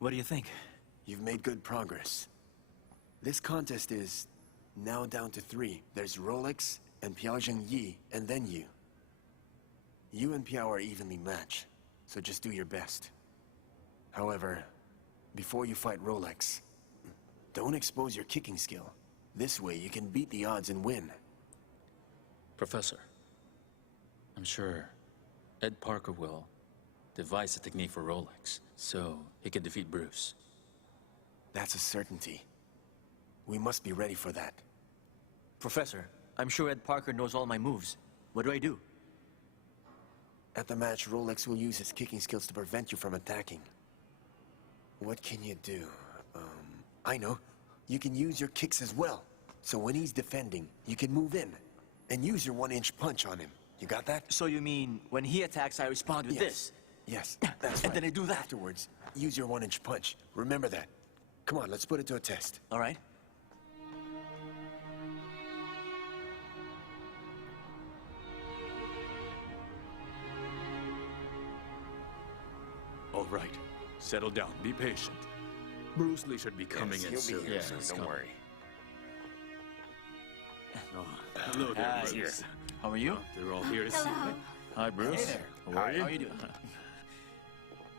What do you think? You've made good progress. This contest is now down to 3. There's Rolex and Piao Zhengyi, and then you. You and Piao are evenly matched, so just do your best. However, before you fight Rolex, don't expose your kicking skill. This way you can beat the odds and win. Professor, I'm sure Ed Parker will devise a technique for Rolex, so he can defeat Bruce. That's a certainty. We must be ready for that. Professor, I'm sure Ed Parker knows all my moves. What do I do? At the match, Rolex will use his kicking skills to prevent you from attacking. What can you do? I know. You can use your kicks as well. So when he's defending, you can move in and use your 1-inch punch on him. You got that? So you mean, when he attacks, I respond with this? Yes, that's right. And then I do that? Afterwards, use your 1-inch punch. Remember that. Come on, let's put it to a test. All right. All right. Settle down. Be patient. Bruce Lee should be coming in soon. Yeah, don't worry. Oh, hello there, Bruce. How are you? They're all here to see me. Hi, Bruce. Hey there. How are you? How are you doing?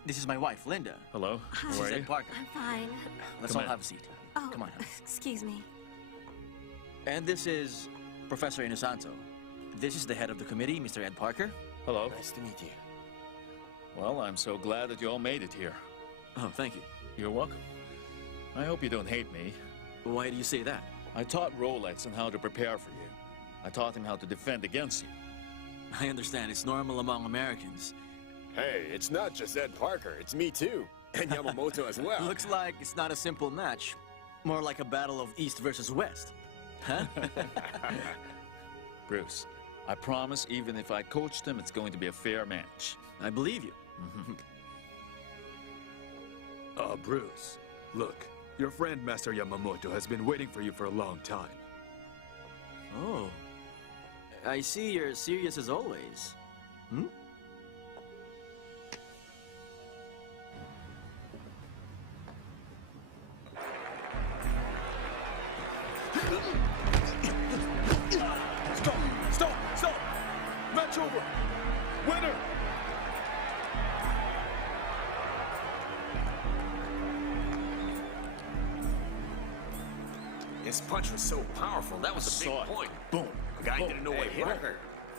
This is my wife, Linda. Hello. How This are is you? Ed Parker. I'm fine. Let's Come all in. have a seat. Oh, Come on. excuse me. And this is Professor Inosanto. This is the head of the committee, Mr. Ed Parker. Hello. Nice to meet you. Well, I'm so glad that you all made it here. Oh, thank you. You're welcome. I hope you don't hate me. Why do you say that? I taught Rolex on how to prepare for you. I taught him how to defend against you. I understand it's normal among Americans. Hey, it's not just Ed Parker, it's me too. And Yamamoto as well. Looks like it's not a simple match. More like a battle of East versus West. Huh? Bruce, I promise even if I coached him, it's going to be a fair match. I believe you. Bruce, look. Your friend Master Yamamoto has been waiting for you for a long time. Oh. I see you're serious as always. Hmm? Stop! Match over! Winner! His punch was so powerful, that was a big point. Boom. The guy Boom. didn't know what hit him.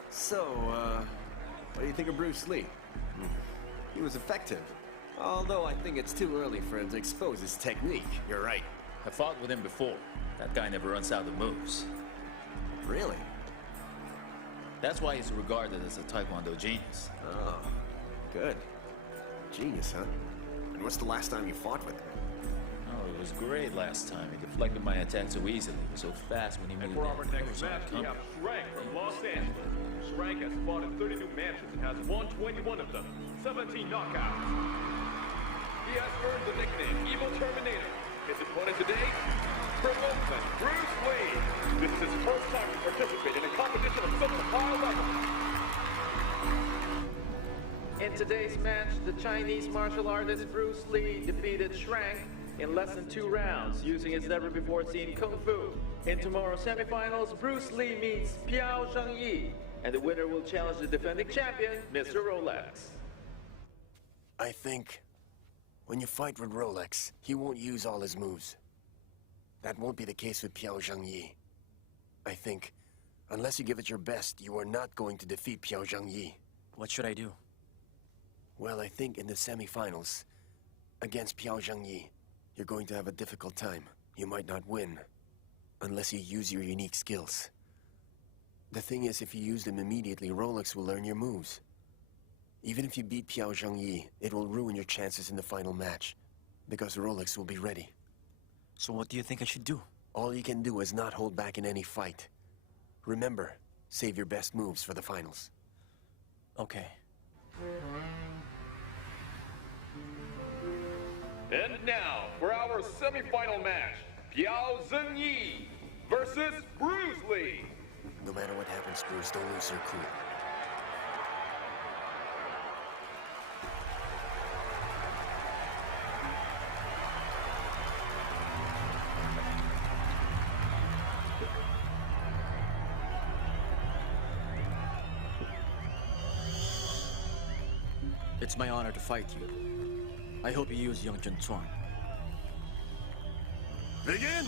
So, what do you think of Bruce Lee? He was effective. Although I think it's too early for him to expose his technique. You're right. I fought with him before. That guy never runs out of moves. Really? That's why he's regarded as a Taekwondo genius. Oh, good. Genius, huh? And what's the last time you fought with him? Oh, it was great last time. He deflected my attack so easily. So fast when he moved. For our in. next match, we have Shrank from Los Angeles. Shrank has fought in 32 matches and has won 21 of them, 17 knockouts. He has earned the nickname Evil Terminator. His opponent today, Promotion Bruce Lee. This is his first time to participate in a competition of such a high level. In today's match, the Chinese martial artist Bruce Lee defeated Shrank in less than 2 rounds using his never-before-seen Kungfu. In tomorrow's semifinals, Bruce Lee meets Piao Zhengyi, and the winner will challenge the defending champion, Mr. Rolex. I think when you fight with Rolex, he won't use all his moves. That won't be the case with Piao Zhengyi. I think, unless you give it your best, you are not going to defeat Piao Zhengyi. What should I do? Well, I think in the semifinals, against Piao Zhengyi, you're going to have a difficult time. You might not win, unless you use your unique skills. The thing is, if you use them immediately, Rolex will learn your moves. Even if you beat Piao Zhengyi, it will ruin your chances in the final match, because Rolex will be ready. So what do you think I should do? All you can do is not hold back in any fight. Remember, save your best moves for the finals. Okay. And now, for our semifinal match, Piao Zhengyi versus Bruce Lee. No matter what happens, Bruce, don't lose your cool. It's my honor to fight you. I hope you use Young Chun Chuan. Begin!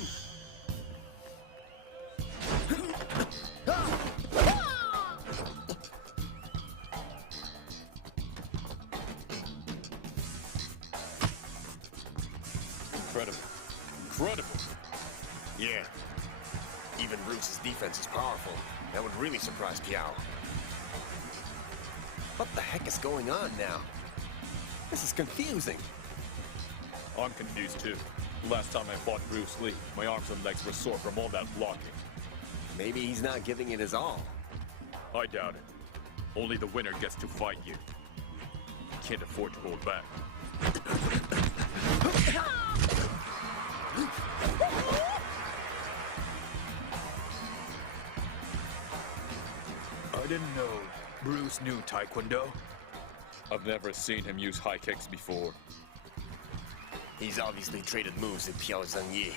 Incredible. Incredible. Yeah. Even Bruce's defense is powerful. That would really surprise Piao. What the heck is going on now? This is confusing. I'm confused too. Last time I fought Bruce Lee, my arms and legs were sore from all that blocking. Maybe he's not giving it his all. I doubt it. Only the winner gets to fight you. You can't afford to hold back. I didn't know Bruce knew Taekwondo. I've never seen him use high kicks before. He's obviously traded moves with Piao Zhengyi.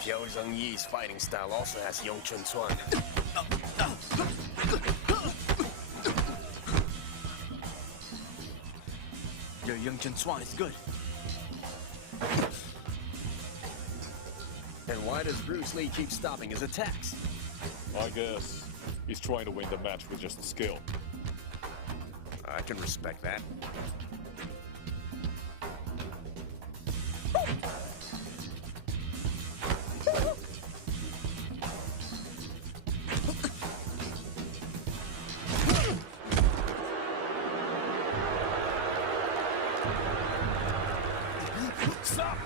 Piao Zhengyi's fighting style also has Young Chun Chuan. Your Young Chun Chuan is good. And why does Bruce Lee keep stopping his attacks? I guess he's trying to win the match with just skill. I can respect that. Stop!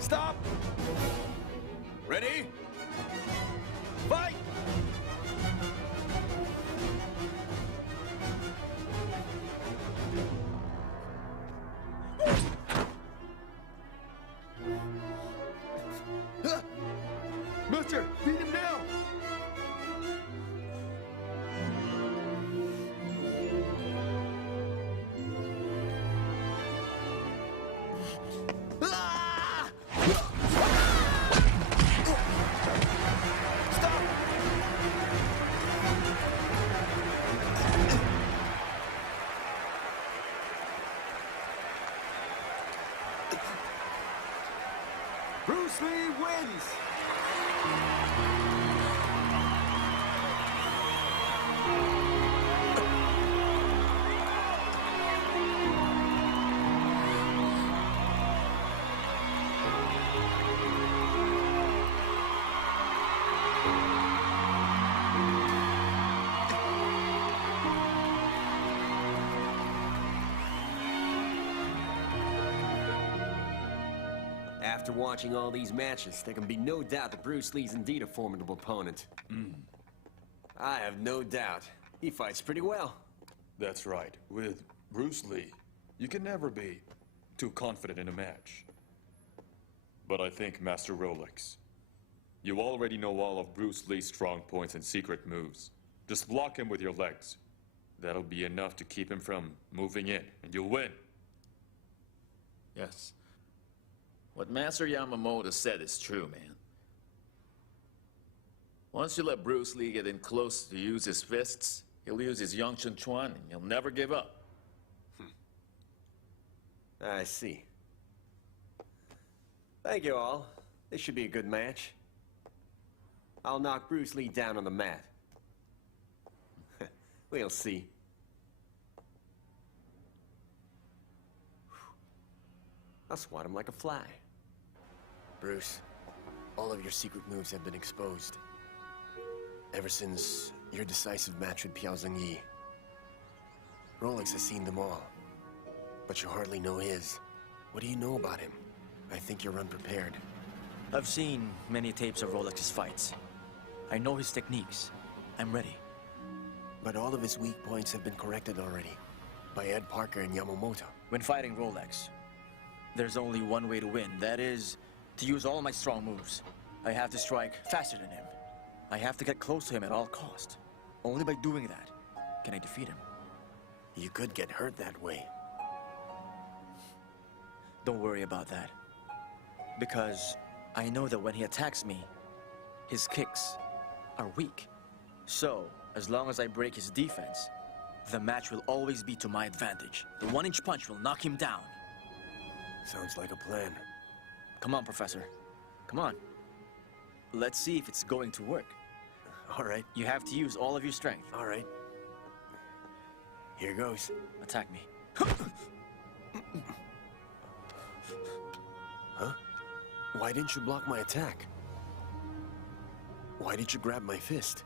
Stop! Ready? Fight! Mister, beat him down! Bruce Lee wins! After watching all these matches, there can be no doubt that Bruce Lee's indeed a formidable opponent. I have no doubt. He fights pretty well. That's right. With Bruce Lee, you can never be too confident in a match. But I think, Master Rolex, you already know all of Bruce Lee's strong points and secret moves. Just block him with your legs. That'll be enough to keep him from moving in, and you'll win. Yes. What Master Yamamoto said is true, man. Once you let Bruce Lee get in close to use his fists, he'll use his Young Chun Chuan and he'll never give up. I see. Thank you all. This should be a good match. I'll knock Bruce Lee down on the mat. We'll see. I'll swat him like a fly. Bruce, all of your secret moves have been exposed. Ever since your decisive match with Piao Zhengyi. Rolex has seen them all. But you hardly know his. What do you know about him? I think you're unprepared. I've seen many tapes of Rolex's fights. I know his techniques. I'm ready. But all of his weak points have been corrected already. By Ed Parker and Yamamoto. When fighting Rolex, there's only one way to win. That is, to use all my strong moves. I have to strike faster than him. I have to get close to him at all costs. Only by doing that can I defeat him. You could get hurt that way. Don't worry about that. Because I know that when he attacks me, his kicks are weak. So, as long as I break his defense, the match will always be to my advantage. The one-inch punch will knock him down. Sounds like a plan. Come on, Professor. Come on. Let's see if it's going to work. All right. You have to use all of your strength. All right. Here goes. Attack me. Huh? Why didn't you block my attack? Why did you grab my fist?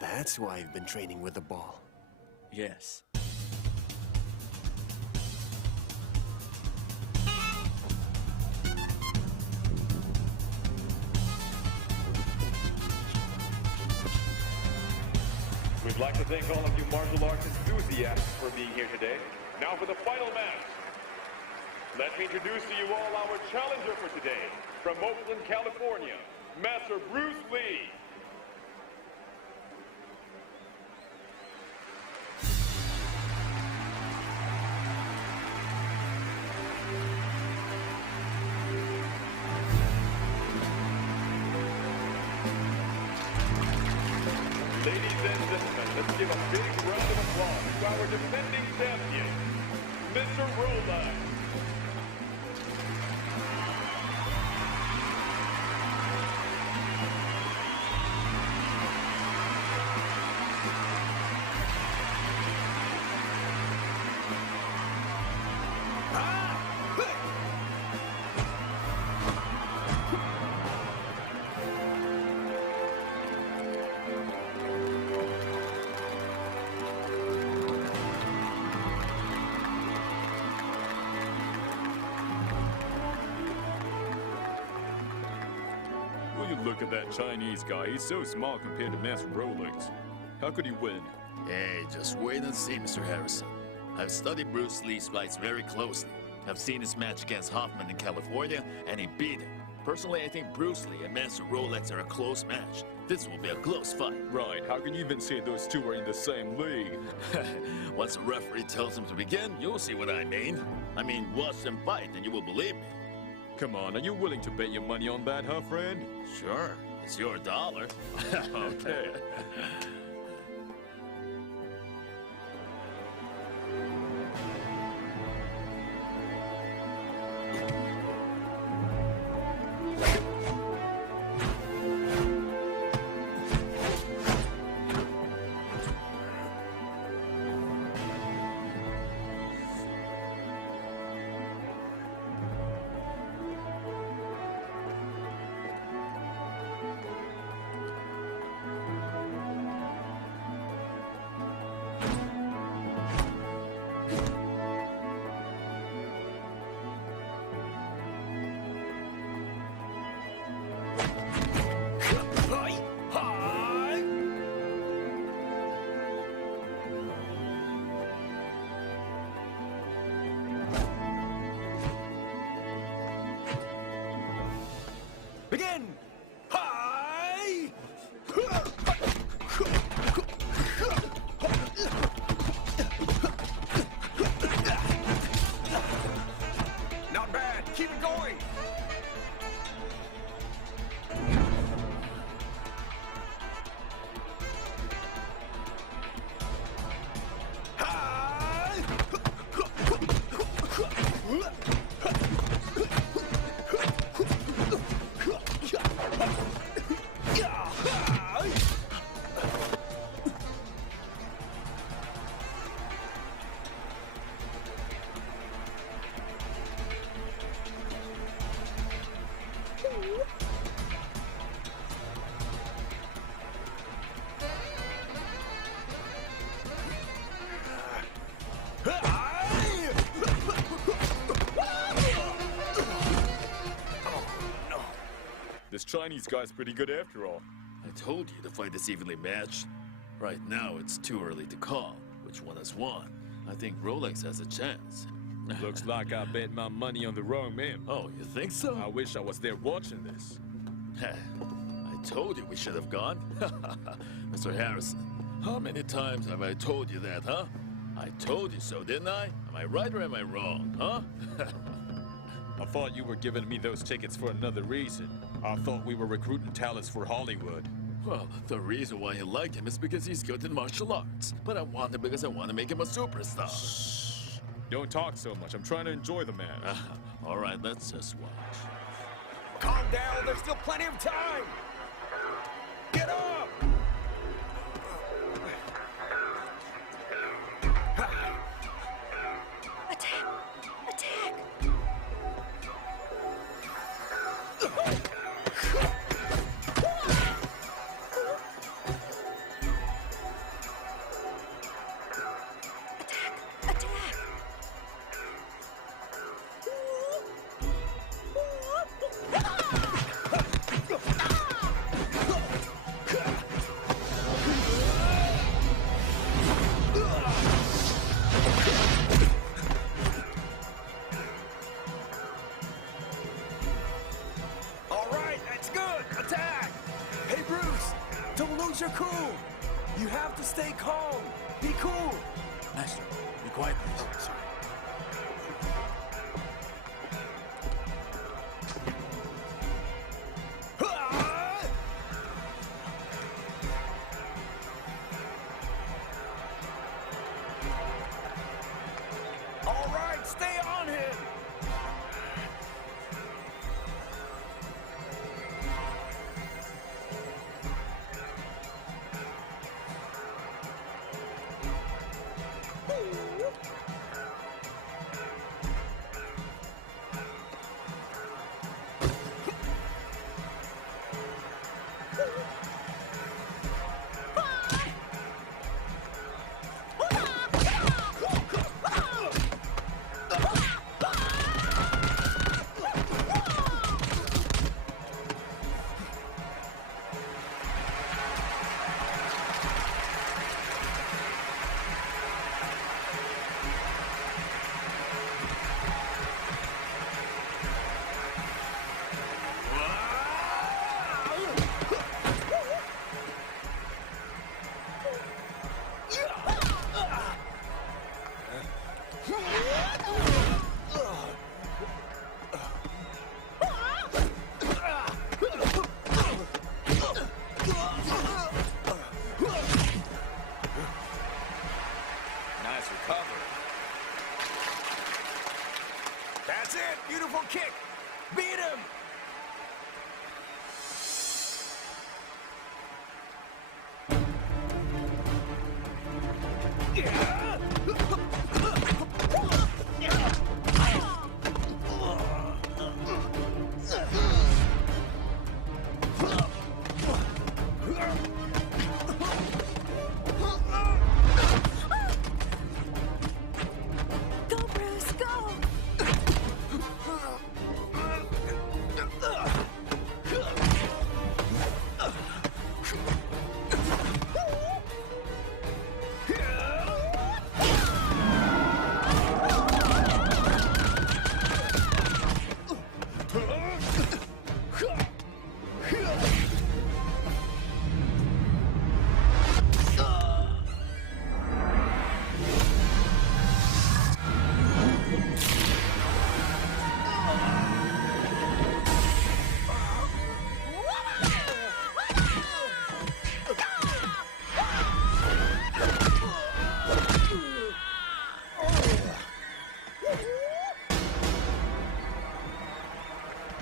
That's why I've been training with the ball. Yes. We'd like to thank all of you martial arts enthusiasts for being here today. Now for the final match. Let me introduce to you all our challenger for today. From Oakland, California, Master Bruce Lee. Ladies and gentlemen, let's give a big round of applause to our defending champion, Mr. Rolex. Look at that Chinese guy. He's so small compared to Master Rolex. How could he win? Hey, just wait and see, Mr. Harrison. I've studied Bruce Lee's fights very closely. I've seen his match against Hoffman in California, and he beat him. Personally, I think Bruce Lee and Master Rolex are a close match. This will be a close fight. Right. How can you even say those two are in the same league? Once the referee tells them to begin, you'll see what I mean. I mean, watch them fight, and you will believe me. Come on, are you willing to bet your money on that, huh, friend? Sure. It's your dollar. Okay. Begin! Hi! Not bad. Keep it going. Hi! This Chinese guy's pretty good after all. I told you the fight is evenly matched. Right now, it's too early to call which one has won. I think Rolex has a chance. Looks like I bet my money on the wrong man. Oh, you think so? I wish I was there watching this. I told you we should have gone. Mr. Harrison, how many times have I told you that, huh? I told you so, didn't I? Am I right or am I wrong, huh? I thought you were giving me those tickets for another reason. I thought we were recruiting talents for Hollywood. Well, the reason why you like him is because he's good in martial arts. But I want him because I want to make him a superstar. Shh. Don't talk so much. I'm trying to enjoy the match. All right, let's just watch. Calm down, there's still plenty of time! Get up! Attack! Attack! You're cool. You have to stay calm. Be cool. Master, be quiet, please. Oh, sorry. All right, stay on him. That's it! Beautiful kick! Beat him! Go, Bruce, go!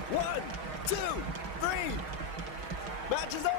One, two, three! Match is over!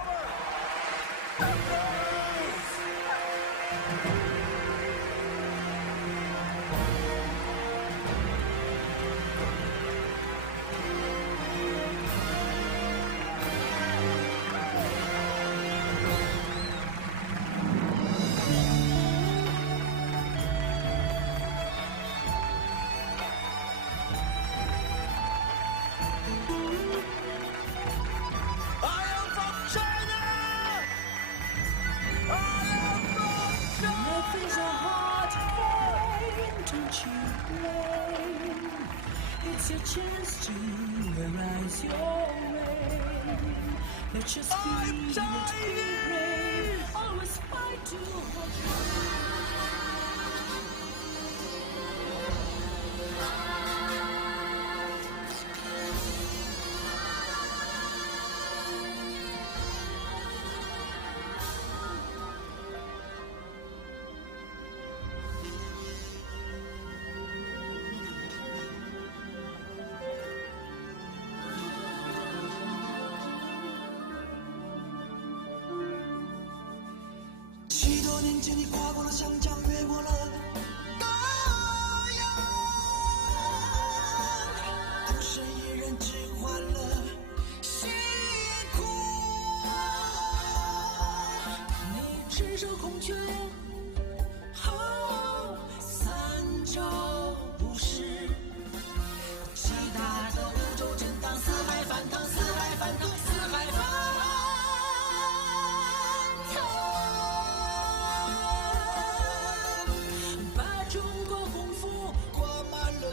It's your chance to realize your way. Let your spirit be brave. Always fight to hold许多年前，你跨过了湘江，越过了大洋，孤身一人只换了辛苦。你赤手空拳，三招不实，其他的五洲震荡，四海翻腾，四海翻腾，四海翻腾。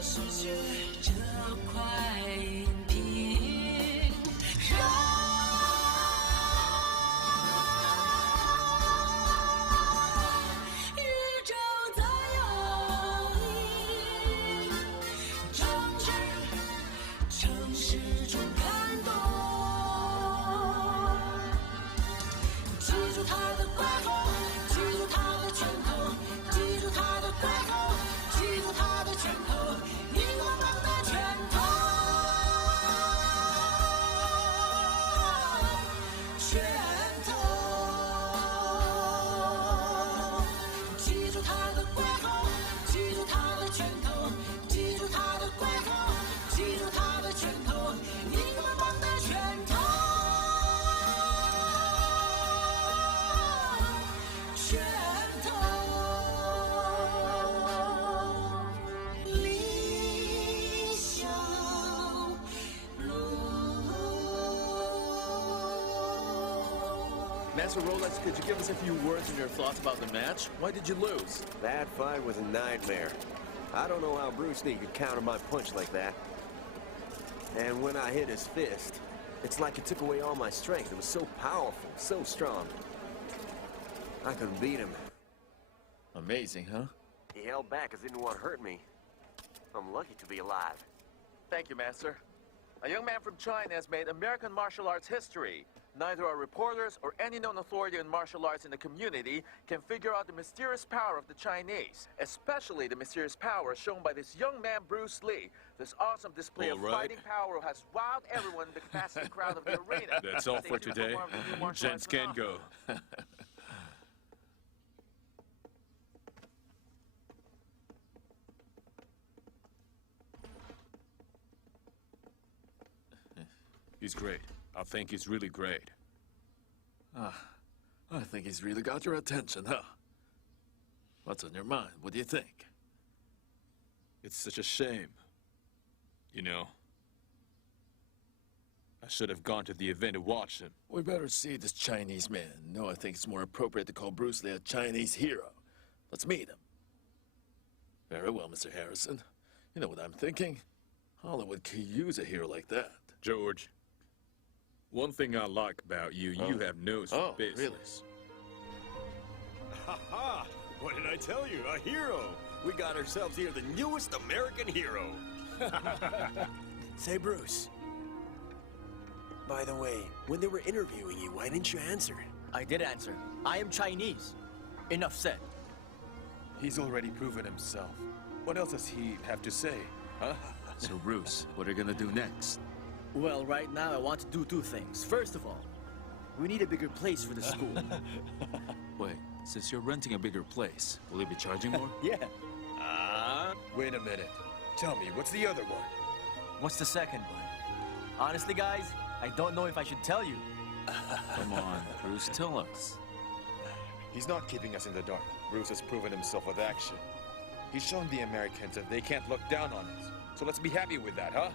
世界这块屏让宇宙在有你，城市中感动，记住他的怪吼，记住他的拳头，记住他的怪吼，记住他的拳头。Master Rolex, could you give us a few words and your thoughts about the match? Why did you lose? That fight was a nightmare. I don't know how Bruce Lee could counter my punch like that. And when I hit his fist, it's like it took away all my strength. It was so powerful, so strong. I couldn't beat him. Amazing, huh? He held back because he didn't want to hurt me. I'm lucky to be alive. Thank you, Master. A young man from China has made American martial arts history. Neither our reporters or any known authority in martial arts in the community can figure out the mysterious power of the Chinese, especially the mysterious power shown by this young man, Bruce Lee. This awesome display of fighting power has wowed everyone in the capacity crowd of the arena. That's all for today. Gents can go. He's great. I think he's really great. I think he's really got your attention, huh? What's on your mind? What do you think? It's such a shame. You know, I should have gone to the event to watch him. We better see this Chinese man. No, I think it's more appropriate to call Bruce Lee a Chinese hero. Let's meet him. Very well, Mr. Harrison. You know what I'm thinking? Hollywood could use a hero like that. George, one thing I like about you, you have nose for business. Really? Ha ha! What did I tell you? A hero! We got ourselves here the newest American hero! Say, Bruce. By the way, when they were interviewing you, why didn't you answer? I did answer. I am Chinese. Enough said. He's already proven himself. What else does he have to say, huh? So, Bruce, what are you gonna do next? Well, right now I want to do two things. First of all, we need a bigger place for the school. Wait, since you're renting a bigger place, will you be charging more? Yeah. Wait a minute. Tell me, what's the other one? What's the second one? Honestly, guys, I don't know if I should tell you. Come on, Bruce, tell us. He's not keeping us in the dark. Bruce has proven himself with action. He's shown the Americans that they can't look down on us. So let's be happy with that, huh?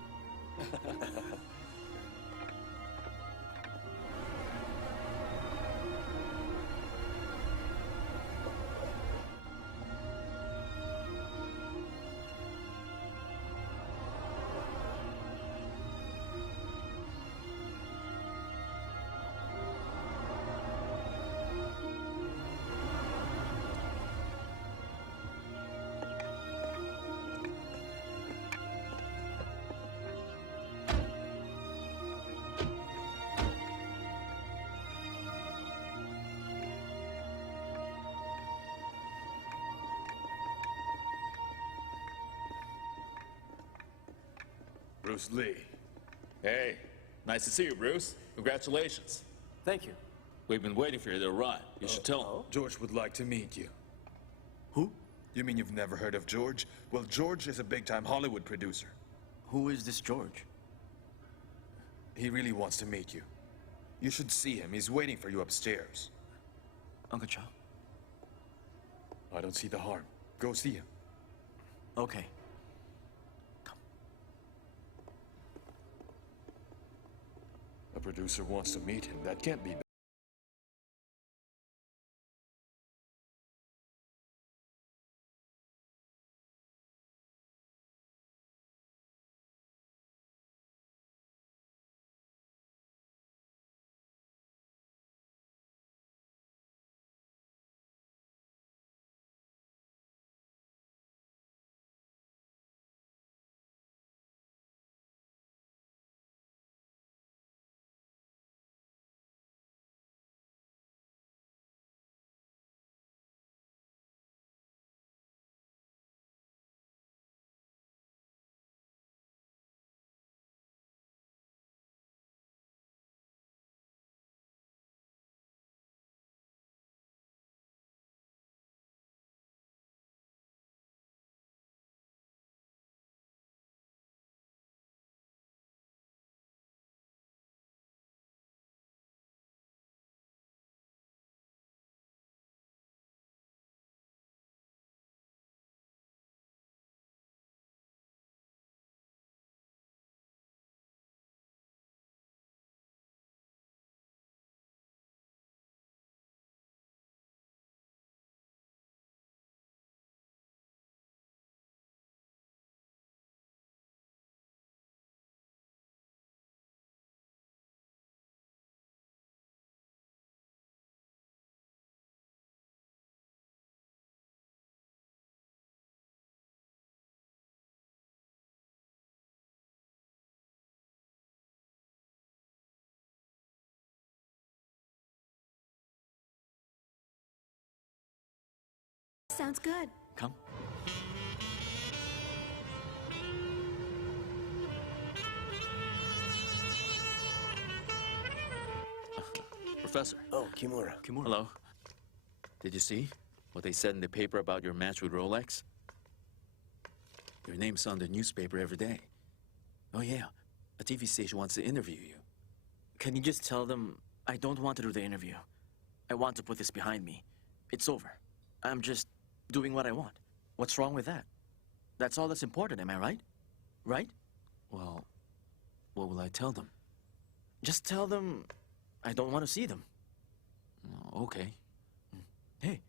Bruce Lee. Hey, nice to see you, Bruce. Congratulations. Thank you. We've been waiting for you to arrive. You should tell him. George would like to meet you. Who? You mean you've never heard of George? Well, George is a big-time Hollywood producer. Who is this George? He really wants to meet you. You should see him. He's waiting for you upstairs. Uncle Chow. I don't see the harm. Go see him. Okay. A producer wants to meet him. That can't be bad. Sounds good. Come. Professor. Oh, Kimura. Hello. Did you see what they said in the paper about your match with Rolex? Your name's on the newspaper every day. Oh, yeah. A TV station wants to interview you. Can you just tell them I don't want to do the interview? I want to put this behind me. It's over. I'm just doing what I want. What's wrong with that? That's all that's important, am I right? Right? Well, what will I tell them? Just tell them I don't want to see them. Oh, okay. Hey,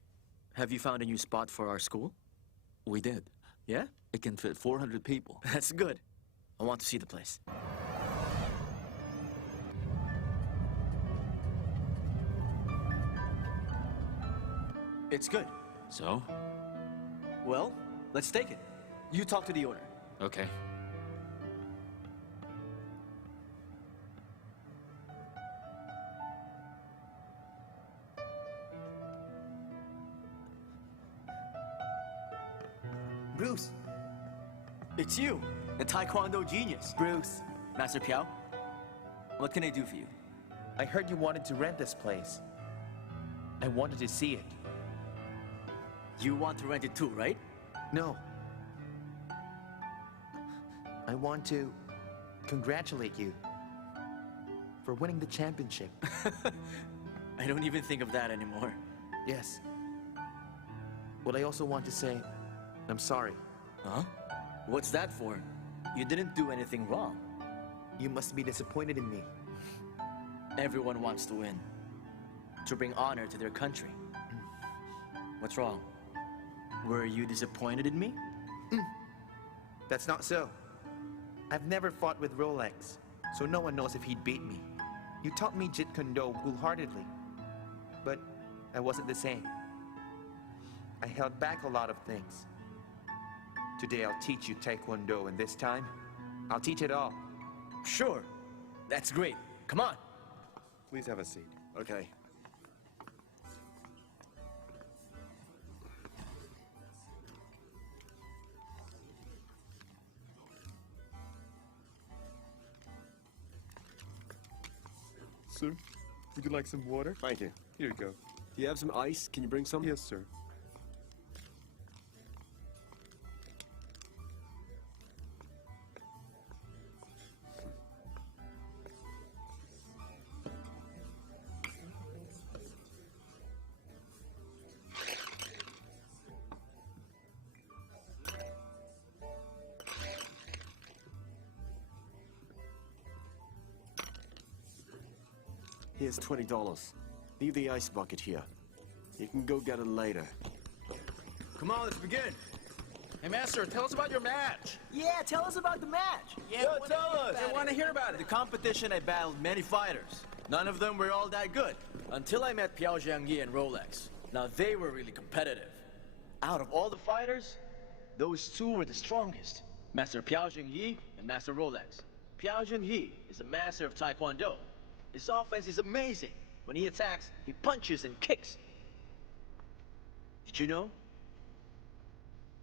have you found a new spot for our school? We did. Yeah? It can fit 400 people. That's good. I want to see the place. It's good. So? Well, let's take it. You talk to the owner. Okay. Bruce. It's you, the Taekwondo genius. Bruce, Master Piao, what can I do for you? I heard you wanted to rent this place. I wanted to see it. You want to rent it too, right? No. I want to congratulate you for winning the championship. I don't even think of that anymore. Yes. But I also want to say, I'm sorry. Huh? What's that for? You didn't do anything wrong. You must be disappointed in me. Everyone wants to win. To bring honor to their country. What's wrong? Were you disappointed in me? That's not so. I've never fought with Rolex, so no one knows if he'd beat me. You taught me Jeet Kune Do wholeheartedly, but I wasn't the same. I held back a lot of things. Today I'll teach you Taekwondo, and this time, I'll teach it all. Sure. That's great. Come on. Please have a seat. Okay. sir. Would you like some water? Thank you. Here you go. Do you have some ice? Can you bring some? Yes, sir. Here's $20. Leave the ice bucket here. You can go get it later. Come on, let's begin. Hey, Master, tell us about your match. Yeah, tell us about the match. Yeah, tell us. I want to hear about The it. competition, I battled many fighters. None of them were all that good. Until I met Piao Zhangyi and Rolex. Now they were really competitive. Out of all the fighters, those two were the strongest. Master Piao Zhangyi and Master Rolex. Piao Zhangyi is a master of Taekwondo. His offense is amazing. When he attacks, he punches and kicks. Did you know?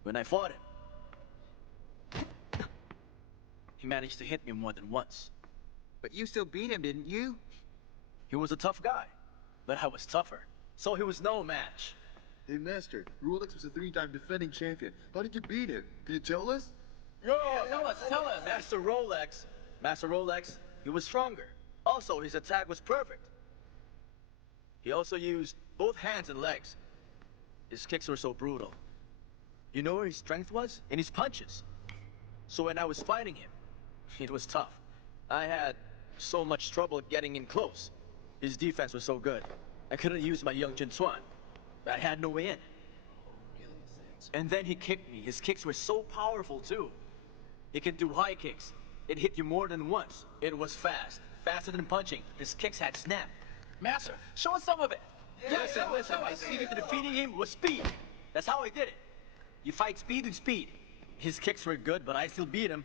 When I fought him, he managed to hit me more than once. But you still beat him, didn't you? He was a tough guy, but I was tougher. So he was no match. Hey, Master, Rolex was a 3-time defending champion. How did you beat him? Can you tell us? Yo, tell us. Master Rolex, he was stronger. Also, his attack was perfect. He also used both hands and legs. His kicks were so brutal. You know where his strength was? In his punches. So when I was fighting him, it was tough. I had so much trouble getting in close. His defense was so good. I couldn't use my Young Jin Swan. I had no way in. And then he kicked me. His kicks were so powerful too. He can do high kicks. It hit you more than once. It was fast. Faster than punching. His kicks had snap. Master, show us some of it. Listen. My secret to defeating him was speed. That's how I did it. You fight speed and speed. His kicks were good, but I still beat him.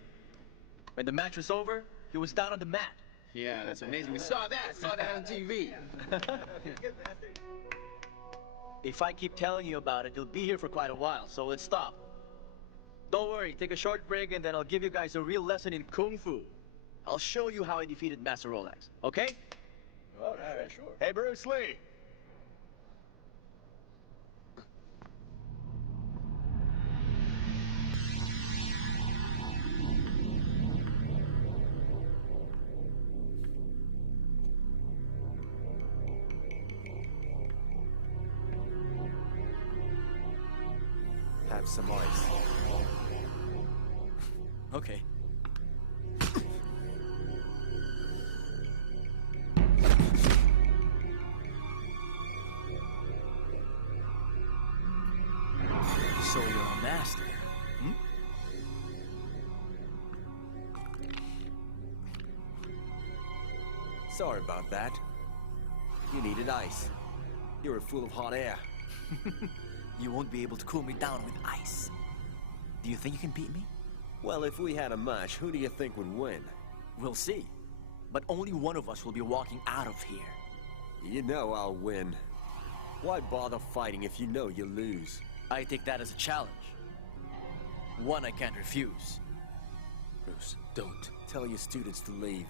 When the match was over, he was down on the mat. Yeah, that's amazing. We saw that on TV. If I keep telling you about it, you'll be here for quite a while, so let's stop. Don't worry, take a short break and then I'll give you guys a real lesson in Kungfu. I'll show you how I defeated Master Rolex, okay? All right, sure. Hey, Bruce Lee! Have some ice. Okay. So you're a master, hmm? Sorry about that. You needed ice. You were full of hot air. You won't be able to cool me down with ice. Do you think you can beat me? Well, if we had a match, who do you think would win? We'll see. But only one of us will be walking out of here. You know I'll win. Why bother fighting if you know you'll lose? I take that as a challenge. One I can't refuse. Bruce, don't. Tell your students to leave.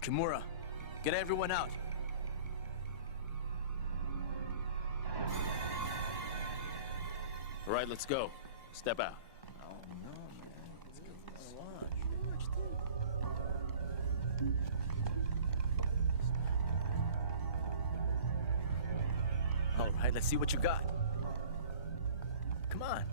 Kimura, get everyone out. All right, let's go. Step out. All right, let's see what you got. Come on.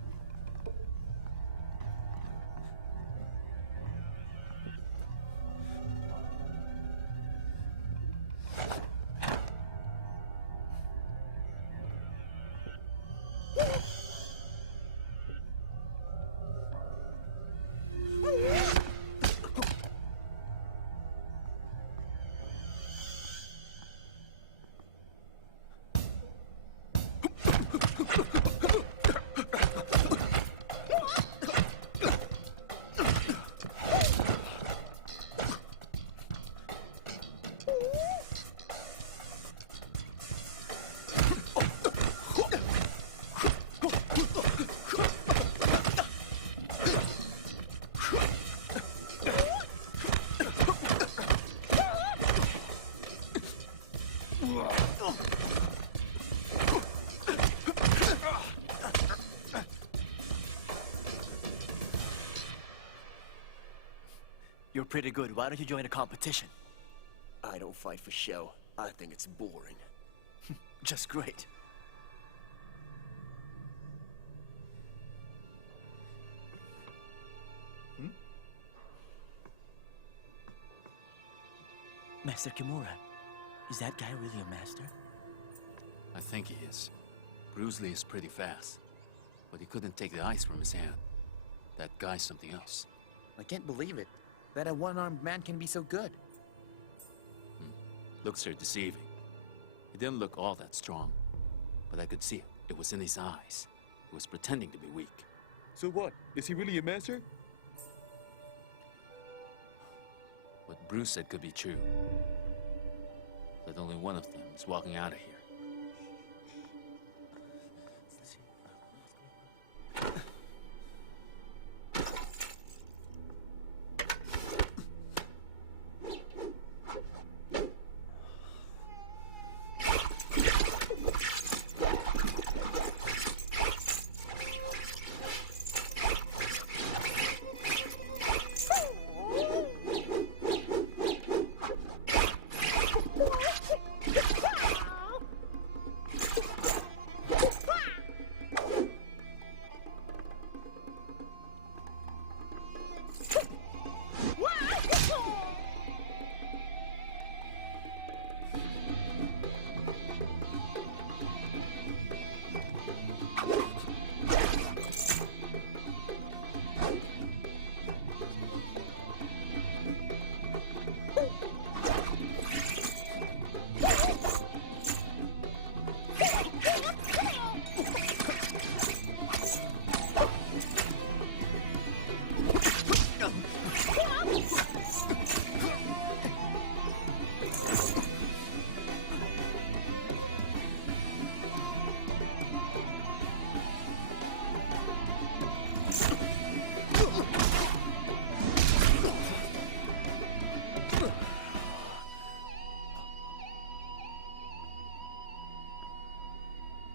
look pretty good. Why don't you join a competition? I don't fight for show. I think it's boring. Just great. Master Kimura, is that guy really a master? I think he is. Bruce Lee is pretty fast, but he couldn't take the ice from his hand. That guy's something else. I can't believe it. That a one-armed man can be so good. Looks are deceiving. He didn't look all that strong, but I could see it. It was in his eyes. He was pretending to be weak. So what? Is he really a master? What Bruce said could be true. But only one of them is walking out of here.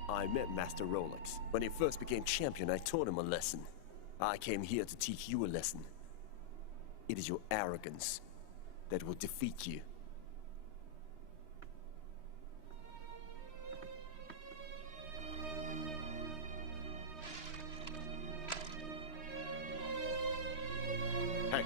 I met Master Rolex. When he first became champion, I taught him a lesson. I came here to teach you a lesson. It is your arrogance that will defeat you. Hey.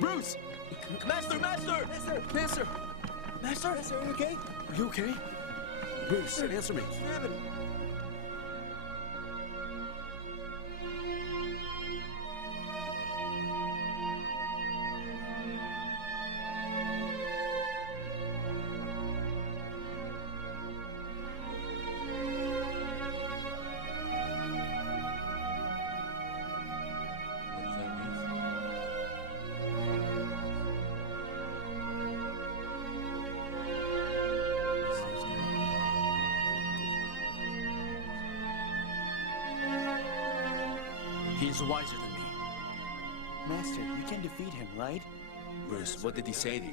Bruce! Master! Master! Master! Master! Master, are you okay? Are you okay? Bruce, answer me. What's happening? He is wiser than me. Master, you can defeat him, right? Bruce, what did he say to you?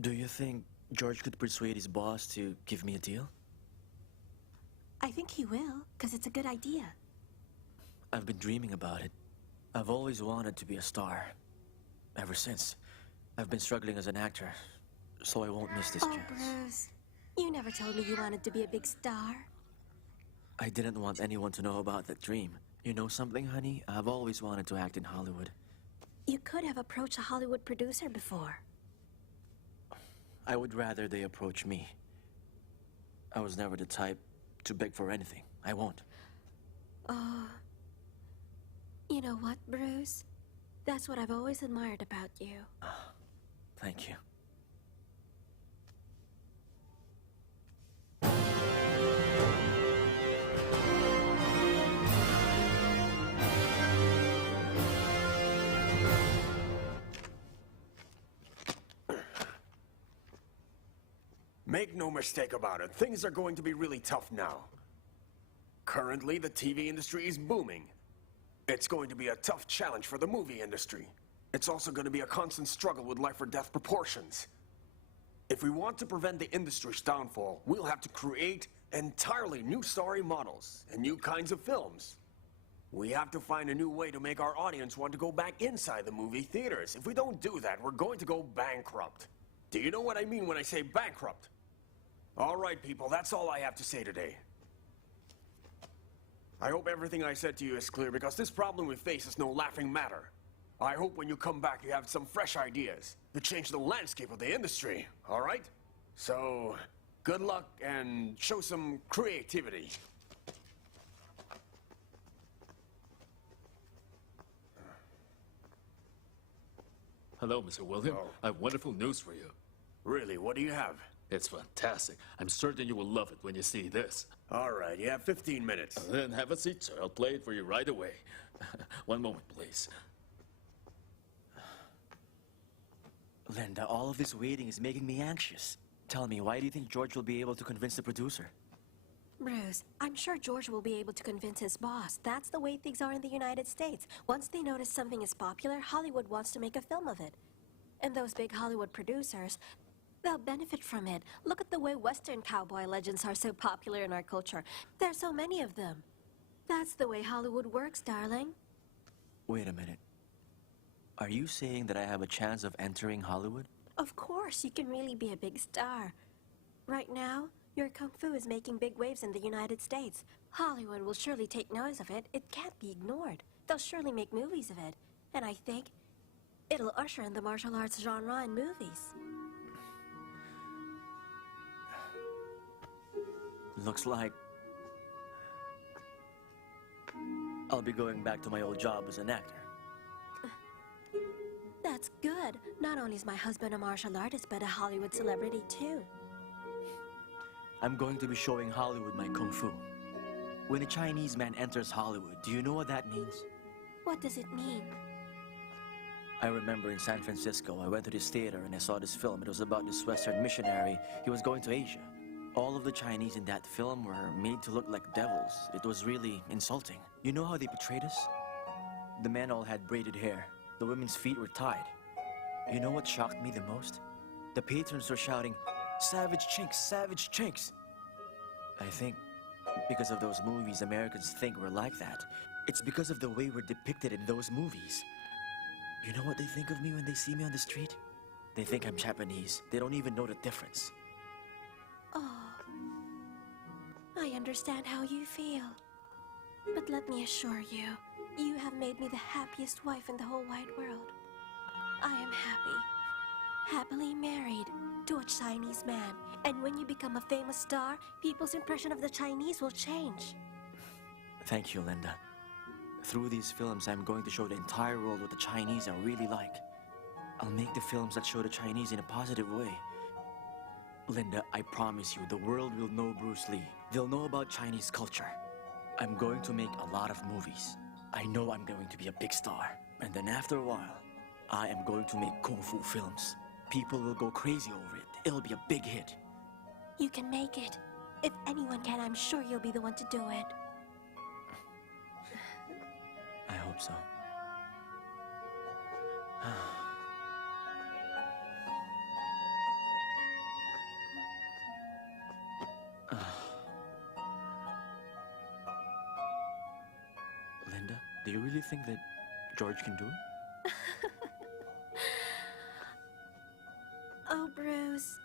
Do you think George could persuade his boss to give me a deal? I think he will, because it's a good idea. I've been dreaming about it. I've always wanted to be a star. Ever since. I've been struggling as an actor, so I won't miss this Oh, chance. Bruce, you never told me you wanted to be a big star. I didn't want anyone to know about that dream. You know something, honey? I've always wanted to act in Hollywood. You could have approached a Hollywood producer before. I would rather they approach me. I was never the type to beg for anything. I won't. Oh. You know what, Bruce? That's what I've always admired about you. Thank you. Make no mistake about it, things are going to be really tough now. Currently, the TV industry is booming. It's going to be a tough challenge for the movie industry. It's also going to be a constant struggle with life-or-death proportions. If we want to prevent the industry's downfall, we'll have to create entirely new story models and new kinds of films. We have to find a new way to make our audience want to go back inside the movie theaters. If we don't do that, we're going to go bankrupt. Do you know what I mean when I say bankrupt? All right, people, that's all I have to say today. I hope everything I said to you is clear, because this problem we face is no laughing matter. I hope when you come back you have some fresh ideas to change the landscape of the industry, all right? So, good luck and show some creativity. Hello, Mr. William. Oh. I have wonderful news for you. Really, what do you have? It's fantastic. I'm certain you will love it when you see this. All right, you have 15 minutes. Then have a seat, sir. I'll play it for you right away. One moment, please. Linda, all of this waiting is making me anxious. Tell me, why do you think George will be able to convince the producer? Bruce, I'm sure George will be able to convince his boss. That's the way things are in the United States. Once they notice something is popular, Hollywood wants to make a film of it. And those big Hollywood producers, they'll benefit from it. Look at the way Western cowboy legends are so popular in our culture. There's so many of them. That's the way Hollywood works, darling. Wait a minute. Are you saying that I have a chance of entering Hollywood? Of course, you can really be a big star. Right now, your Kungfu is making big waves in the United States. Hollywood will surely take notice of it. It can't be ignored. They'll surely make movies of it. And I think it'll usher in the martial arts genre in movies. Looks like I'll be going back to my old job as an actor. That's good. Not only is my husband a martial artist, but a Hollywood celebrity too. I'm going to be showing Hollywood my Kung Fu. When a Chinese man enters Hollywood, do you know what that means? What does it mean? I remember in San Francisco, I went to this theater and I saw this film. It was about this Western missionary. He was going to Asia. All of the Chinese in that film were made to look like devils. It was really insulting. You know how they portrayed us? The men all had braided hair. The women's feet were tied. You know what shocked me the most? The patrons were shouting, "Savage Chinks! Savage Chinks!" I think because of those movies, Americans think we're like that. It's because of the way we're depicted in those movies. You know what they think of me when they see me on the street? They think I'm Japanese. They don't even know the difference. Oh, I understand how you feel. But let me assure you, you have made me the happiest wife in the whole wide world. I am happy. Happily married to a Chinese man. And when you become a famous star, people's impression of the Chinese will change. Thank you, Linda. Through these films, I'm going to show the entire world what the Chinese are really like. I'll make the films that show the Chinese in a positive way. Linda, I promise you, the world will know Bruce Lee. They'll know about Chinese culture. I'm going to make a lot of movies. I know I'm going to be a big star. And then after a while, I am going to make Kung Fu films. People will go crazy over it. It'll be a big hit. You can make it. If anyone can, I'm sure you'll be the one to do it. I hope so. Do you really think that George can do it? Oh, Bruce.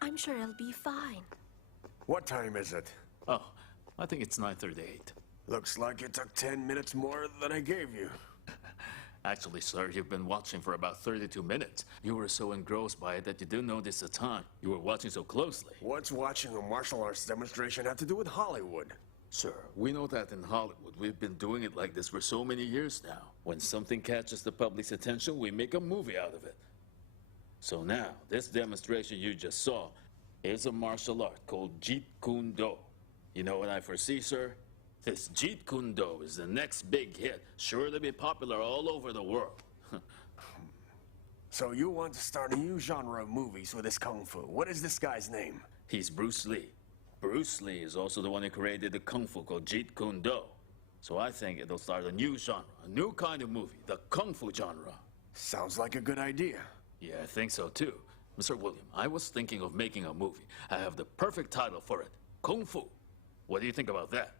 I'm sure it'll be fine. What time is it? Oh, I think it's 9:38. Looks like it took 10 minutes more than I gave you. Actually, sir, you've been watching for about 32 minutes. You were so engrossed by it that you didn't notice the time. You were watching so closely. What's watching a martial arts demonstration have to do with Hollywood? Sir, we know that in Hollywood, we've been doing it like this for so many years now. When something catches the public's attention, we make a movie out of it. So now, this demonstration you just saw is a martial art called Jeet Kune Do. You know what I foresee, sir? This Jeet Kune Do is the next big hit, sure to be popular all over the world. So you want to start a new genre of movies with this Kung Fu. What is this guy's name? He's Bruce Lee. Bruce Lee is also the one who created the Kung Fu called Jeet Kune Do. So I think it'll start a new genre, a new kind of movie, the Kung Fu genre. Sounds like a good idea. Yeah, I think so too. Mr. William, I was thinking of making a movie. I have the perfect title for it, Kung Fu. What do you think about that?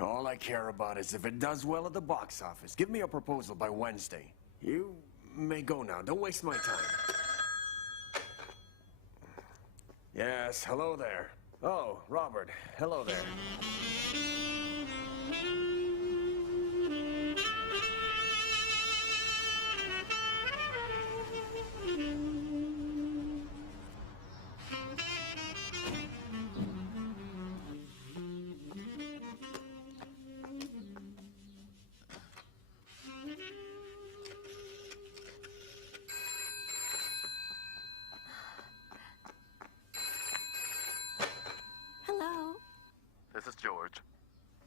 All I care about is if it does well at the box office. Give me a proposal by Wednesday. You may go now. Don't waste my time. Yes, hello there. Oh, Robert. Hello there. Hello. This is George.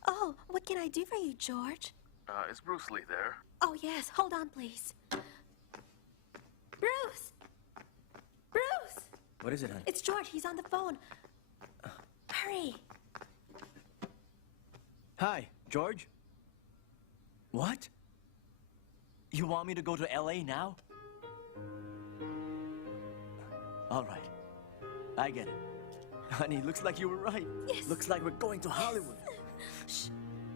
Oh, what can I do for you, George? Is Bruce Lee there? Oh, yes. Hold on, please. Bruce! Bruce! What is it, honey? It's George. He's on the phone. Hurry. Hi, George? What? You want me to go to LA now? All right. I get it. Honey, looks like you were right. Yes. Looks like we're going to Hollywood. Shh.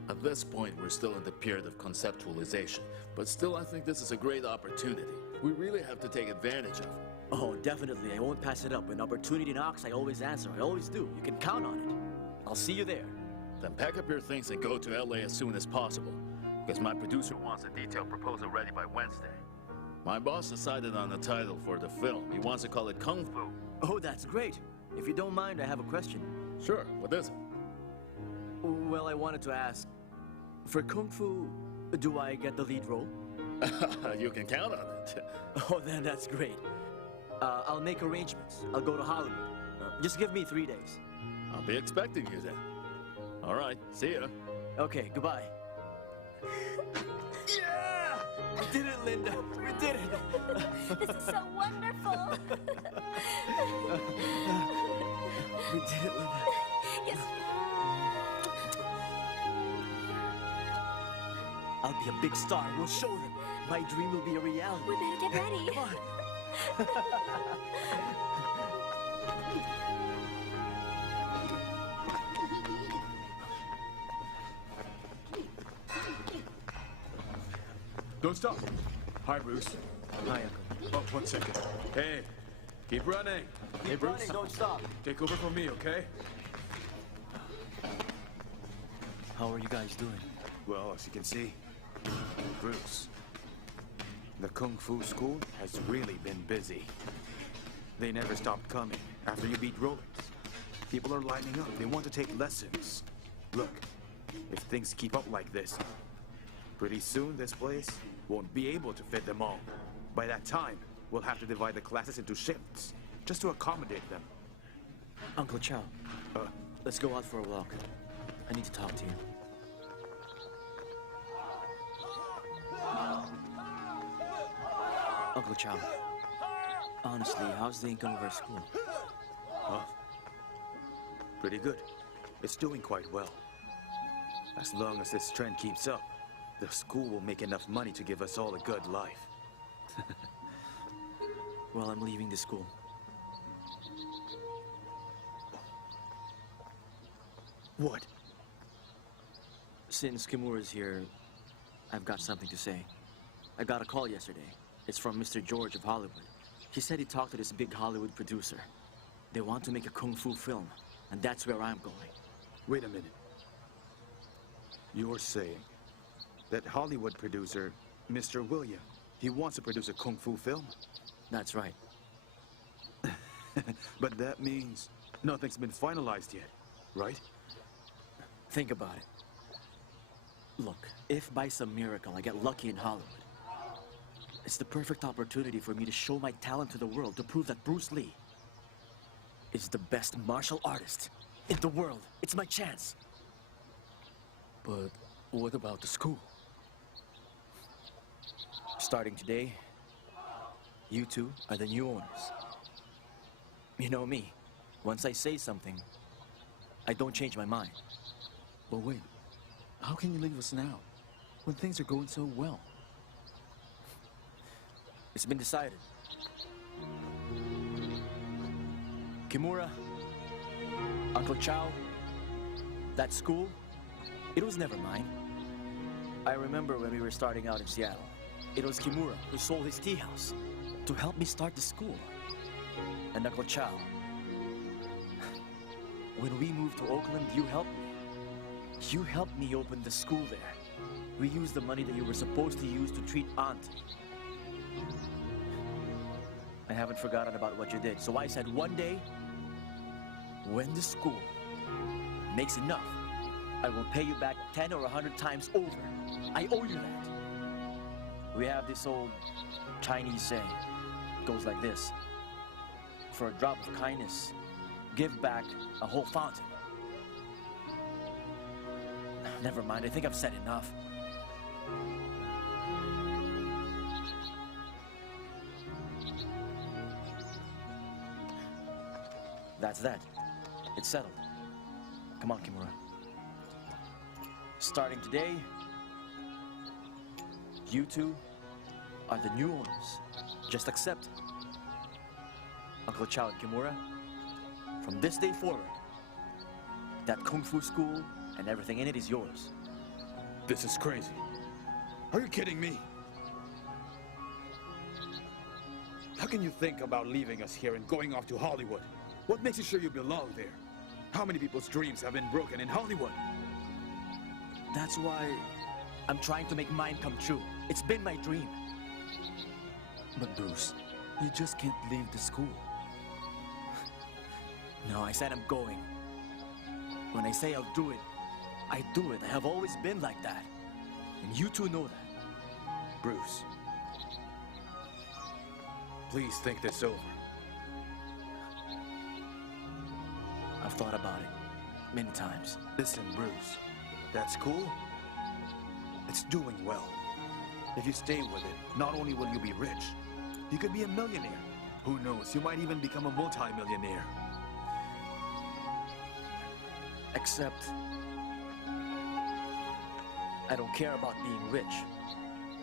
At this point, we're still in the period of conceptualization, but still I think this is a great opportunity. We really have to take advantage of it. Oh, definitely. I won't pass it up. When opportunity knocks, I always answer. I always do. You can count on it. I'll see you there. Then pack up your things and go to LA as soon as possible, because my producer wants a detailed proposal ready by Wednesday. My boss decided on the title for the film. He wants to call it Kung Fu. Oh, that's great. If you don't mind, I have a question. Sure, what is it? Well, I wanted to ask, for Kung Fu, do I get the lead role? You can count on it. Oh, then that's great. I'll make arrangements. I'll go to Hollywood. Just give me 3 days. I'll be expecting you then. All right, see ya. Okay, goodbye. Yeah! We did it, Linda. We did it. This is so wonderful. We did it, Linda. Yes. I'll be a big star. We'll show them. My dream will be a reality. We better get ready. Come on. Don't stop. Hi, Bruce. Hi, Uncle. Oh, 1 second. Hey, keep running. Hey, Keep Bruce. running, don't stop. Take over for me, okay? How are you guys doing? Well, as you can see, Bruce, the Kung Fu school has really been busy. They never stopped coming after you beat Rolex. People are lining up. They want to take lessons. Look, if things keep up like this, pretty soon this place won't be able to fit them all. By that time, we'll have to divide the classes into shifts, just to accommodate them. Uncle Chow, let's go out for a walk. I need to talk to you. Uncle Chow, honestly, how's the income of our school? Pretty good. It's doing quite well. As long as this trend keeps up, the school will make enough money to give us all a good life. Well, I'm leaving the school. What? Since Kimura's here, I've got something to say. I got a call yesterday. It's from Mr. George of Hollywood. He said he talked to this big Hollywood producer. They want to make a Kung Fu film, and that's where I'm going. Wait a minute. You're saying that Hollywood producer, Mr. William, he wants to produce a Kung Fu film? That's right. But that means nothing's been finalized yet, right? Think about it. Look, if by some miracle I get lucky in Hollywood, it's the perfect opportunity for me to show my talent to the world, to prove that Bruce Lee is the best martial artist in the world. It's my chance. But what about the school? Starting today, you two are the new owners. You know me. Once I say something, I don't change my mind. But wait, how can you leave us now, when things are going so well? It's been decided. Kimura, Uncle Chow, that school, it was never mine. I remember when we were starting out in Seattle. It was Kimura who sold his tea house to help me start the school. And Uncle Chow, when we moved to Oakland, you helped me. You helped me open the school there. We used the money that you were supposed to use to treat Auntie. I haven't forgotten about what you did, so I said one day, when the school makes enough, I will pay you back 10 or 100 times over. I owe you that. We have this old Chinese saying. It goes like this. For a drop of kindness, give back a whole fountain. Never mind, I think I've said enough. That's that. It's settled. Come on, Kimura. Starting today, you two are the new owners. Just accept it. Uncle Chow and Kimura, from this day forward, that Kung Fu school and everything in it is yours. This is crazy. Are you kidding me? How can you think about leaving us here and going off to Hollywood? What makes you sure you belong there? How many people's dreams have been broken in Hollywood? That's why I'm trying to make mine come true. It's been my dream. But Bruce, you just can't leave the school. No, I said I'm going. When I say I'll do it, I do it. I have always been like that. And you two know that. Bruce, please think this over. I've thought about it many times. Listen, Bruce, that school, it's doing well. If you stay with it, not only will you be rich, you could be a millionaire. Who knows, you might even become a multi-millionaire. Except, I don't care about being rich.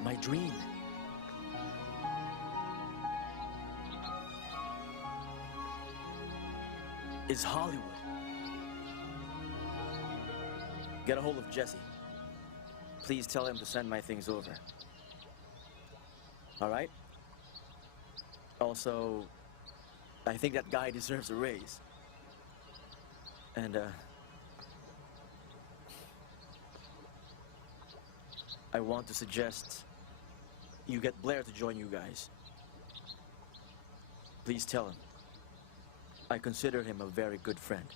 My dream is Hollywood. Get a hold of Jesse. Please tell him to send my things over. All right? Also, I think that guy deserves a raise. And, I want to suggest you get Blair to join you guys. Please tell him. I consider him a very good friend.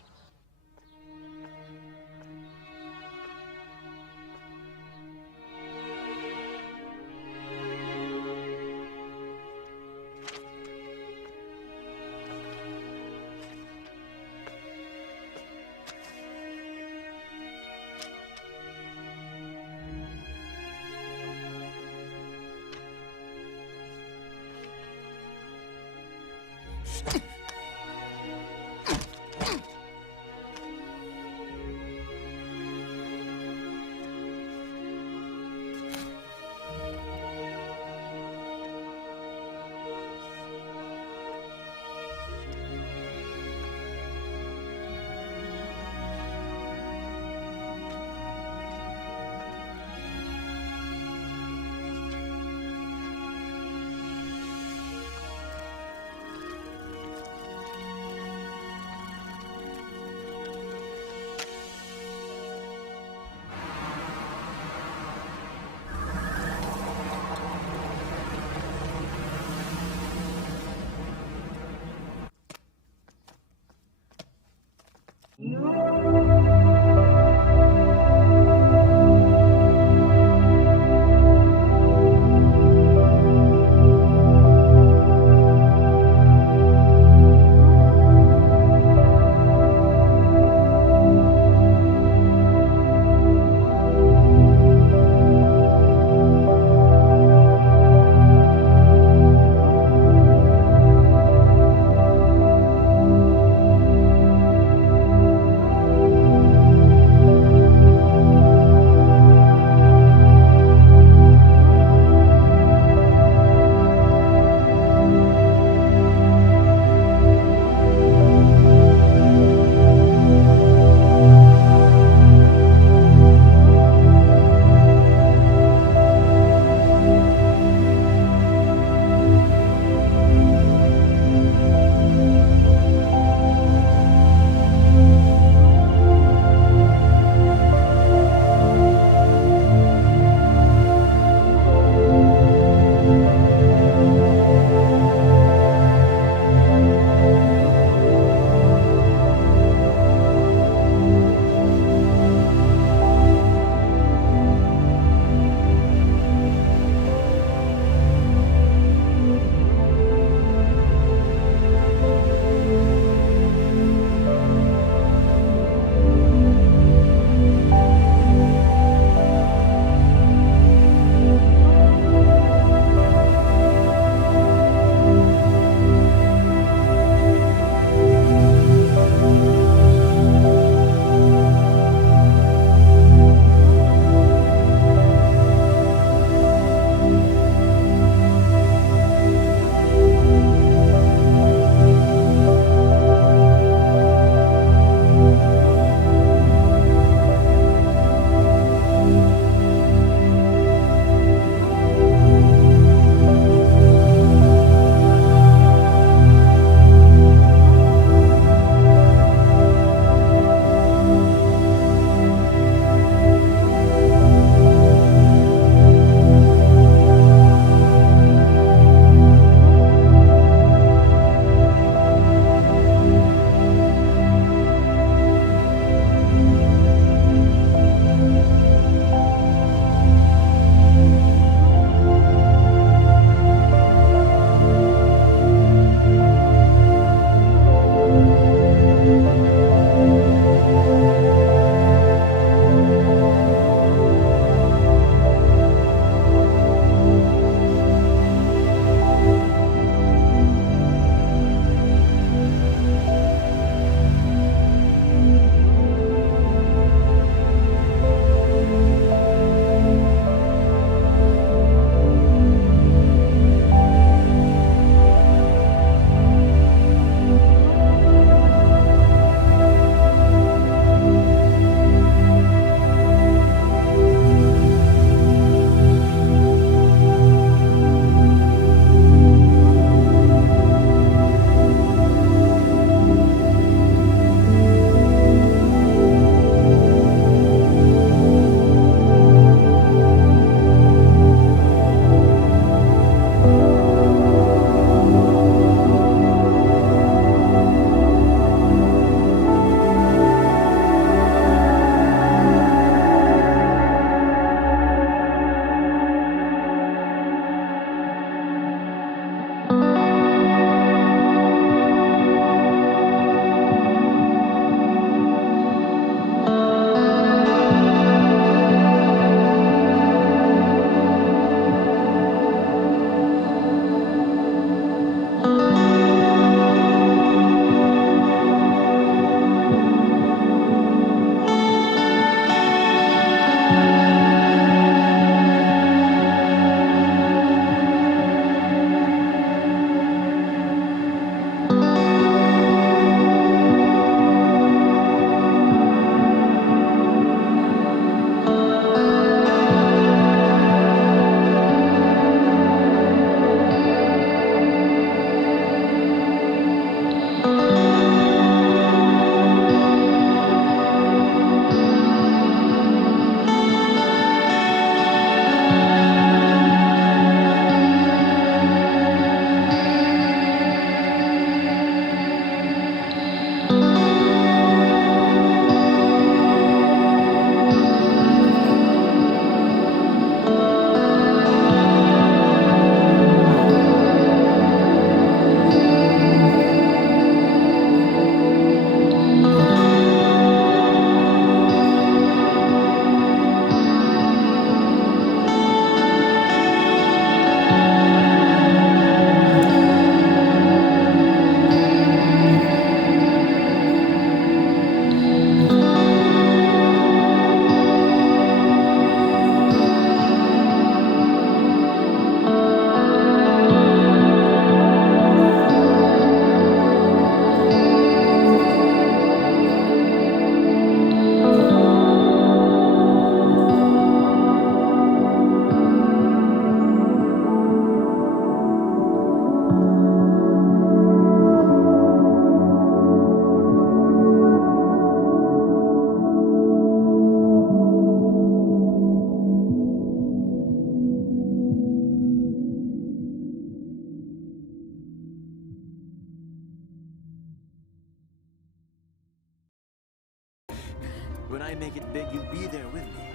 When I make it big, you'll be there with me.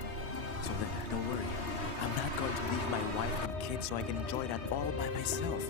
So then, don't worry. I'm not going to leave my wife and kids so I can enjoy that all by myself.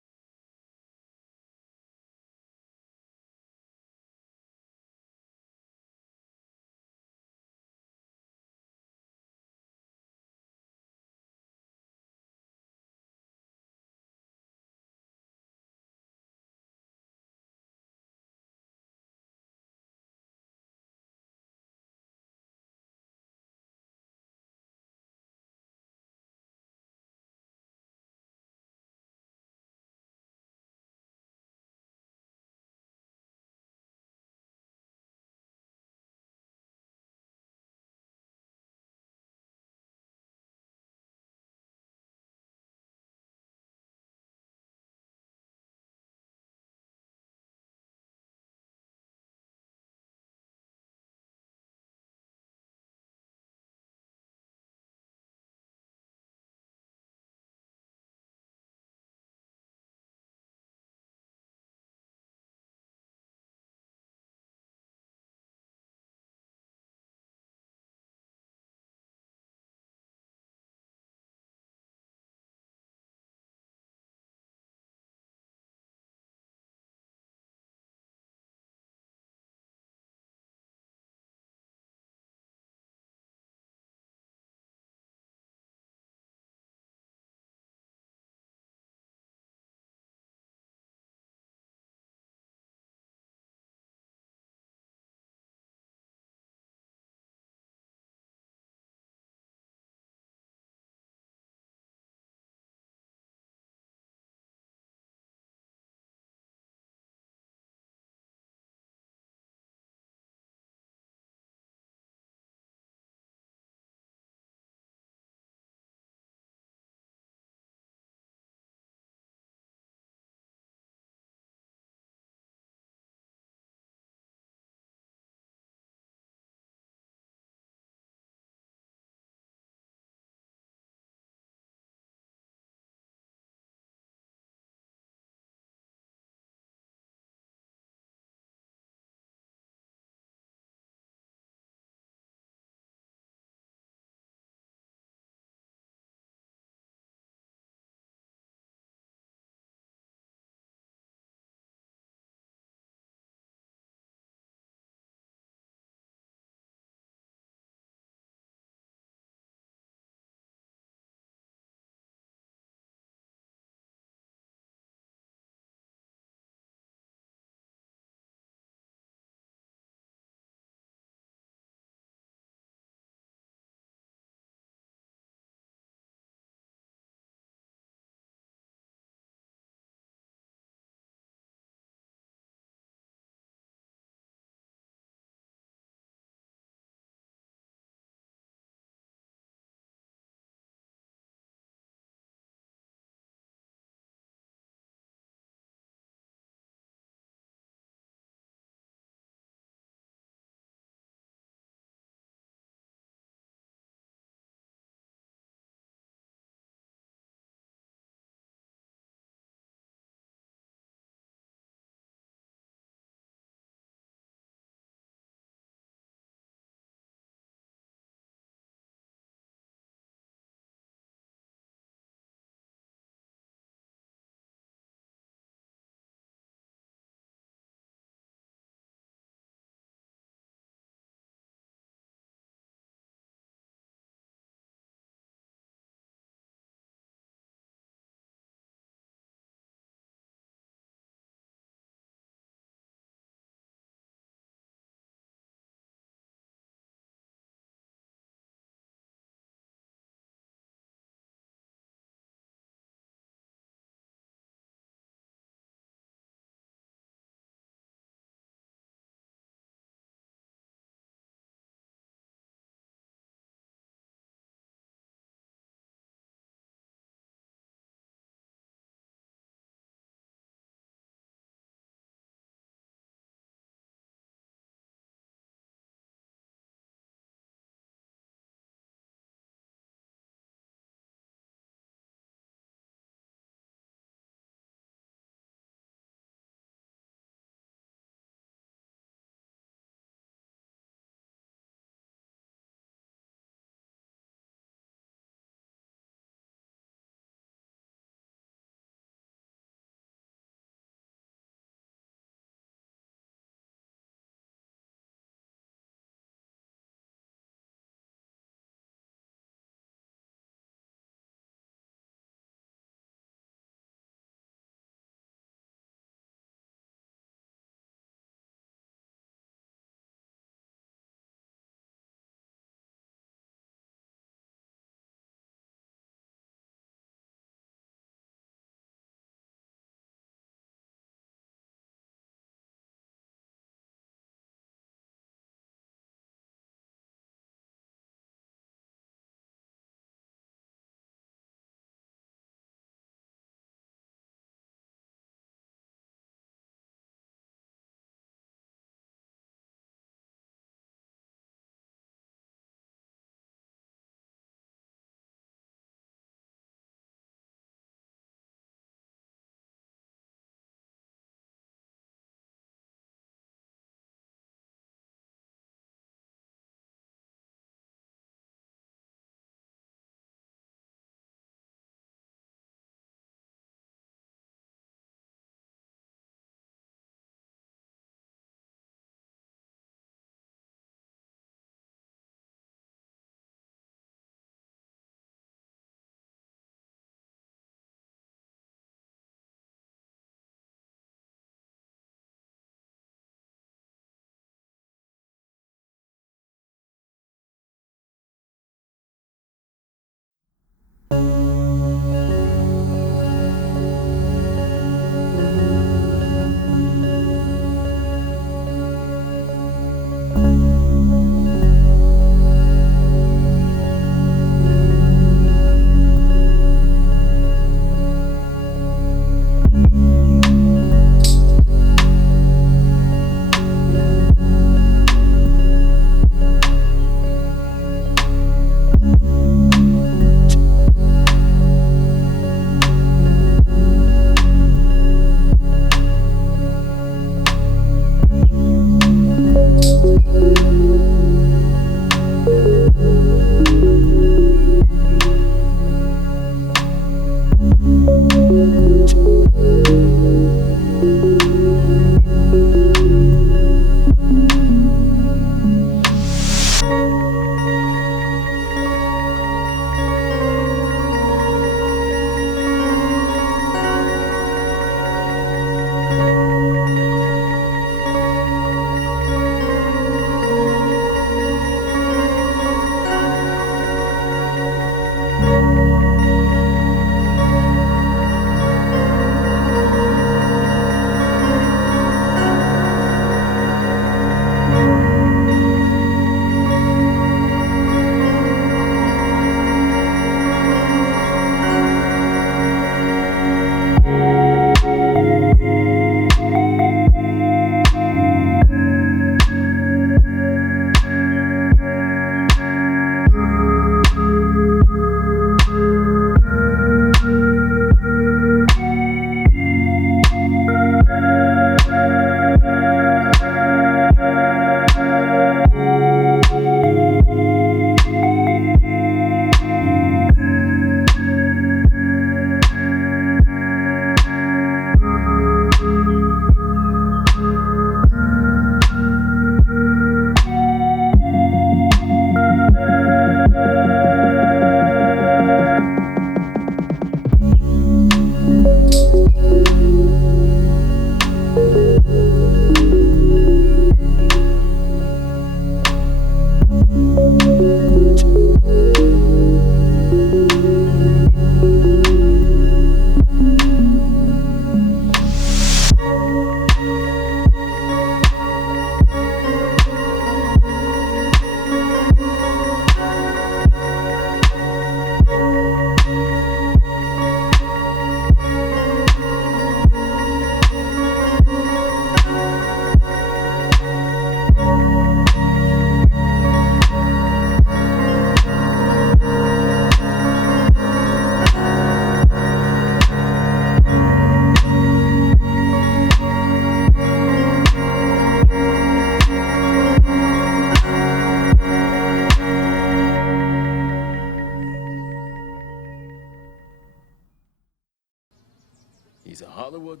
Hollywood?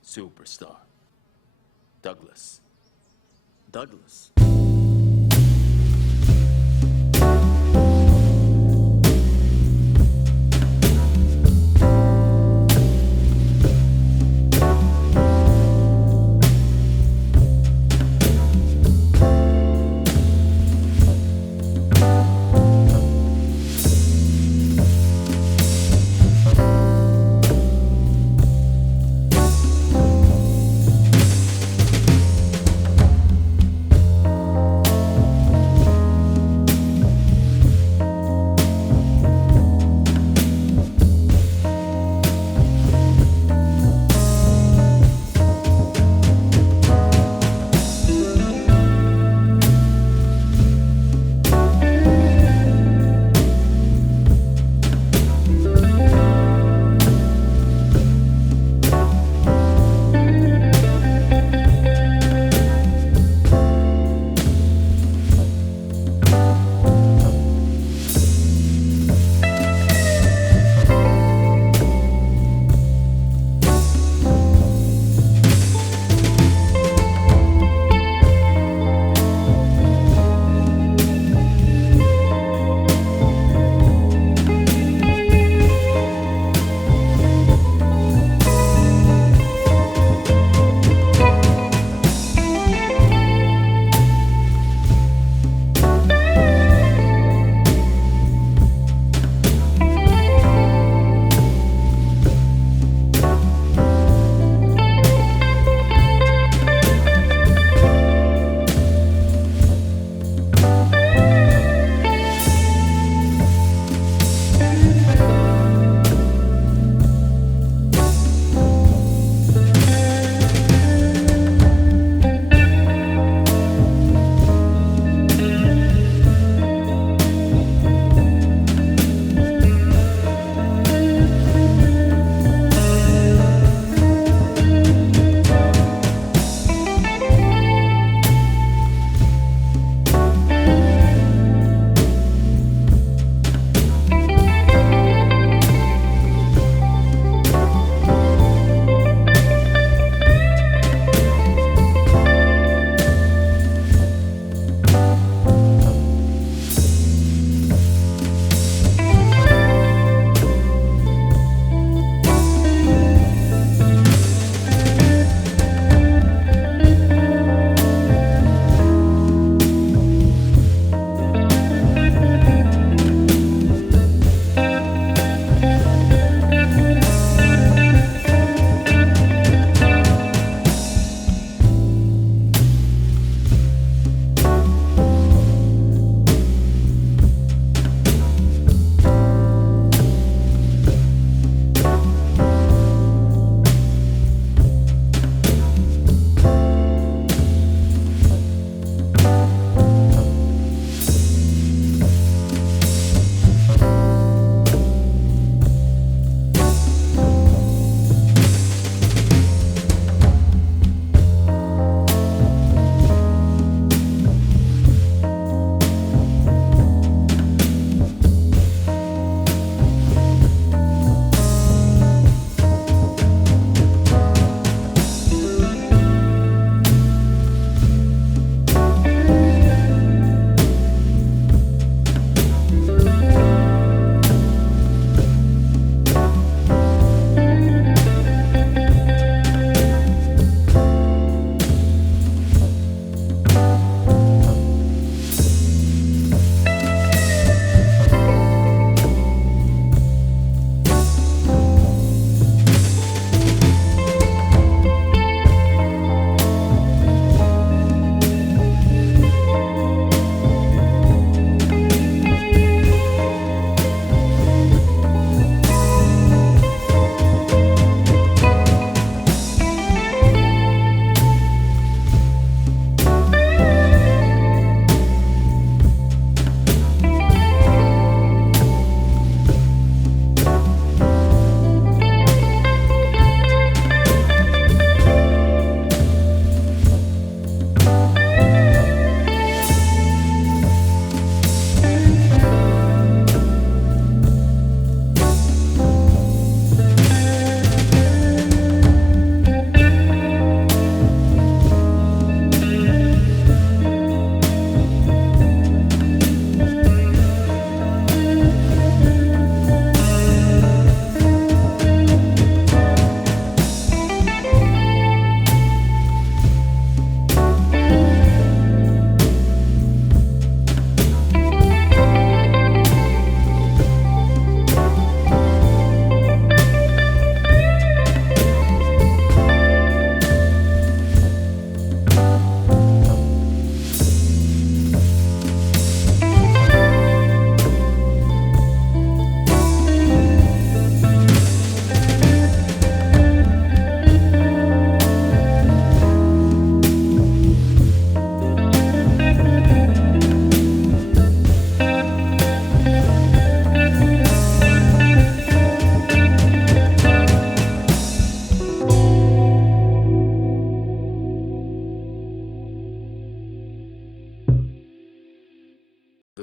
Superstar. Douglas. Douglas?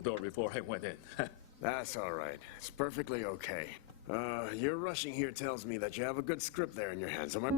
the door before I went in. That's all right. It's perfectly okay. Your rushing here tells me that you have a good script there in your hands. Am I...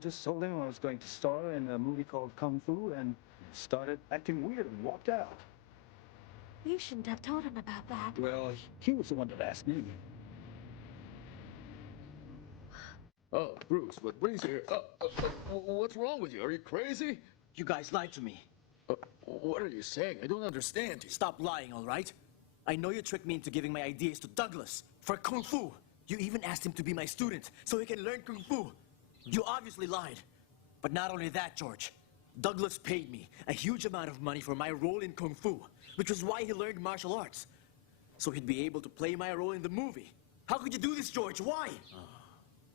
just told him I was going to star in a movie called Kung Fu and started acting weird and walked out. You shouldn't have told him about that. Well, he was the one that asked me. Oh, Bruce, what brings you here? What's wrong with you? Are you crazy? You guys lied to me. What are you saying? I don't understand you. Stop lying, all right? I know you tricked me into giving my ideas to Douglas for Kung Fu. You even asked him to be my student so he can learn Kung Fu. You obviously lied. But not only that, George. Douglas paid me a huge amount of money for my role in Kung Fu, which was why he learned martial arts. So he'd be able to play my role in the movie. How could you do this, George? Why?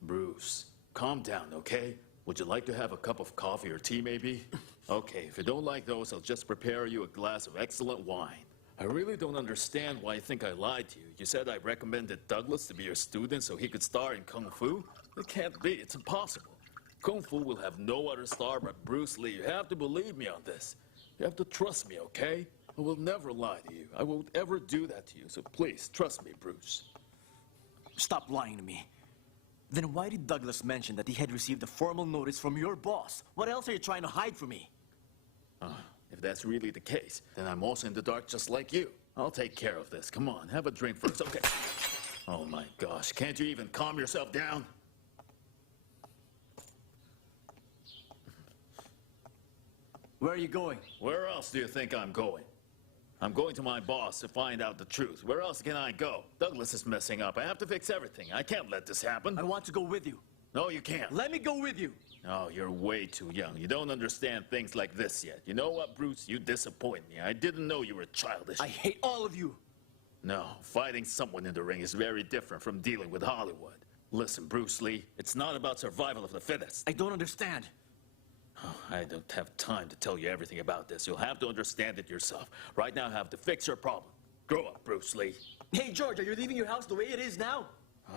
Bruce, calm down, okay? Would you like to have a cup of coffee or tea, maybe? Okay, if you don't like those, I'll just prepare you a glass of excellent wine. I really don't understand why you think I lied to you. You said I recommended Douglas to be your student so he could star in Kung Fu? It can't be. It's impossible. Kung Fu will have no other star but Bruce Lee. You have to believe me on this. You have to trust me, okay? I will never lie to you. I won't ever do that to you, so please, trust me, Bruce. Stop lying to me. Then why did Douglas mention that he had received a formal notice from your boss? What else are you trying to hide from me? If that's really the case, then I'm also in the dark just like you. I'll take care of this. Come on, have a drink first, okay? Oh my gosh, can't you even calm yourself down? Where are you going? Where else do you think I'm going? I'm going to my boss to find out the truth. Where else can I go? Douglas is messing up. I have to fix everything. I can't let this happen. I want to go with you. No, you can't. Let me go with you. Oh, you're way too young. You don't understand things like this yet. You know what, Bruce? You disappoint me. I didn't know you were childish. I hate all of you. No, fighting someone in the ring is very different from dealing with Hollywood. Listen, Bruce Lee, it's not about survival of the fittest. I don't understand. Oh, I don't have time to tell you everything about this. You'll have to understand it yourself. Right now, I have to fix your problem. Grow up, Bruce Lee. Hey, George, are you leaving your house the way it is now?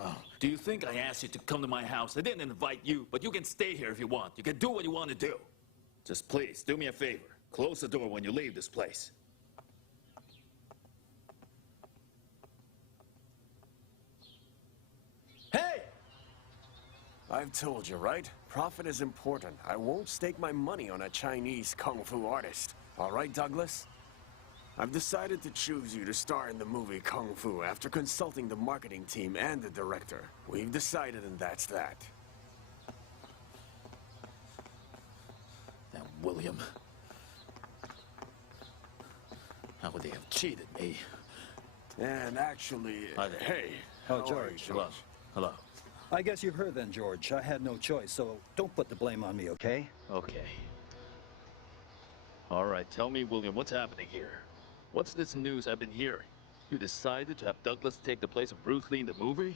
Oh, do you think I asked you to come to my house? I didn't invite you, but you can stay here if you want. You can do what you want to do. Just please, do me a favor. Close the door when you leave this place. Hey! I've told you, right? Profit is important. I won't stake my money on a Chinese Kung Fu artist. All right, Douglas? I've decided to choose you to star in the movie Kung Fu after consulting the marketing team and the director. We've decided, and that's that. Now, William. How would they have cheated me? And actually, hey. Oh, how are George. you, Hello. Hello. I guess you've heard then, George. I had no choice, so don't put the blame on me, okay? Okay. All right, tell me, William, what's happening here? What's this news I've been hearing? You decided to have Douglas take the place of Bruce Lee in the movie?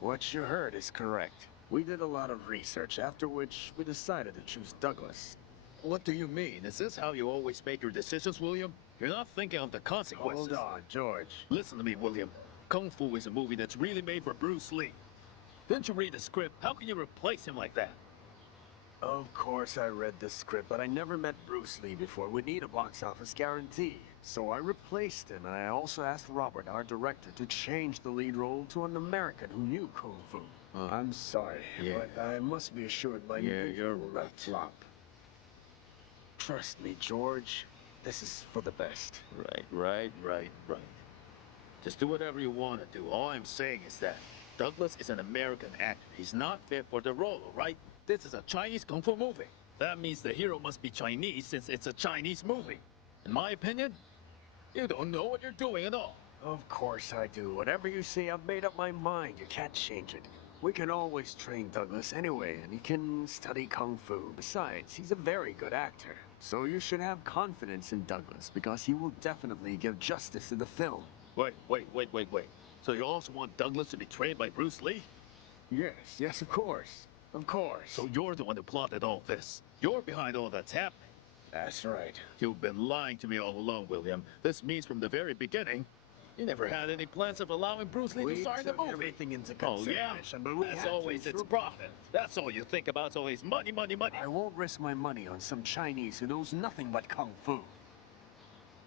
What you heard is correct. We did a lot of research, after which we decided to choose Douglas. What do you mean? Is this how you always make your decisions, William? You're not thinking of the consequences. Hold on, George. Listen to me, William. Kung Fu is a movie that's really made for Bruce Lee. Didn't you read the script? How can you replace him like that? Of course I read the script, but I never met Bruce Lee before. We need a box office guarantee. So I replaced him, and I also asked Robert, our director, to change the lead role to an American who knew Kung Fu. I'm sorry, but I must be assured my movie will not flop. Trust me, George. This is for the best. Right. Just do whatever you want to do. All I'm saying is that Douglas is an American actor. He's not fit for the role, all right? This is a Chinese Kung Fu movie. That means the hero must be Chinese since it's a Chinese movie. In my opinion, you don't know what you're doing at all. Of course I do. Whatever you say, I've made up my mind. You can't change it. We can always train Douglas anyway, and he can study Kung Fu. Besides, he's a very good actor. So you should have confidence in Douglas, because he will definitely give justice to the film. Wait. So you also want Douglas to be trained by Bruce Lee? Yes, of course. Of course. So you're the one who plotted all this. You're behind all that's happening. That's right. You've been lying to me all along, William. This means from the very beginning, you never had any plans of allowing Bruce Lee to star in the movie. Everything into Oh, yeah? consideration, but we As had to always, it's through- profit. That's all you think about. It's always money. I won't risk my money on some Chinese who knows nothing but Kung Fu.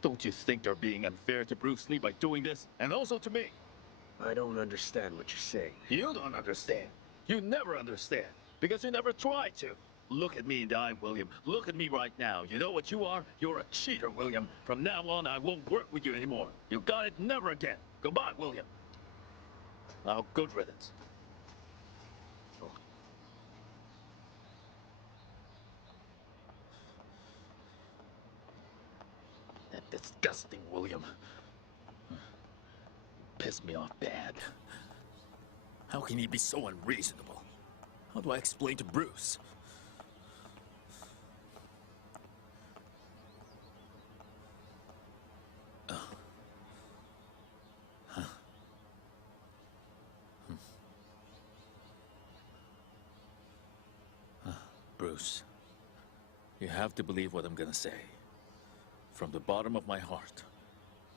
Don't you think you're being unfair to Bruce Lee by doing this? And also to me? I don't understand what you're saying. You don't understand. You never understand. Because you never tried to. Look at me in the eye, William. Look at me right now. You know what you are? You're a cheater, William. From now on, I won't work with you anymore. You got it? Never again. Goodbye, William. Now, good riddance. That disgusting William. Pissed me off bad. How can he be so unreasonable? How do I explain to Bruce? Bruce, you have to believe what I'm gonna say. From the bottom of my heart,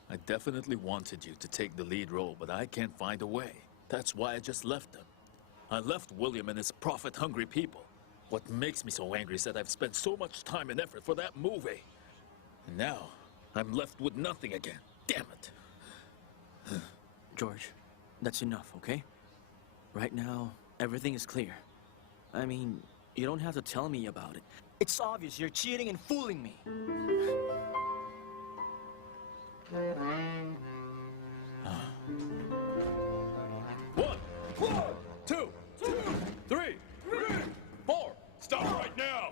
I definitely wanted you to take the lead role, but I can't find a way. That's why I just left them. I left William and his profit-hungry people. What makes me so angry is that I've spent so much time and effort for that movie. And now, I'm left with nothing again. Damn it. George, that's enough, okay? Right now, everything is clear. I mean, you don't have to tell me about it. It's obvious you're cheating and fooling me. One, two, three, four. Stop right now!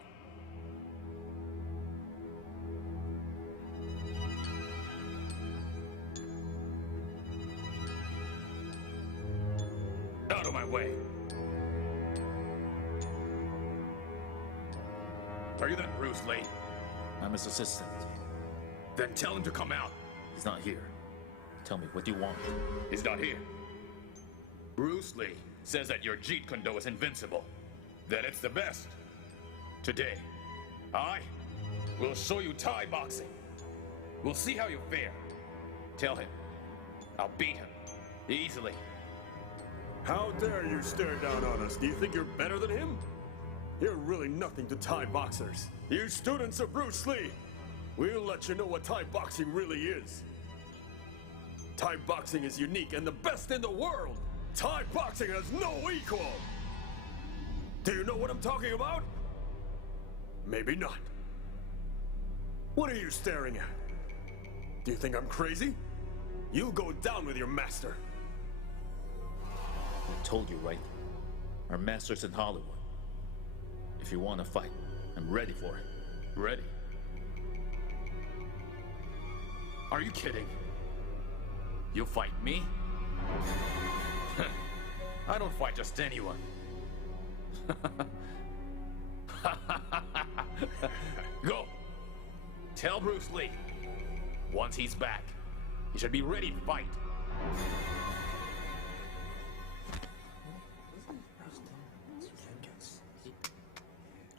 Out of my way. Are you that Bruce Lee? I'm his assistant. Then tell him to come out. He's not here. Tell me, what do you want? He's not here. Bruce Lee says that your Jeet Kune Do is invincible. That it's the best. Today, I will show you Thai boxing. We'll see how you fare. Tell him. I'll beat him. Easily. How dare you stare down on us? Do you think you're better than him? You're really nothing to Thai boxers. You students of Bruce Lee, we'll let you know what Thai boxing really is. Thai boxing is unique and the best in the world. Thai boxing has no equal. Do you know what I'm talking about? Maybe not. What are you staring at? Do you think I'm crazy? You go down with your master. I told you, right? Our master's in Hollywood. If you want to fight, I'm ready for it. Ready? Are you kidding? You'll fight me? I don't fight just anyone. Go! Tell Bruce Lee. Once he's back, he should be ready to fight.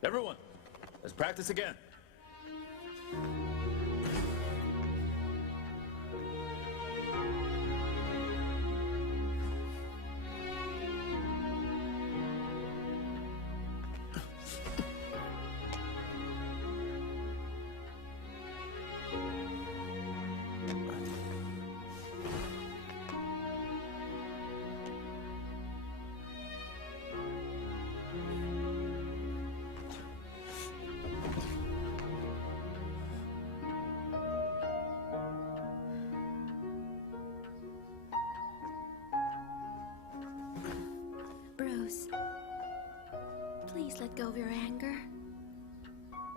Everyone, let's practice again. Bruce, please let go of your anger.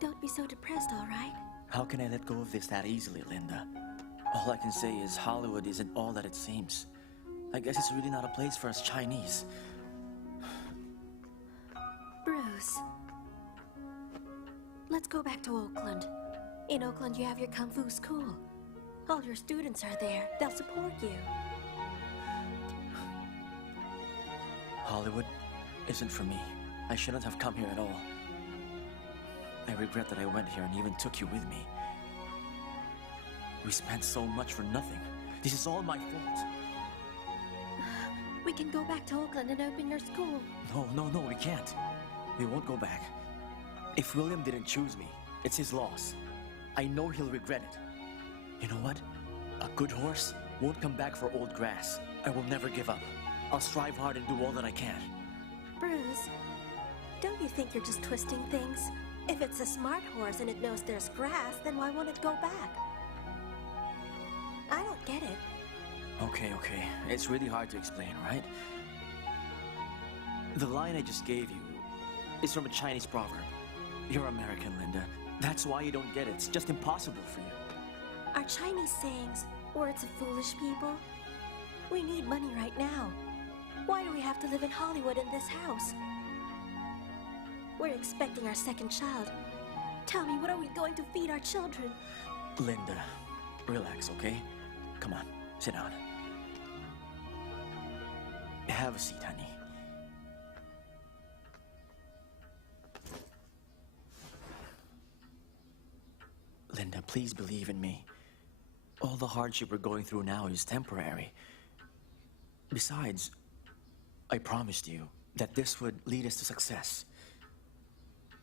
Don't be so depressed, all right? How can I let go of this that easily, Linda? All I can say is Hollywood isn't all that it seems. I guess it's really not a place for us Chinese. Bruce, let's go back to Oakland. In Oakland, you have your Kung Fu school. All your students are there. They'll support you. Hollywood isn't for me. I shouldn't have come here at all. I regret that I went here and even took you with me. We spent so much for nothing. This is all my fault. We can go back to Oakland and open your school. No, we can't. We won't go back. If William didn't choose me, it's his loss. I know he'll regret it. You know what? A good horse won't come back for old grass. I will never give up. I'll strive hard and do all that I can. Bruce, Don't you think you're just twisting things? If it's a smart horse and it knows there's grass, then why won't it go back? I don't get it. Okay. It's really hard to explain, right? The line I just gave you is from a Chinese proverb. You're American, Linda. That's why you don't get it. It's just impossible for you. Are Chinese sayings words of foolish people? We need money right now. Why do we have to live in Hollywood in this house? We're expecting our second child. Tell me, what are we going to feed our children? Linda, relax, okay? Come on, sit down. Have a seat, honey. Linda, please believe in me. All the hardship we're going through now is temporary. Besides, I promised you that this would lead us to success.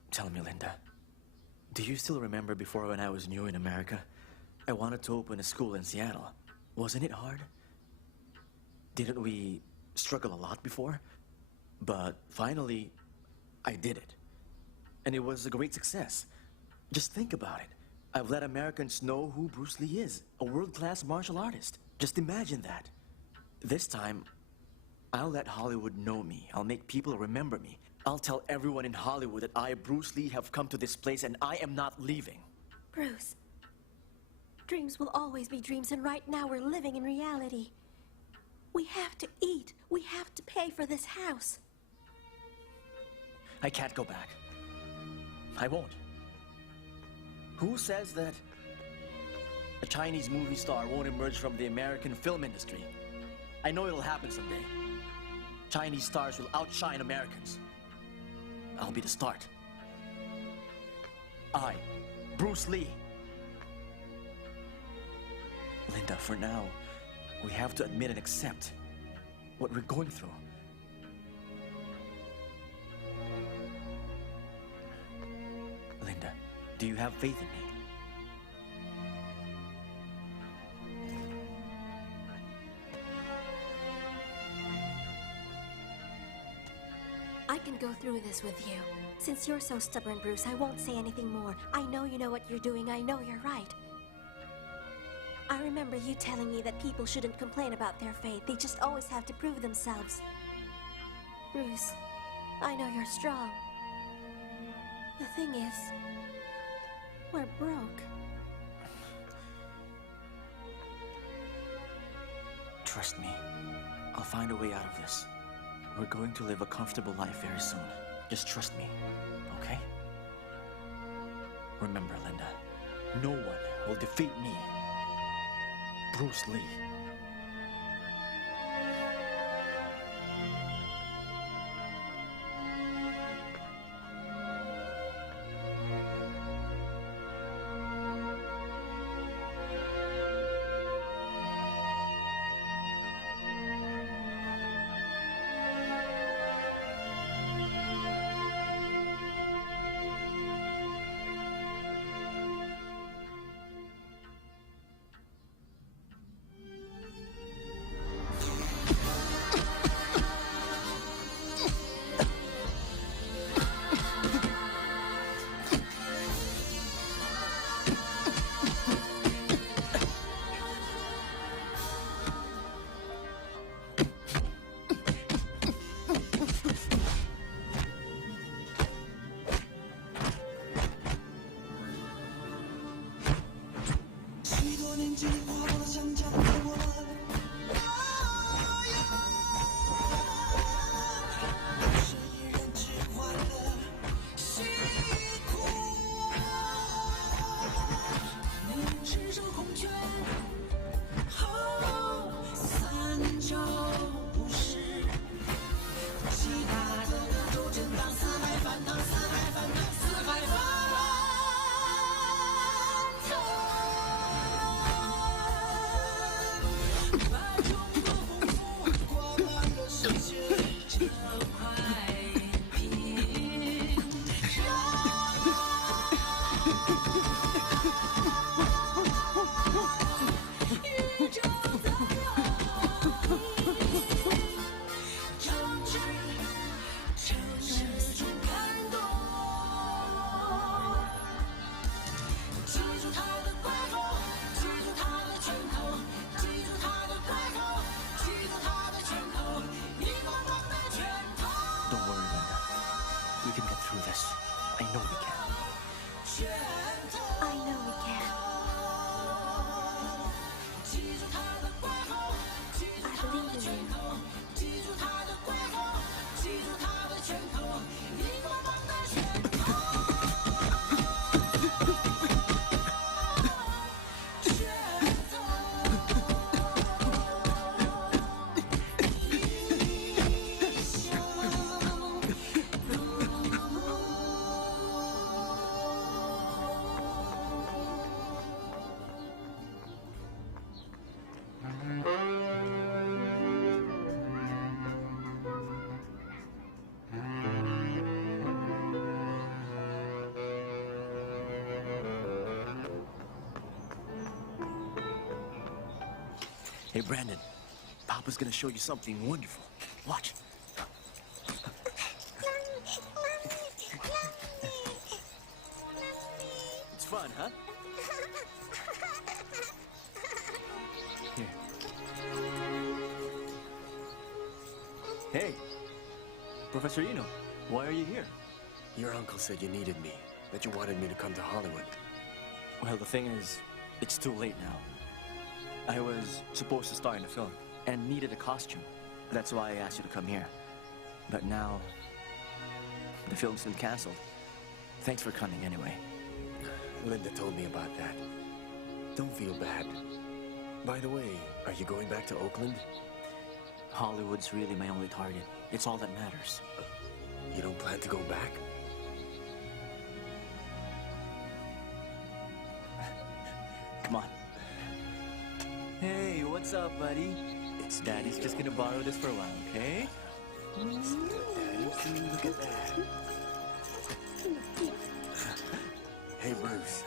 Tell me, Linda, do you still remember before when I was new in America? I wanted to open a school in Seattle. Wasn't it hard? Didn't we struggle a lot before? But finally, I did it. And it was a great success. Just think about it. I've let Americans know who Bruce Lee is, a world-class martial artist. Just imagine that. This time, I'll let Hollywood know me. I'll make people remember me. I'll tell everyone in Hollywood that I, Bruce Lee, have come to this place and I am not leaving. Bruce, dreams will always be dreams, and right now we're living in reality. We have to eat. We have to pay for this house. I can't go back. I won't. Who says that a Chinese movie star won't emerge from the American film industry? I know it'll happen someday. Chinese stars will outshine Americans. I'll be the start. I, Bruce Lee. Linda, for now, we have to admit and accept what we're going through. Linda, do you have faith in me? I can go through this with you. Since you're so stubborn, Bruce, I won't say anything more. I know you know what you're doing. I know you're right. I remember you telling me that people shouldn't complain about their faith. They just always have to prove themselves. Bruce, I know you're strong. The thing is, we're broke. Trust me. I'll find a way out of this. We're going to live a comfortable life very soon. Just trust me, okay? Remember, Linda, no one will defeat me, Bruce Lee. We can get through this. I know we can. I know we can. I believe in you. Hey, Brandon. Papa's gonna show you something wonderful. Watch. It's fun, huh? Here. Hey, Professor Eno, why are you here? Your uncle said you needed me, that you wanted me to come to Hollywood. Well, the thing is, it's too late now. I was supposed to star in a film and needed a costume. That's why I asked you to come here. But now, the film's been canceled. Thanks for coming anyway. Linda told me about that. Don't feel bad. By the way, are you going back to Oakland? Hollywood's really my only target. It's all that matters. You don't plan to go back? Come on. Hey, what's up, buddy? It's Daddy's just gonna borrow this for a while, okay? Daddy, look at that. Hey, Bruce.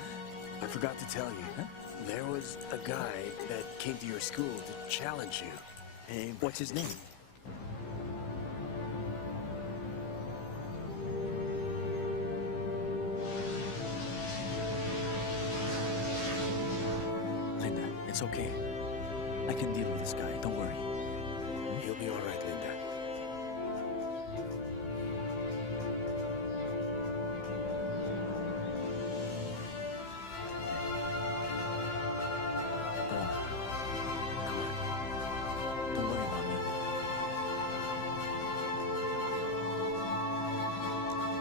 I forgot to tell you. There was a guy that came to your school to challenge you. Hey, what's his name? Linda, it's okay. I can deal with this guy, don't worry. He'll be all right, Linda. Go on. Come on. Don't worry about me.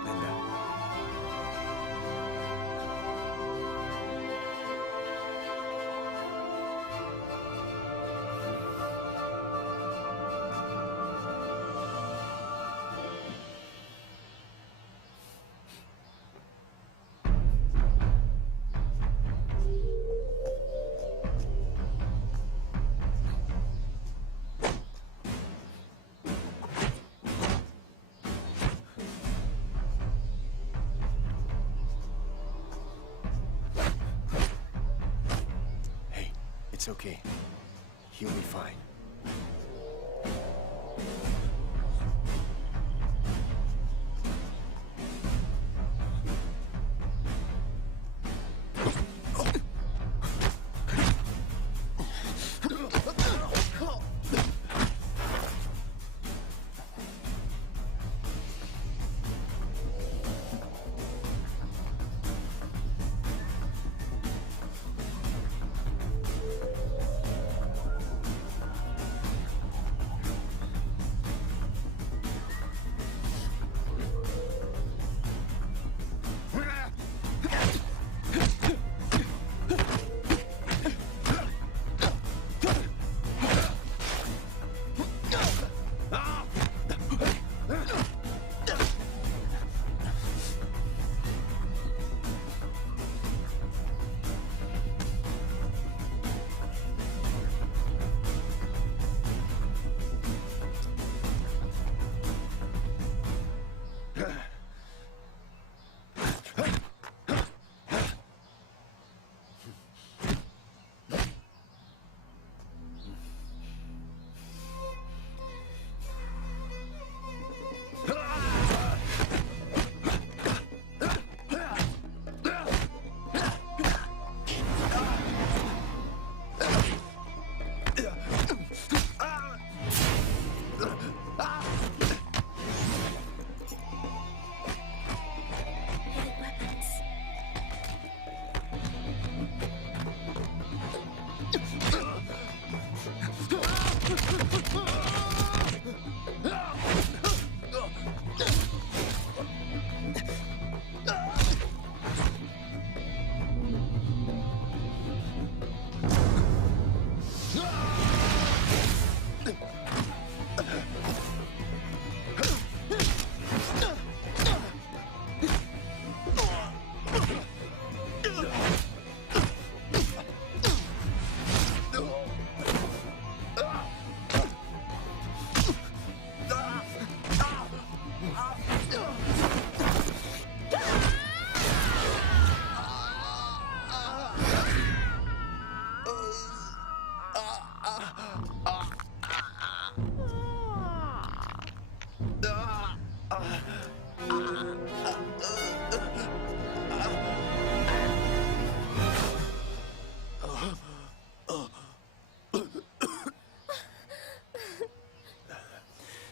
Linda. Hey, it's okay. He'll be fine.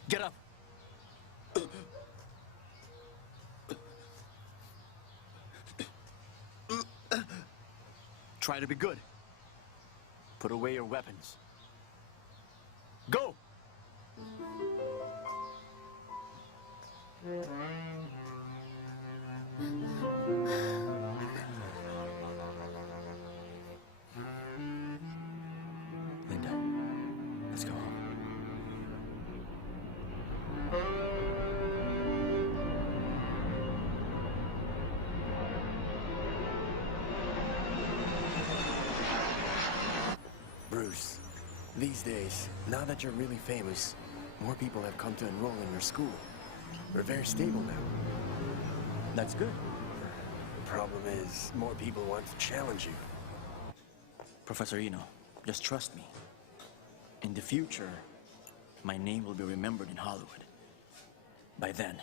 Get up. Try to be good. Put away your weapons. Go! Linda, let's go home. Bruce, these days, now that you're really famous, more people have come to enroll in your school. We're very stable now. That's good. The problem is, more people want to challenge you. Professor Eno, just trust me. In the future, my name will be remembered in Hollywood. By then,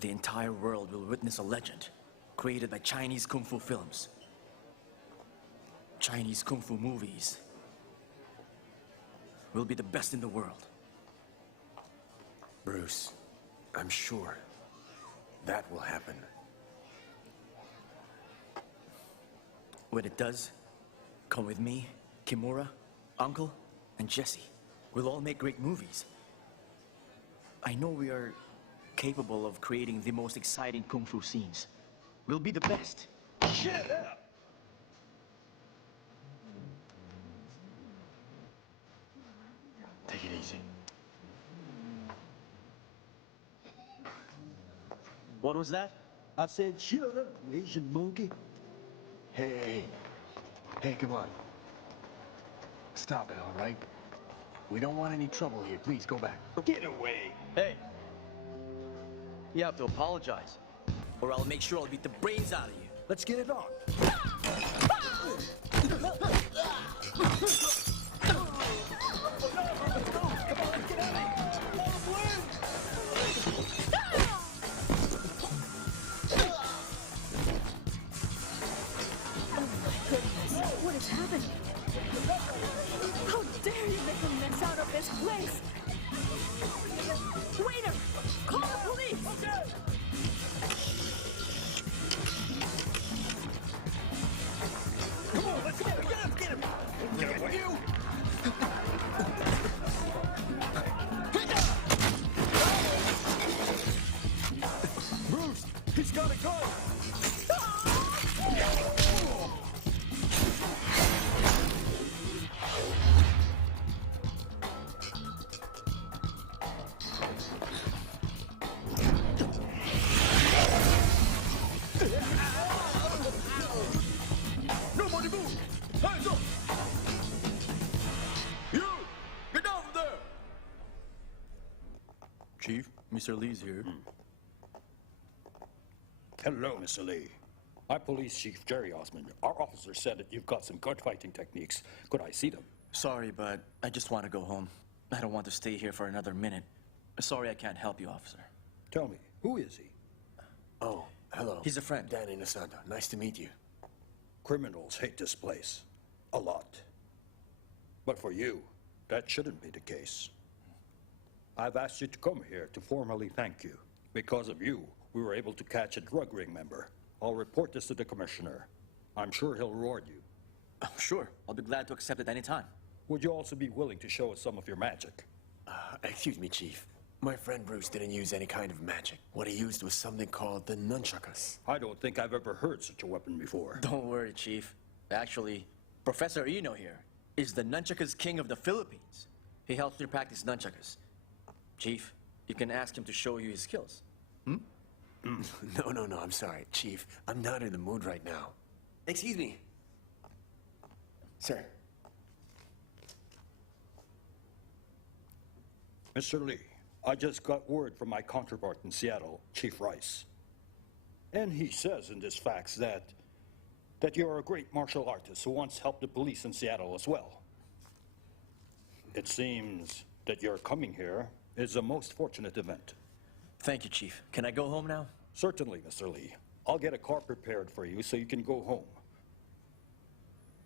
the entire world will witness a legend created by Chinese Kung Fu films. Chinese Kung Fu movies will be the best in the world. Bruce, I'm sure that will happen. When it does, come with me, Kimura, Uncle, and Jesse. We'll all make great movies. I know we are capable of creating the most exciting Kung Fu scenes. We'll be the best. Shut up! Take it easy. What was that? I said, shut up, Asian monkey. Hey, come on. Stop it, all right? We don't want any trouble here. Please, go back. Get away. Hey! You have to apologize, or I'll make sure I'll beat the brains out of you. Let's get it on. What is happening? How dare you make a mess out of this place? Waiter! Call the police! Come on, let's get him! Get him! Get away! You! Bruce, he's got a gun! Nobody move! Hands up! You! Get down there! Chief, Mr. Lee's here. Hello, Mr. Lee. I'm Police Chief Jerry Osmond. Our officer said that you've got some gunfighting techniques. Could I see them? Sorry, but I just want to go home. I don't want to stay here for another minute. Sorry I can't help you, officer. Tell me, who is he? Oh, hello. He's a friend. Danny Nasanta. Nice to meet you. Criminals hate this place. A lot. But for you, that shouldn't be the case. I've asked you to come here to formally thank you. Because of you, we were able to catch a drug ring member. I'll report this to the commissioner. I'm sure he'll reward you. Oh, sure. I'll be glad to accept it any time. Would you also be willing to show us some of your magic? Excuse me, Chief. My friend Bruce didn't use any kind of magic. What he used was something called the nunchakas. I don't think I've ever heard such a weapon before. Don't worry, Chief. Actually, Professor Eno here is the nunchakas king of the Philippines. He helps me practice nunchakas. Chief, you can ask him to show you his skills. No, I'm sorry, Chief. I'm not in the mood right now. Excuse me. Sir. Mr. Lee, I just got word from my counterpart in Seattle, Chief Rice. And he says in this fax that you're a great martial artist who once helped the police in Seattle as well. It seems that your coming here is a most fortunate event. Thank you, Chief. Can I go home now? Certainly, Mr. Lee. I'll get a car prepared for you so you can go home.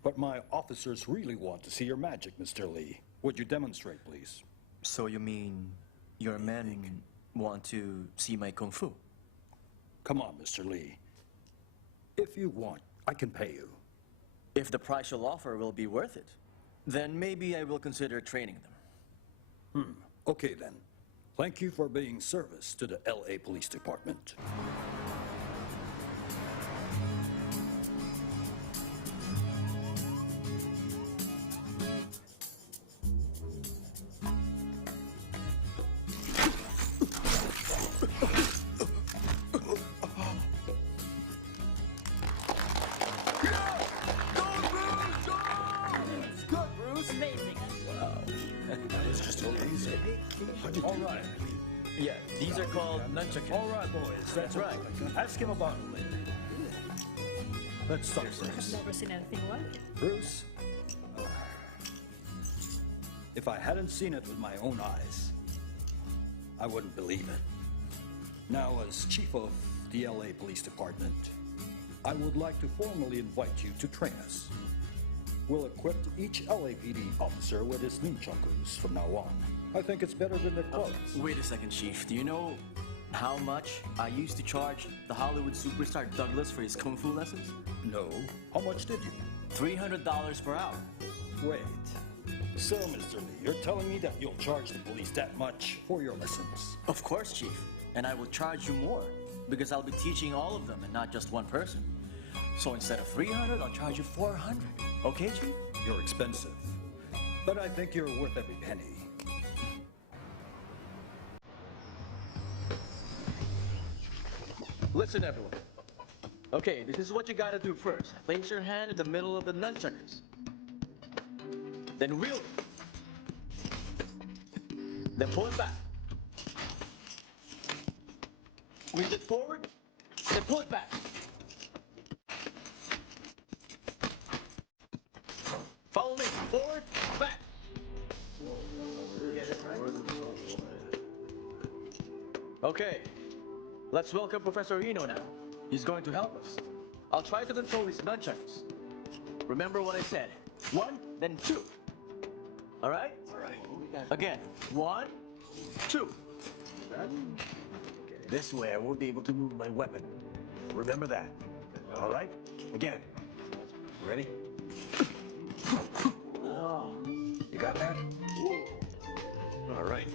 But my officers really want to see your magic, Mr. Lee. Would you demonstrate, please? So you mean your men want to see my Kung Fu? Come on, Mr. Lee. If you want, I can pay you. If the price you'll offer will be worth it, then maybe I will consider training them. Okay then. Thank you for being service to the LA Police Department. All right. Yeah, these are called nunchucks. All right, boys. That's right. Ask him about it later. Let's talk I've this. never seen anything like it. Bruce, if I hadn't seen it with my own eyes, I wouldn't believe it. Now, as chief of the LA Police Department, I would like to formally invite you to train us. We'll equip each LAPD officer with his nunchakus from now on. I think it's better than the clubs. Wait a second, Chief. Do you know how much I used to charge the Hollywood superstar Douglas for his Kung Fu lessons? No. How much did you? $300 per hour. Wait. So, Mr. Lee, you're telling me that you'll charge the police that much for your lessons? Of course, Chief. And I will charge you more, because I'll be teaching all of them and not just one person. So instead of $300, I'll charge you $400. Okay, Chief? You're expensive. But I think you're worth every penny. Listen, everyone. Okay, this is what you gotta do first. Place your hand in the middle of the nunchuckers. Then wheel it. Then pull it back. Wheel it forward. Then pull it back. Follow me. Forward, back. Okay. Let's welcome Professor Eno now. He's going to help us. I'll try to control these nunchucks. Remember what I said. 1, then 2. All right? All right. Again. 1, 2. This way I won't be able to move my weapon. Remember that. All right? Again. Ready? You got that? All right.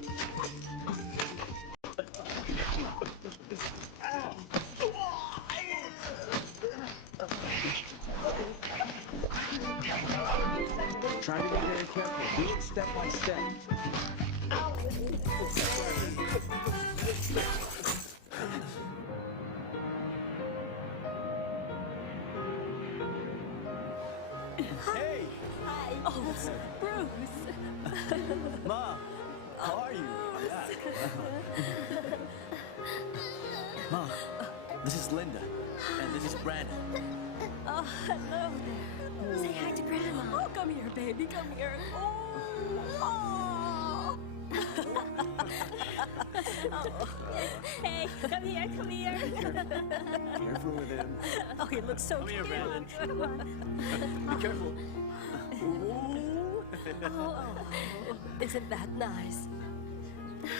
Try to be very careful. Do it step by step. Hey! Hi. Oh, Bruce. Mom, how are you? Mom, this is Linda, and this is Brandon. Oh, hello there. Say hi to Grandma. Oh, come here, baby. Come here. Oh. Oh. Hey, come here, come here. Careful with him. Oh, he looks so Come here, cute. Brandon. Be careful. Oh, isn't that nice?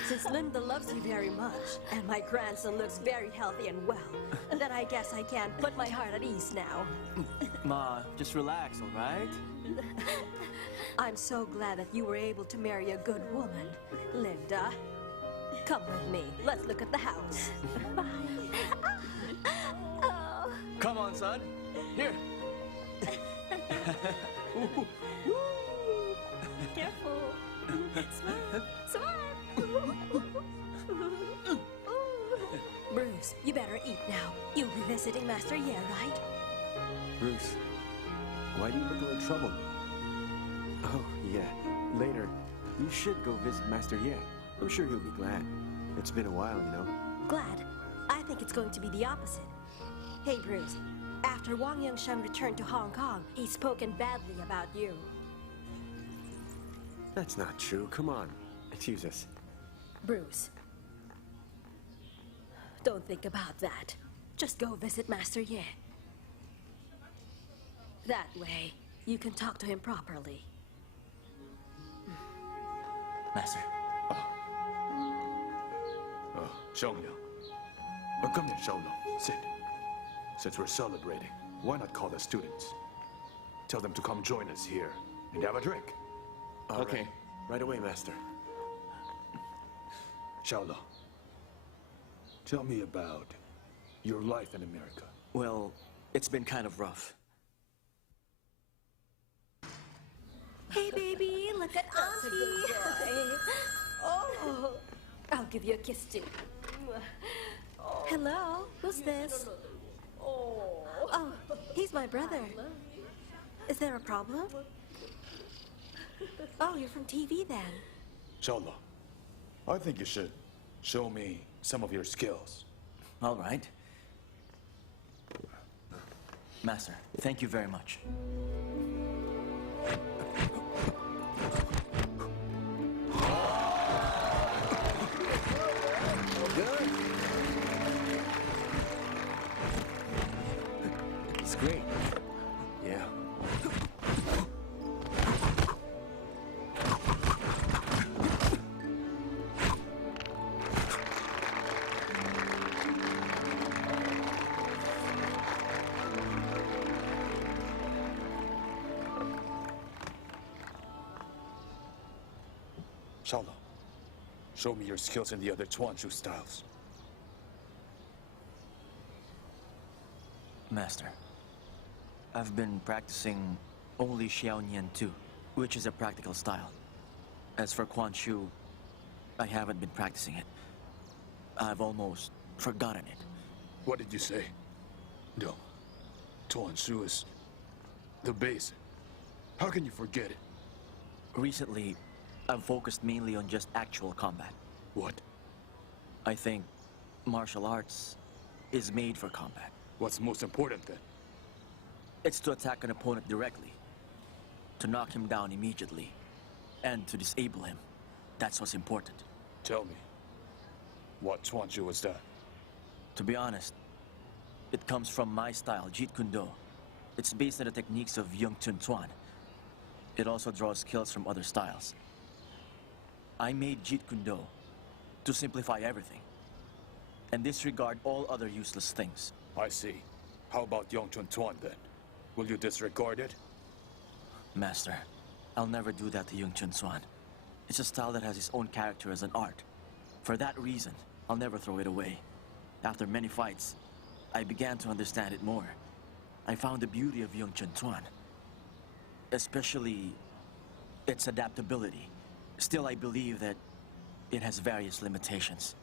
Since Linda loves you very much, and my grandson looks very healthy and well, then I guess I can put my heart at ease now. Ma, just relax, all right? I'm so glad that you were able to marry a good woman, Linda. Come with me. Let's look at the house. Bye. Oh. Come on, son. Here. Careful. Smile. Smile. Bruce, you better eat now. You'll be visiting Master Ye, right? Bruce, why do you look a little troubled? Oh, yeah. Later, you should go visit Master Ye. I'm sure he'll be glad. It's been a while, you know. Glad? I think it's going to be the opposite. Hey, Bruce. After Wang Yongsheng returned to Hong Kong, he's spoken badly about you. That's not true. Come on. Excuse us. Bruce. Don't think about that. Just go visit Master Ye. That way, you can talk to him properly. Master. Xiaoliang. Come here, Xiaoliang. Sit. Since we're celebrating, why not call the students? Tell them to come join us here and have a drink. Okay. Right away, Master. Xiaoliang, tell me about your life in America. Well, it's been kind of rough. Hey, baby, look at Auntie. Oh, I'll give you a kiss too. Hello, who's this? Oh, he's my brother. Is there a problem? Oh, you're from TV then. Xiaoliang, I think you should show me some of your skills. All right. Master, thank you very much. Good. It's great. Yeah. Xiaoliang, show me your skills in the other Chuanshu styles. Master, I've been practicing only Xiaonian 2, which is a practical style. As for Quan Shu, I haven't been practicing it. I've almost forgotten it. What did you say? No. Chuanshu is the basic. How can you forget it? Recently, I've focused mainly on just actual combat. What? I think martial arts is made for combat. What's most important then? It's to attack an opponent directly, to knock him down immediately, and to disable him. That's what's important. Tell me, what Chuanshu is that? To be honest, it comes from my style, Jeet Kune Do. It's based on the techniques of Yung Chun Tuan. It also draws skills from other styles. I made Jeet Kune Do to simplify everything and disregard all other useless things. I see. How about Yung Chun Tuan then? Will you disregard it? Master, I'll never do that to Yung Chun Tuan. It's a style that has its own character as an art. For that reason, I'll never throw it away. After many fights, I began to understand it more. I found the beauty of Yung Chun Tuan, especially its adaptability. Still, I believe that it has various limitations.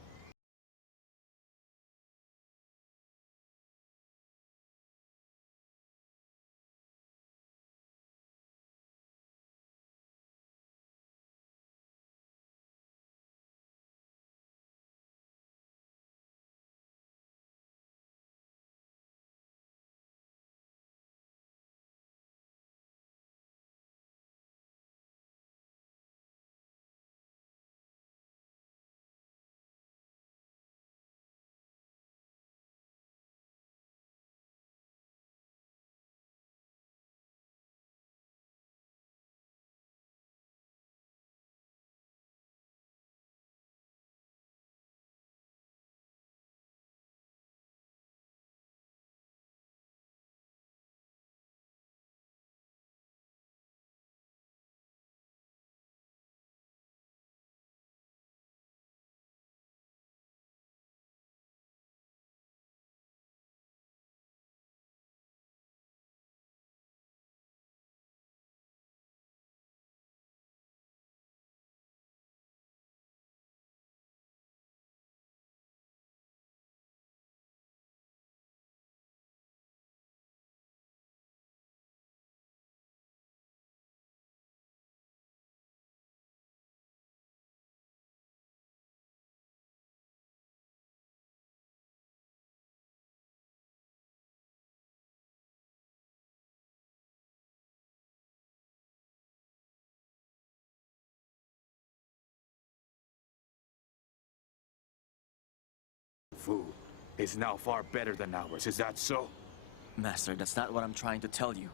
Fu, is now far better than ours. Is that so? Master, that's not what I'm trying to tell you.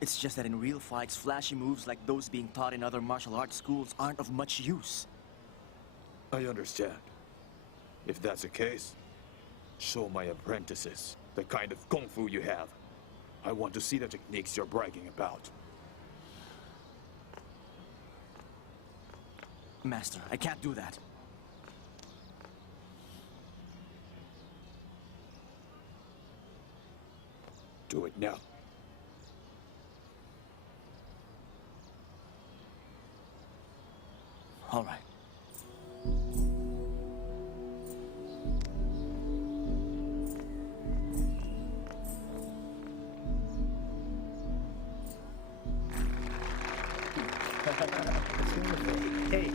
It's just that in real fights, flashy moves like those being taught in other martial arts schools aren't of much use. I understand. If that's the case, show my apprentices the kind of kung fu you have. I want to see the techniques you're bragging about. Master, I can't do that. Do it now. All right. Hey,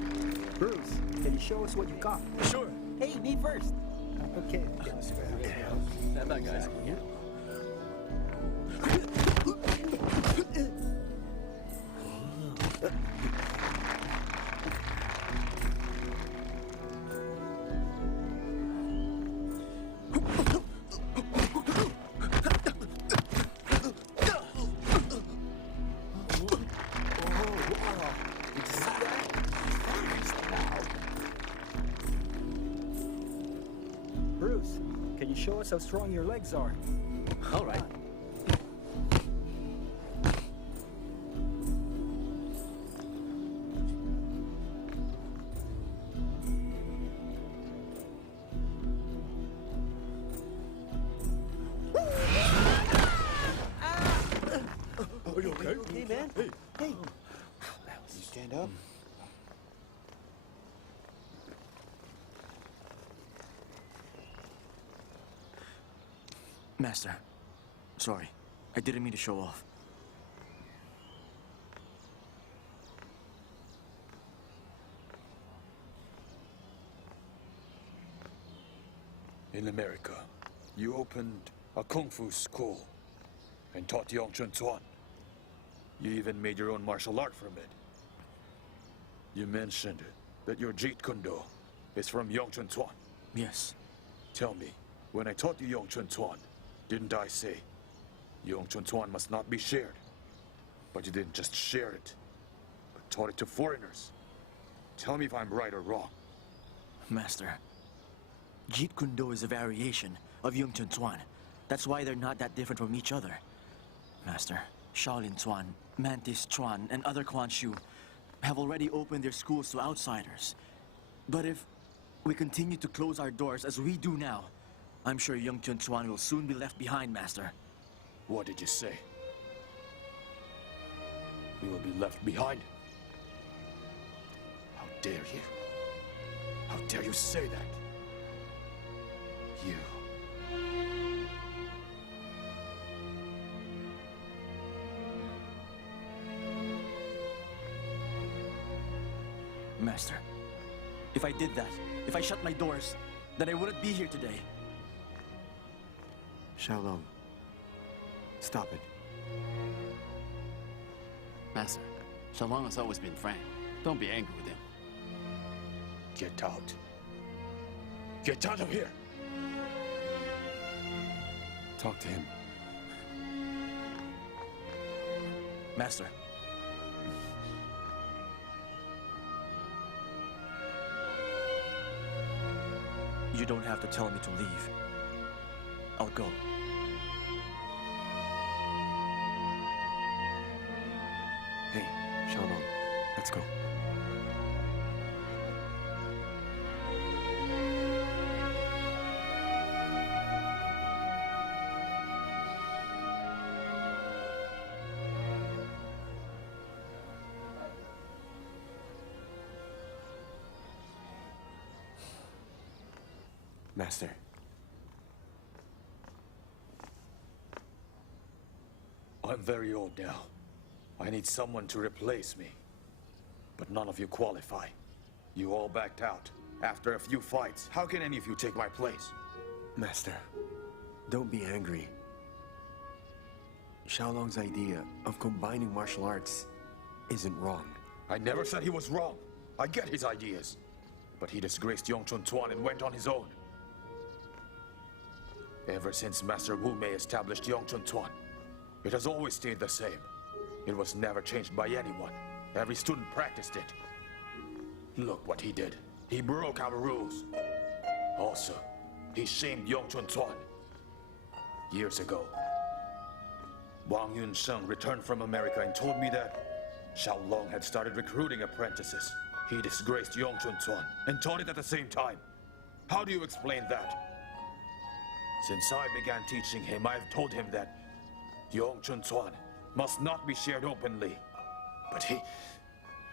Bruce, can you show us what you got? Sure. Hey, me first. Okay. Stand back, guys. Bruce, can you show us how strong your legs are? All right. Are you okay? Hey, man. Hey. You stand up. Master, sorry. I didn't mean to show off. In America, you opened a kung fu school and taught Yongchun Tuan. You even made your own martial art from it. You mentioned that your Jeet Kune Do is from Yongchun Tuan. Yes. Tell me, when I taught you Yongchun Tuan, didn't I say Yongchun Tuan must not be shared? But you didn't just share it, but taught it to foreigners. Tell me if I'm right or wrong. Master, Jeet Kune Do is a variation of Yongchun Tuan. That's why they're not that different from each other. Master, Shaolin Tuan, Mantis Chuan, and other Quan Shu have already opened their schools to outsiders. But if we continue to close our doors as we do now, I'm sure Yongchun Tuan will soon be left behind, Master. What did you say? We will be left behind? How dare you? How dare you say that? You. Master, if I did that, if I shut my doors, then I wouldn't be here today. Xiaolong, stop it. Master, Xiaolong has always been frank. Don't be angry with him. Get out. Get out of here! Talk to him. Master. You don't have to tell me to leave. I'll go. Hey, Xiaolong, let's go. Master. I'm very old now. I need someone to replace me. But none of you qualify. You all backed out after a few fights. How can any of you take my place? Master, don't be angry. Xiaolong's idea of combining martial arts isn't wrong. I never said he was wrong. I get his ideas. But he disgraced Yongchun Tuan and went on his own. Ever since Master Wu Mei established Yongchun Tuan, it has always stayed the same. It was never changed by anyone. Every student practiced it. Look what he did. He broke our rules. Also, he shamed Yongchun Tuan. Years ago, Wang Yunsheng returned from America and told me that Xiaolong had started recruiting apprentices. He disgraced Yongchun Tuan and taught it at the same time. How do you explain that? Since I began teaching him, I've told him that Yongchun Tuan must not be shared openly. But he...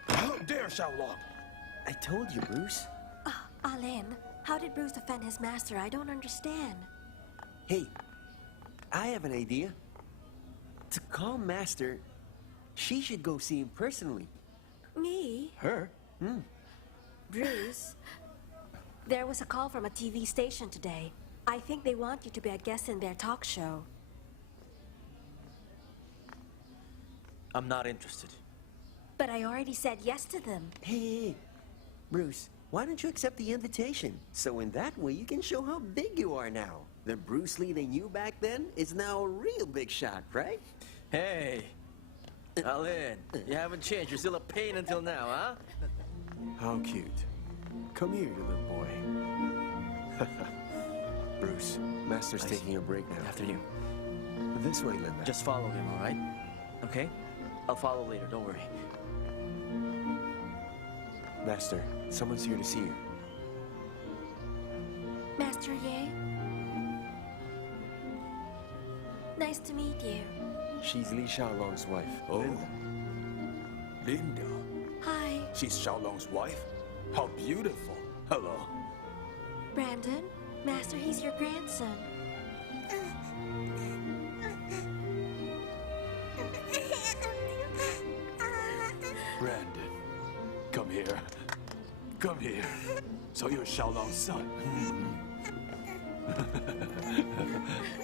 How dare Xiaolong? I told you, Bruce. Alin, how did Bruce offend his master? I don't understand. Hey, I have an idea. To calm Master, she should go see him personally. Me? Her? Bruce, there was a call from a TV station today. I think they want you to be a guest in their talk show. I'm not interested. But I already said yes to them. Hey, Bruce, why don't you accept the invitation? So in that way, you can show how big you are now. The Bruce Lee they knew back then is now a real big shot, right? Hey, Alin, you haven't changed. You're still a pain until now, huh? How cute. Come here, you little boy. Bruce, Master's taking a break now. After you. This way, Linda. Just follow him, all right? Okay? I'll follow later, don't worry. Master, someone's here to see you. Master Ye? Nice to meet you. She's Li Xiaolong's wife. Oh. Linda. Linda. Hi. She's Xiaolong's wife? How beautiful. Hello. Brandon, Master, he's your grandson. Brandon, come here. Come here. So you're Xiaolong's son.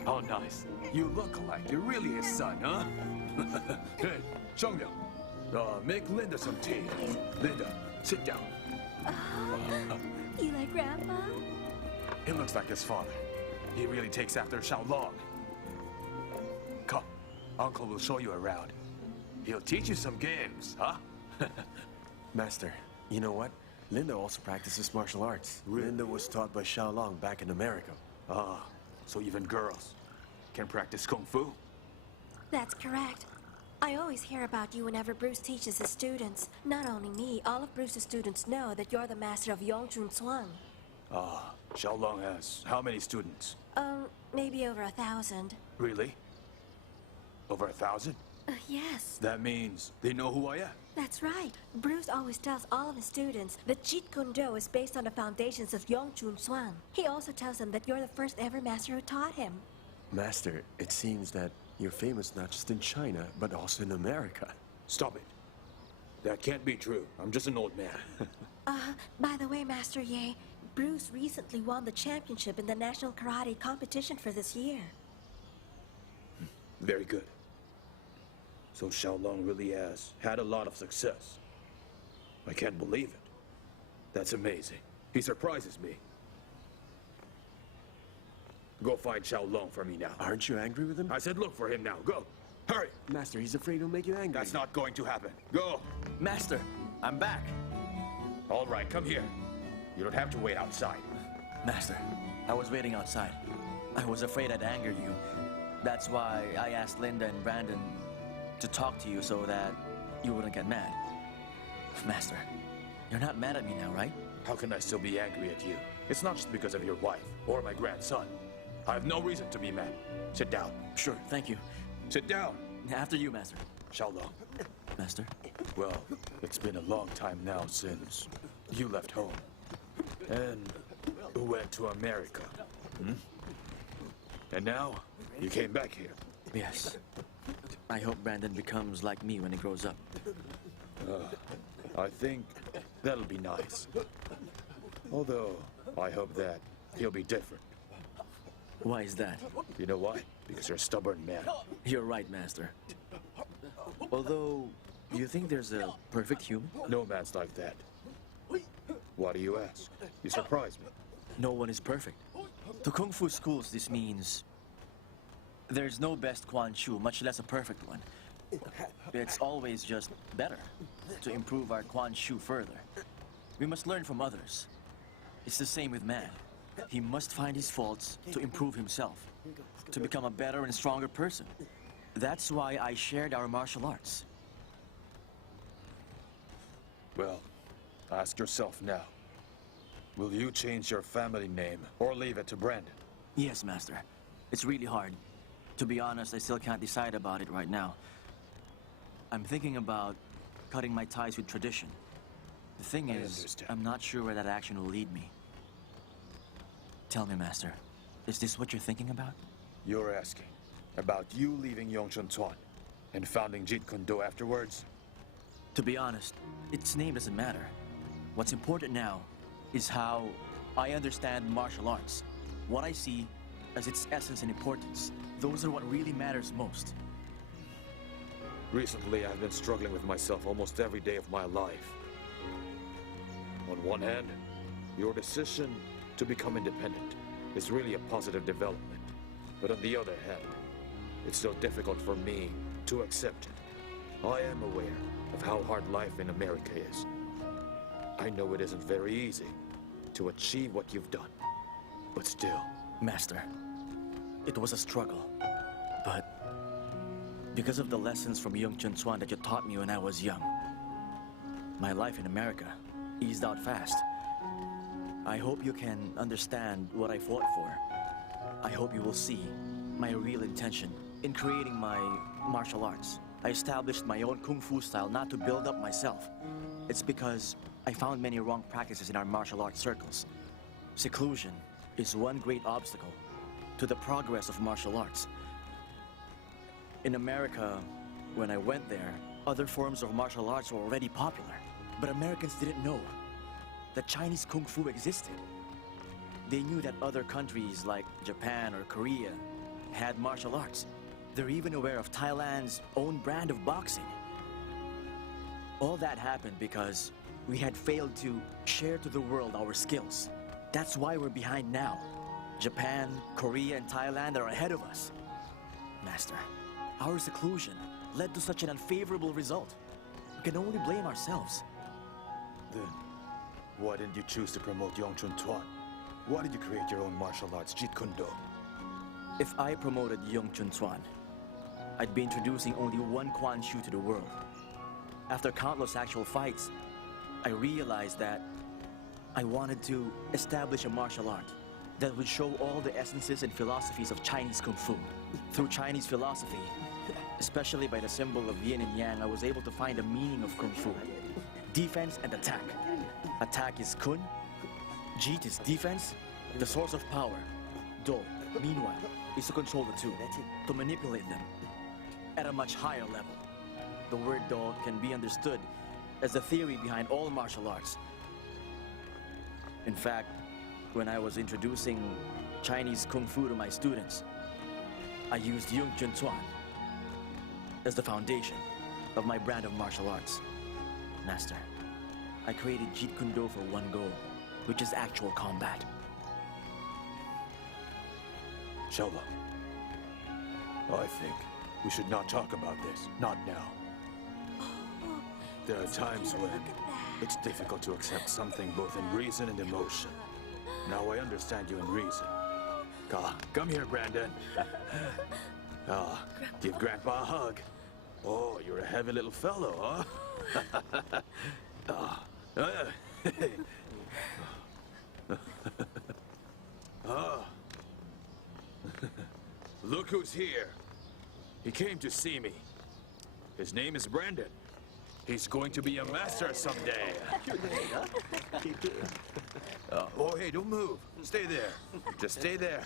How nice. You look alike. You're really his son, huh? Hey, Xiangliang, make Linda some tea. Linda, sit down. You like Grandpa? He looks like his father. He really takes after Xiaolong. Come, Uncle will show you around. He'll teach you some games, huh? Master, you know what? Linda also practices martial arts. Really? Linda was taught by Xiaolong back in America. Ah, so even girls can practice Kung Fu? That's correct. I always hear about you whenever Bruce teaches his students. Not only me, all of Bruce's students know that you're the master of Yongchun Tuan. Ah, Xiaolong has how many students? Maybe over 1,000. Really? Over 1,000? Yes. That means they know who I am. That's right. Bruce always tells all of his students that Jeet Kune Do is based on the foundations of Yongchun Tuan. He also tells them that you're the first ever master who taught him. Master, it seems that you're famous not just in China, but also in America. Stop it. That can't be true. I'm just an old man. By the way, Master Ye, Bruce recently won the championship in the national karate competition for this year. Very good. So Xiaolong really has had a lot of success. I can't believe it. That's amazing. He surprises me. Go find Xiaolong for me now. Aren't you angry with him? I said look for him now. Go. Hurry. Master, he's afraid he'll make you angry. That's not going to happen. Go. Master, I'm back. All right, come here. You don't have to wait outside. Master, I was waiting outside. I was afraid I'd anger you. That's why I asked Linda and Brandon to talk to you so that you wouldn't get mad. Master, you're not mad at me now, right? How can I still be angry at you? It's not just because of your wife or my grandson. I have no reason to be mad. Sit down. Sure, thank you. Sit down. After you, Master. Xiaolong. Master? Well, it's been a long time now since you left home and went to America. And now you came back here. Yes. I hope Brandon becomes like me when he grows up. I think that'll be nice. Although, I hope that he'll be different. Why is that? You know why? Because you're a stubborn man. You're right, Master. Although, you think there's a perfect human? No man's like that. Why do you ask? You surprise me. No one is perfect. To Kung Fu schools, this means There's no best Quan Chu, much less a perfect one. It's always just better to improve our Quan Chu further. We must learn from others. It's the same with man. He must find his faults to improve himself, to become a better and stronger person. That's why I shared our martial arts. Well, ask yourself now. Will you change your family name or leave it to Brandon? Yes, Master. It's really hard. To be honest, I still can't decide about it right now. I'm thinking about cutting my ties with tradition. The thing is, I'm not sure where that action will lead me. Tell me, Master, is this what you're thinking about? You're asking about you leaving Yongchun Tuan and founding Jeet Kune Do afterwards? To be honest, its name doesn't matter. What's important now is how I understand martial arts. What I see as its essence and importance. Those are what really matters most. Recently, I've been struggling with myself almost every day of my life. On one hand, your decision to become independent is really a positive development. But on the other hand, it's so difficult for me to accept it. I am aware of how hard life in America is. I know it isn't very easy to achieve what you've done. But still... Master, it was a struggle. But because of the lessons from Yongchun Tuan that you taught me when I was young, my life in America eased out fast. I hope you can understand what I fought for. I hope you will see my real intention in creating my martial arts. I established my own Kung Fu style not to build up myself. It's because I found many wrong practices in our martial arts circles. Seclusion is one great obstacle to the progress of martial arts. In America, when I went there, other forms of martial arts were already popular. But Americans didn't know that Chinese Kung Fu existed. They knew that other countries like Japan or Korea had martial arts. They're even aware of Thailand's own brand of boxing. All that happened because we had failed to share to the world our skills. That's why we're behind now. Japan, Korea, and Thailand are ahead of us. Master, our seclusion led to such an unfavorable result. We can only blame ourselves. Then, why didn't you choose to promote Yongchun Tuan? Why did you create your own martial arts, Jeet Kune Do? If I promoted Yongchun Tuan, I'd be introducing only one Quan Chu to the world. After countless actual fights, I realized that I wanted to establish a martial art that would show all the essences and philosophies of Chinese Kung Fu. Through Chinese philosophy, especially by the symbol of yin and yang, I was able to find the meaning of Kung Fu. Defense and attack. Attack is Kun, Jeet is defense, the source of power. Do, meanwhile, is to control the two, to manipulate them at a much higher level. The word Do can be understood as the theory behind all martial arts. In fact, when I was introducing Chinese Kung Fu to my students, I used Yongchun Tuan as the foundation of my brand of martial arts. Master, I created Jeet Kune Do for one goal, which is actual combat. Xiaolong, I think we should not talk about this. Not now. There are times when it's difficult to accept something both in reason and emotion. Now I understand you in reason. Come here, Brandon. Give Grandpa a hug. Oh, you're a heavy little fellow, huh? Look who's here. He came to see me. His name is Brandon. He's going to be a master someday. Oh, hey, don't move. Stay there. Just stay there.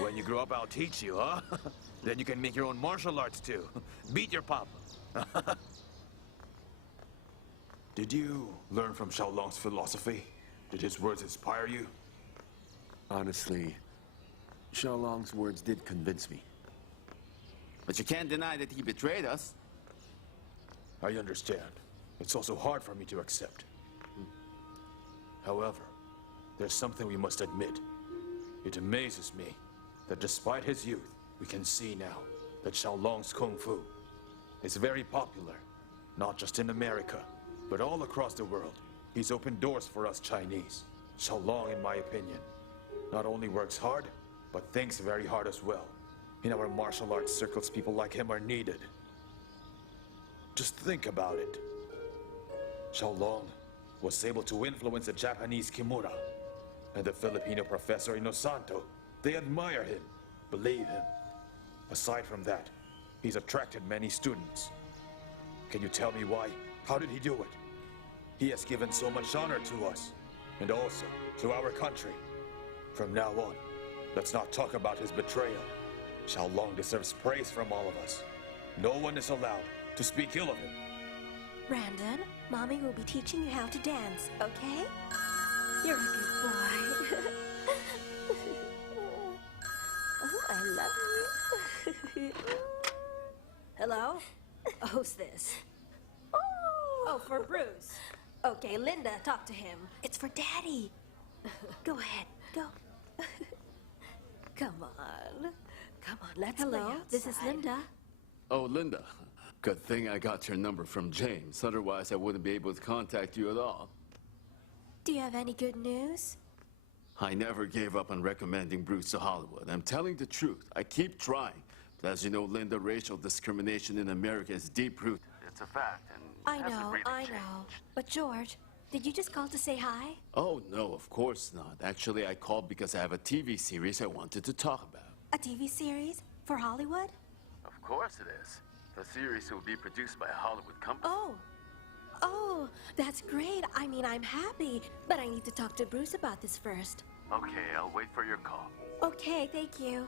When you grow up, I'll teach you, huh? Then you can make your own martial arts, too. Beat your papa. Did you learn from Xiaolong's philosophy? Did his words inspire you? Honestly, Xiaolong's words did convince me. But you can't deny that he betrayed us. I understand. It's also hard for me to accept. However, there's something we must admit. It amazes me that despite his youth, We can see now that Xiaolong's Kung Fu is very popular, not just in America, but all across the world. He's opened doors for us Chinese. Xiaolong, in my opinion, not only works hard, but thinks very hard as well. In our martial arts circles, people like him are needed. Just think about it. Xiaolong was able to influence the Japanese Kimura and the Filipino professor Inosanto. They admire him, believe him. Aside from that, he's attracted many students. Can you tell me why? How did he do it? He has given so much honor to us, and also to our country. From now on, let's not talk about his betrayal. Xiaolong deserves praise from all of us. No one is allowed to speak ill of him. Brandon, Mommy will be teaching you how to dance, okay? You're a good boy. Oh, I love you. Hello? Who's this? Oh, for Bruce. Okay, Linda, talk to him. It's for Daddy. Go ahead, go. Come on. Come on, let's play Hello, outside. this is Linda. Oh, Linda. Good thing I got your number from James. Otherwise, I wouldn't be able to contact you at all. Do you have any good news? I never gave up on recommending Bruce to Hollywood. I'm telling the truth. I keep trying. But as you know, Linda, racial discrimination in America is deep-rooted. It's a fact, and I know. But George, did you just call to say hi? Oh, no, of course not. Actually, I called because I have a TV series I wanted to talk about. A TV series? For Hollywood? Of course it is. The series will be produced by a Hollywood company. Oh, that's great. I mean, I'm happy. But I need to talk to Bruce about this first. Okay, I'll wait for your call. Okay, thank you.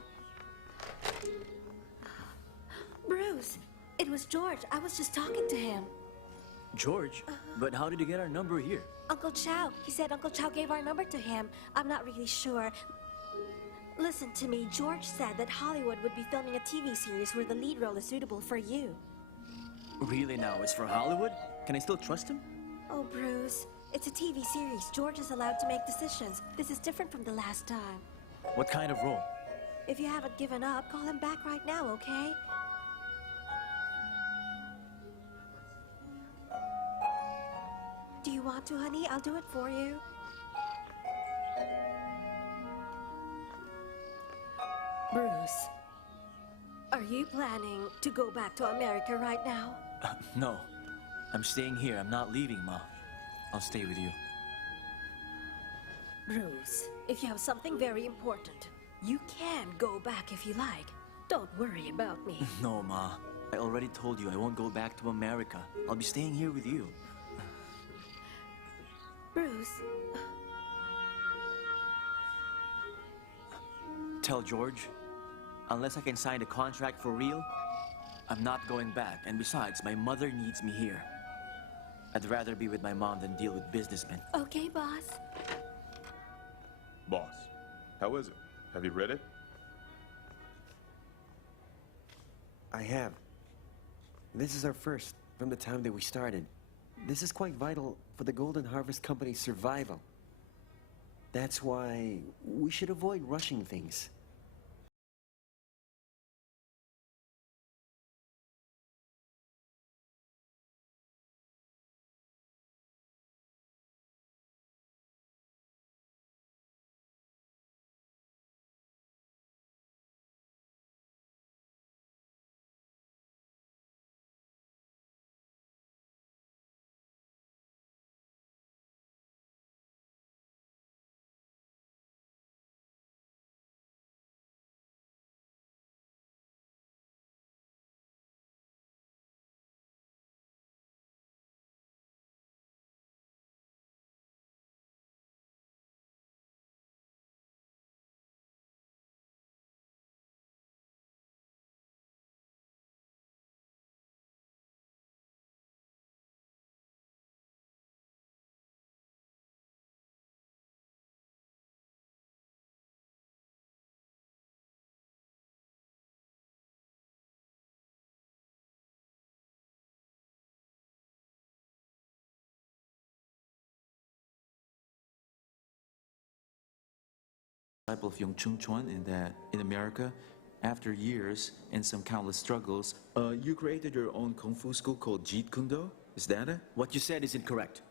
Bruce, it was George. I was just talking to him. George? But how did you get our number here? Uncle Chow. He said Uncle Chow gave our number to him. I'm not really sure. Listen to me. George said that Hollywood would be filming a TV series where the lead role is suitable for you. Really now, it's for Hollywood? Can I still trust him? Oh, Bruce. It's a TV series. George is allowed to make decisions. This is different from the last time. What kind of role? If you haven't given up, call him back right now, okay? Do you want to, honey? I'll do it for you. Bruce, are you planning to go back to America right now? No. I'm staying here. I'm not leaving, Ma. I'll stay with you. Bruce, if you have something very important, you can go back if you like. Don't worry about me. No, Ma. I already told you I won't go back to America. I'll be staying here with you. Bruce. Tell George, unless I can sign the contract for real, I'm not going back. And besides, my mother needs me here. I'd rather be with my mom than deal with businessmen. Okay, boss. Boss, how is it? Have you read it? I have. This is our first from the time that we started. This is quite vital for the Golden Harvest Company's survival. That's why we should avoid rushing things. Disciple of Young Chung Chuan in that in America, After years and some countless struggles, you created your own Kung Fu school called Jeet Kune Do? Is that it? What you said is incorrect.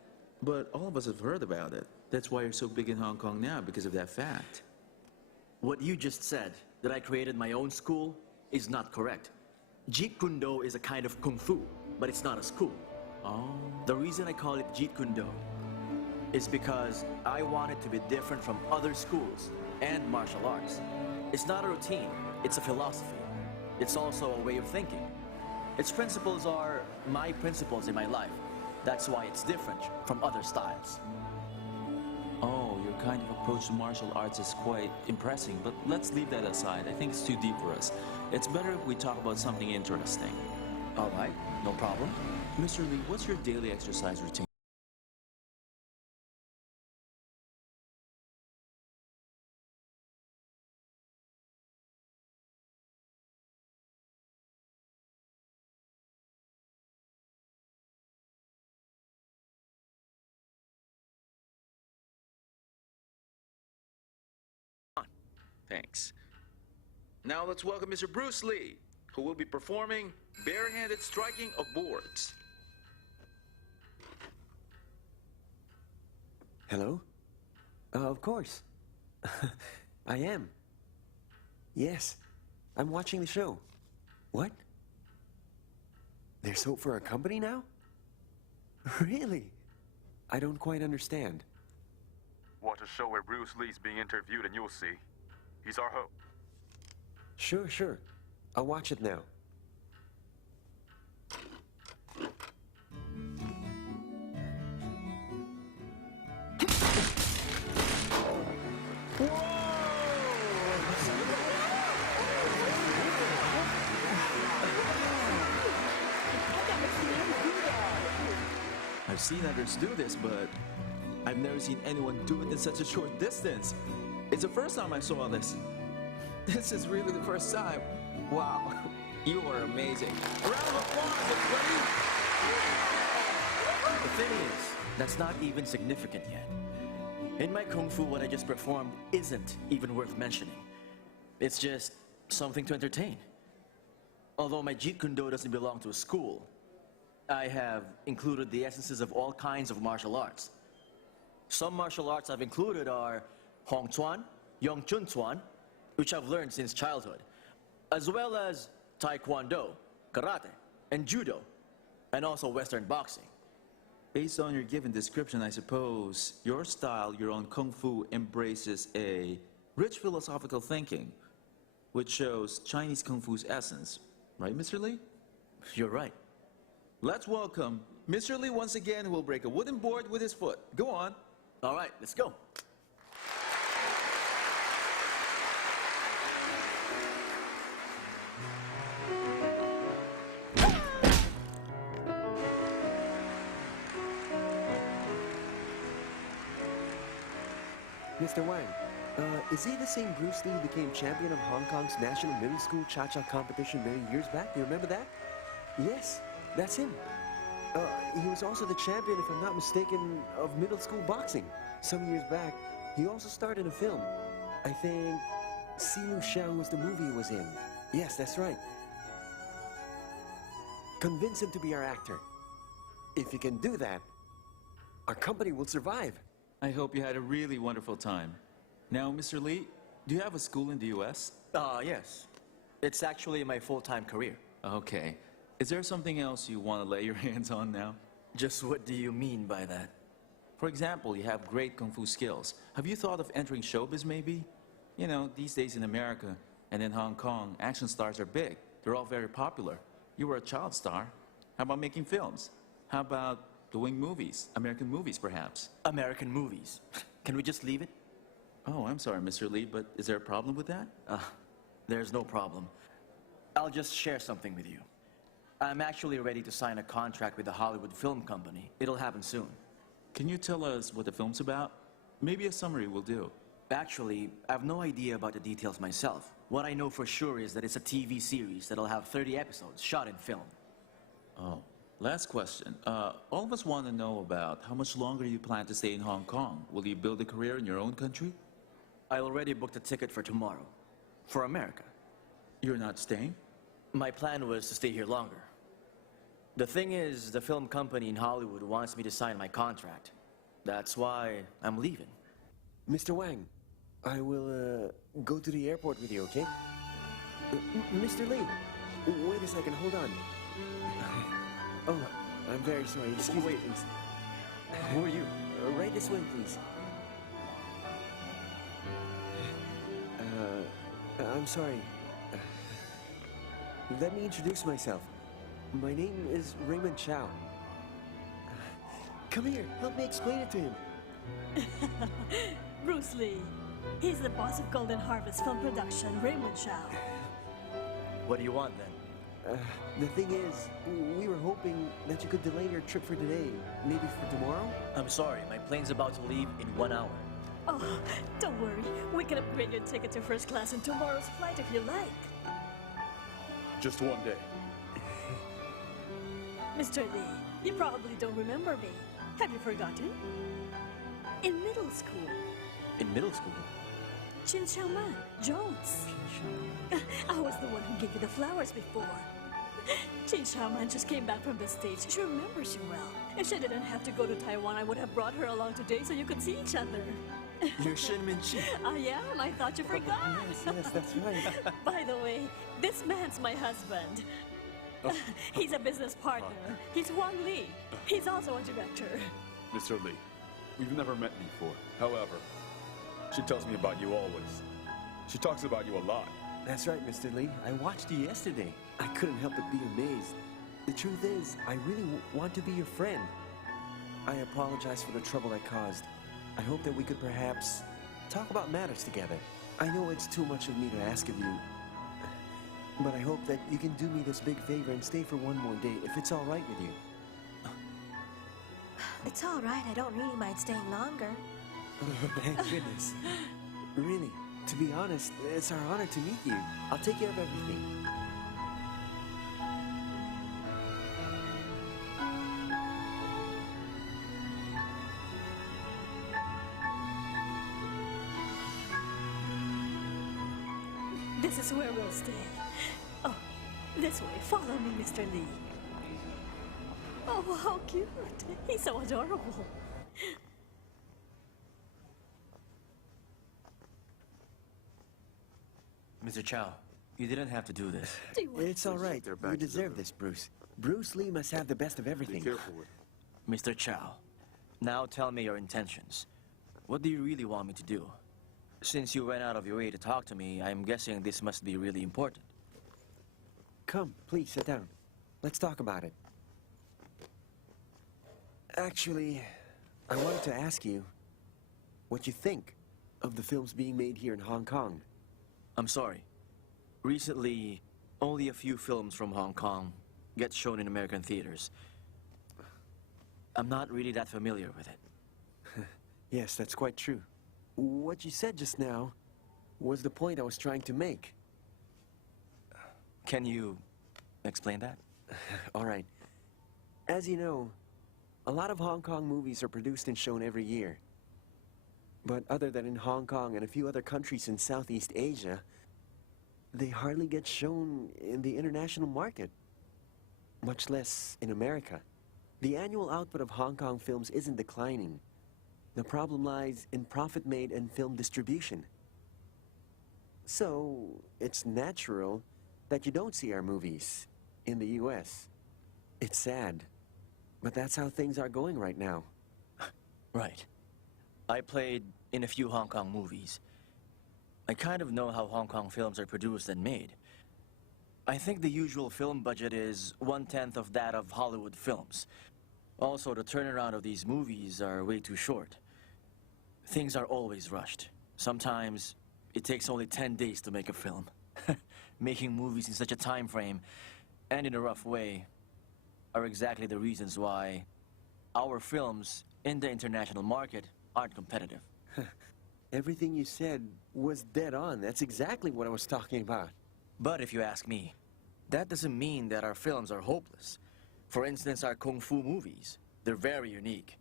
But all of us have heard about it. That's why you're so big in Hong Kong now, because of that fact. What you just said, that I created my own school, is not correct. Jeet Kune Do is a kind of Kung Fu, but it's not a school. Oh. The reason I call it Jeet Kune Do is because I want it to be different from other schools and martial arts. It's not a routine, it's a philosophy. It's also a way of thinking. Its principles are my principles in my life. That's why it's different from other styles. Oh, your kind of approach to martial arts is quite impressive, but let's leave that aside. I think it's too deep for us. It's better if we talk about something interesting. All right, no problem. Mr. Lee, what's your daily exercise routine? Thanks. Now let's welcome Mr. Bruce Lee, who will be performing barehanded striking of boards. Hello? Of course. I am. Yes, I'm watching the show. What? There's hope for a company now? Really? I don't quite understand. Watch a show where Bruce Lee's being interviewed and you'll see. He's our hope. Sure. I'll watch it now. I've seen others do this, but I've never seen anyone do it in such a short distance. It's the first time I saw this. This is really the first time. Wow, you are amazing. A round of applause, everybody! The thing is, that's not even significant yet. In my Kung Fu, what I just performed isn't even worth mentioning. It's just something to entertain. Although my Jeet Kune Do doesn't belong to a school, I have included the essences of all kinds of martial arts. Some martial arts I've included are Hong Chuan, Yong Chun Chuan, which I've learned since childhood, as well as Taekwondo, Karate, and Judo, and also Western boxing. Based on your given description, I suppose your style, your own Kung Fu, embraces a rich philosophical thinking, which shows Chinese Kung Fu's essence. Right, Mr. Lee? You're right. Let's welcome Mr. Lee once again, who will break a wooden board with his foot. Go on. All right, let's go. Mr. Wang, is he the same Bruce Lee who became champion of Hong Kong's National Middle School Cha-Cha competition many years back? Do you remember that? Yes, that's him. He was also the champion, if I'm not mistaken, of middle school boxing. Some years back, he also starred in a film. I think Silu Shao was the movie he was in. Yes, that's right. Convince him to be our actor. If he can do that, our company will survive. I hope you had a really wonderful time. Now, Mr. Lee, do you have a school in the U.S.? Yes. It's actually my full-time career. Okay. Is there something else you want to lay your hands on now? Just what do you mean by that? For example, you have great Kung Fu skills. Have you thought of entering showbiz, maybe? You know, these days in America and in Hong Kong, action stars are big. They're all very popular. You were a child star. How about making films? How about doing movies? American movies, perhaps? American movies. Can we just leave it? Oh, I'm sorry, Mr. Lee, but is there a problem with that? There's no problem. I'll just share something with you. I'm actually ready to sign a contract with the Hollywood Film Company. It'll happen soon. Can you tell us what the film's about? Maybe a summary will do. Actually, I have no idea about the details myself. What I know for sure is that it's a TV series that'll have 30 episodes shot in film. Oh, last question. All of us want to know about how much longer you plan to stay in Hong Kong. Will you build a career in your own country? I already booked a ticket for tomorrow. For America. You're not staying? My plan was to stay here longer. The thing is, the film company in Hollywood wants me to sign my contract. That's why I'm leaving. Mr. Wang, I will, go to the airport with you, okay? Mr. Lee, wait a second, hold on. Oh, I'm very sorry. Excuse me, please. Who are you? Right this way, please. I'm sorry. Let me introduce myself. My name is Raymond Chow. Come here, help me explain it to him. Bruce Lee. He's the boss of Golden Harvest Film Production, Raymond Chow. What do you want then? The thing is, we were hoping that you could delay your trip for today, maybe for tomorrow? I'm sorry, my plane's about to leave in 1 hour. Oh, don't worry. We can upgrade your ticket to first class in tomorrow's flight if you like. Just one day. Mr. Lee, you probably don't remember me. Have you forgotten? In middle school. In middle school? Chin Chow Man, Jones. I was the one who gave you the flowers before. Chin Chow Man just came back from the States. She remembers you well. If she didn't have to go to Taiwan, I would have brought her along today so you could see each other. You're Shin Min Chi. I am. I thought you forgot. Yes, that's right. By the way, this man's my husband. He's a business partner. He's Wang Lee. He's also a director. Mr. Lee, we've never met before. However, she tells me about you always. She talks about you a lot. That's right, Mr. Lee. I watched you yesterday. I couldn't help but be amazed. The truth is, I really want to be your friend. I apologize for the trouble I caused. I hope that we could perhaps talk about matters together. I know it's too much of me to ask of you, but I hope that you can do me this big favor and stay for one more day, if it's all right with you. It's all right. I don't really mind staying longer. Thank goodness. Really, to be honest, it's our honor to meet you. I'll take care of everything. This is where we'll stay. Oh, this way. Follow me, Mr. Lee. Oh, how cute. He's so adorable. Mr. Chow, you didn't have to do this. It's all right. You deserve this, Bruce. Bruce Lee must have the best of everything. Be careful with it. Mr. Chow, now tell me your intentions. What do you really want me to do? Since you went out of your way to talk to me, I'm guessing this must be really important. Come, please, sit down. Let's talk about it. Actually, I wanted to ask you what you think of the films being made here in Hong Kong. I'm sorry. Recently, only a few films from Hong Kong get shown in American theaters. I'm not really that familiar with it. Yes, that's quite true. What you said just now was the point I was trying to make. Can you explain that? All right. As you know, a lot of Hong Kong movies are produced and shown every year. But other than in Hong Kong and a few other countries in Southeast Asia, they hardly get shown in the international market, much less in America. The annual output of Hong Kong films isn't declining. The problem lies in profit made and film distribution. So, it's natural that you don't see our movies in the US. It's sad, but that's how things are going right now. Right. I played in a few Hong Kong movies. I kind of know how Hong Kong films are produced and made. I think the usual film budget is 1/10 of that of Hollywood films. Also, the turnaround of these movies are way too short. Things are always rushed. Sometimes it takes only 10 days to make a film. Making movies in such a time frame and in a rough way are exactly the reasons why our films in the international market aren't competitive. Everything you said was dead on. That's exactly what I was talking about. But if you ask me, that doesn't mean that our films are hopeless. For instance, our Kungfu movies. They're very unique.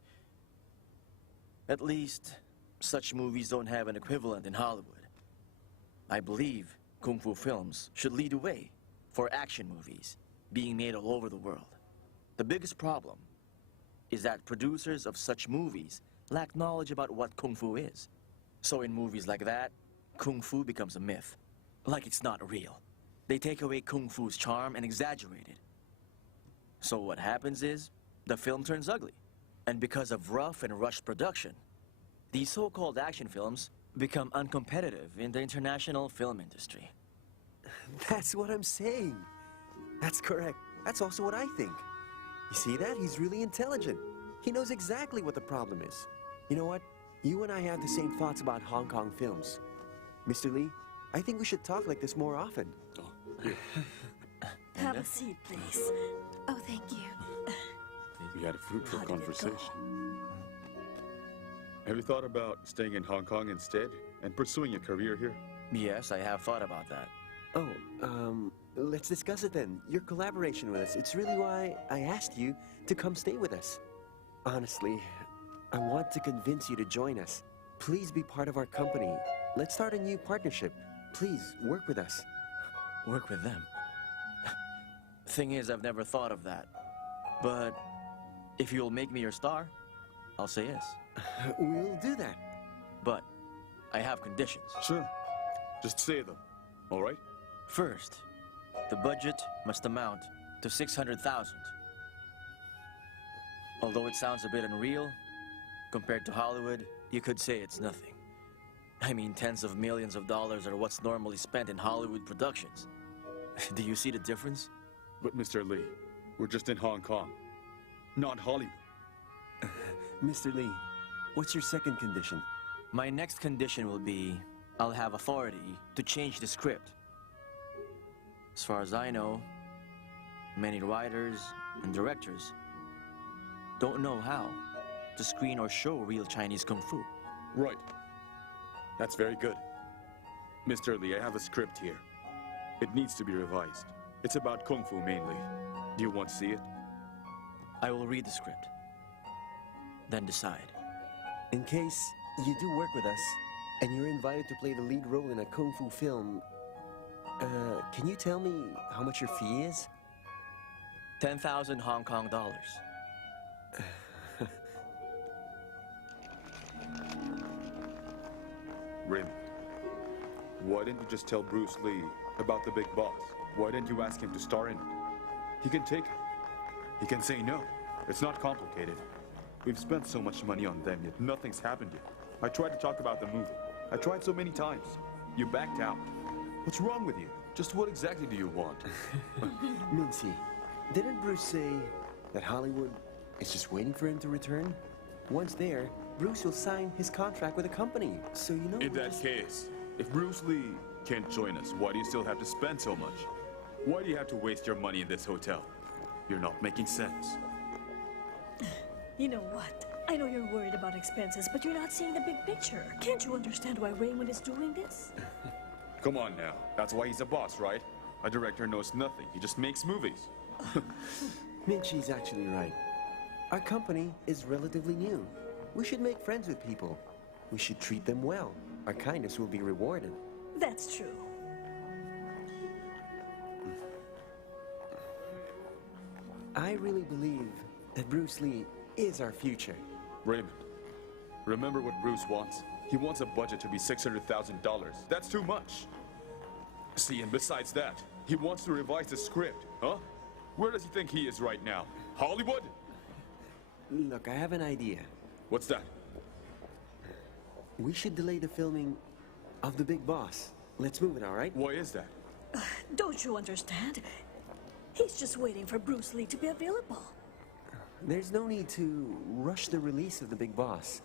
At least, such movies don't have an equivalent in Hollywood. I believe Kung Fu films should lead the way for action movies being made all over the world. The biggest problem is that producers of such movies lack knowledge about what Kung Fu is. So in movies like that, Kung Fu becomes a myth, like it's not real. They take away Kung Fu's charm and exaggerate it. So what happens is, the film turns ugly. And because of rough and rushed production, these so-called action films become uncompetitive in the international film industry. That's what I'm saying. That's correct. That's also what I think. You see that? He's really intelligent. He knows exactly what the problem is. You know what? You and I have the same thoughts about Hong Kong films. Mr. Lee, I think we should talk like this more often. Have a seat, please. Oh, thank you. We had a fruitful How did it conversation. Have you thought about staying in Hong Kong instead and pursuing a career here? Yes, I have thought about that. Oh, let's discuss it then. Your collaboration with us. It's really why I asked you to come stay with us. Honestly, I want to convince you to join us. Please be part of our company. Let's start a new partnership. Please, work with us. Work with them? Thing is, I've never thought of that. But if you'll make me your star, I'll say yes. We'll do that. But I have conditions. Sure. Just say them, all right? First, the budget must amount to 600,000. Although it sounds a bit unreal, compared to Hollywood, you could say it's nothing. I mean, tens of millions of dollars are what's normally spent in Hollywood productions. Do you see the difference? But Mr. Lee, we're just in Hong Kong, not Hollywood. Mr. Lee, what's your second condition? My next condition will be, I'll have authority to change the script. As far as I know, many writers and directors don't know how to screen or show real Chinese Kung Fu. Right. That's very good. Mr. Lee, I have a script here. It needs to be revised. It's about Kung Fu mainly. Do you want to see it? I will read the script, then decide. In case you do work with us, and you're invited to play the lead role in a Kung Fu film, can you tell me how much your fee is? 10,000 Hong Kong dollars. Raymond, why didn't you just tell Bruce Lee about the big boss? Why didn't you ask him to star in it? He can take it. He can say no. It's not complicated. We've spent so much money on them, yet nothing's happened yet. I tried to talk about the movie. I tried so many times. You backed out. What's wrong with you? Just what exactly do you want? Mincy, didn't Bruce say that Hollywood is just waiting for him to return? Once there, Bruce will sign his contract with the company. So you know. In that case, if Bruce Lee can't join us, why do you still have to spend so much? Why do you have to waste your money in this hotel? You're not making sense. You know what? I know you're worried about expenses, but you're not seeing the big picture. Can't you understand why Raymond is doing this? Come on now. That's why he's a boss, right? A director knows nothing. He just makes movies. Minchi's actually right. Our company is relatively new. We should make friends with people. We should treat them well. Our kindness will be rewarded. That's true. I really believe that Bruce Lee is our future. Raymond, remember what Bruce wants? He wants a budget to be $600,000. That's too much. See, and besides that, he wants to revise the script, huh? Where does he think he is right now? Hollywood? Look, I have an idea. What's that? We should delay the filming of The Big Boss. Let's move it, all right? Why is that? Don't you understand? He's just waiting for Bruce Lee to be available. There's no need to rush the release of The Big Boss.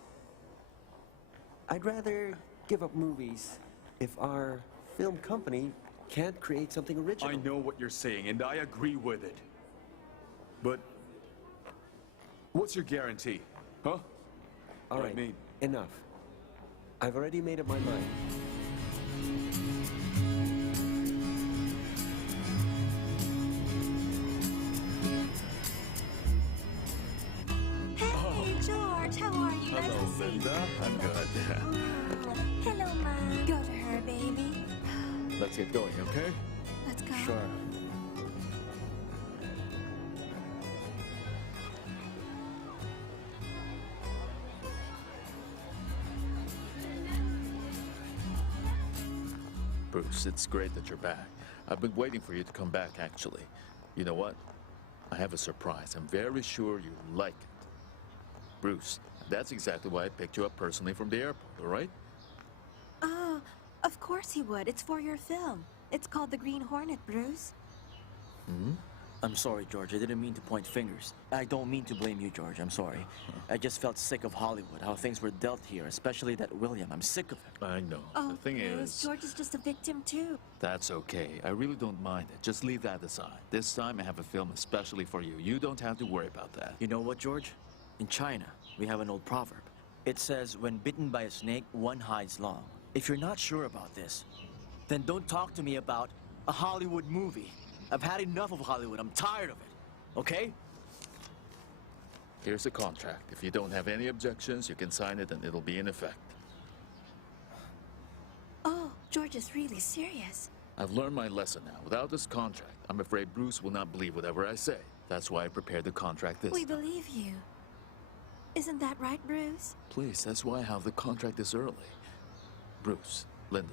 I'd rather give up movies if our film company can't create something original. I know what you're saying, and I agree with it. But what's your guarantee, huh? All right, enough. I've already made up my mind. Hey, George, how are you? Nice to see Linda. I'm good. Hello, Mom. Go to her, baby. Look, let's get going, okay? Let's go. Sure. Bruce, it's great that you're back. I've been waiting for you to come back, actually. You know what? I have a surprise. I'm very sure you like it. Bruce, that's exactly why I picked you up personally from the airport, all right? Oh, of course he would. It's for your film. It's called The Green Hornet, Bruce. Hmm? I'm sorry, George. I didn't mean to point fingers. I don't mean to blame you, George. I'm sorry. I just felt sick of Hollywood, how things were dealt here, especially that William. I'm sick of it. I know. Oh, the thing Bruce, is... George is just a victim, too. That's okay. I really don't mind it. Just leave that aside. This time I have a film especially for you. You don't have to worry about that. You know what, George? In China, we have an old proverb. It says, when bitten by a snake, one hides long. If you're not sure about this, then don't talk to me about a Hollywood movie. I've had enough of Hollywood. I'm tired of it. Okay? Here's a contract. If you don't have any objections, you can sign it and it'll be in effect. Oh, George is really serious. I've learned my lesson now. Without this contract, I'm afraid Bruce will not believe whatever I say. That's why I prepared the contract this We time. believe you. Isn't that right, Bruce? Please, that's why I have the contract this early. Bruce, Linda,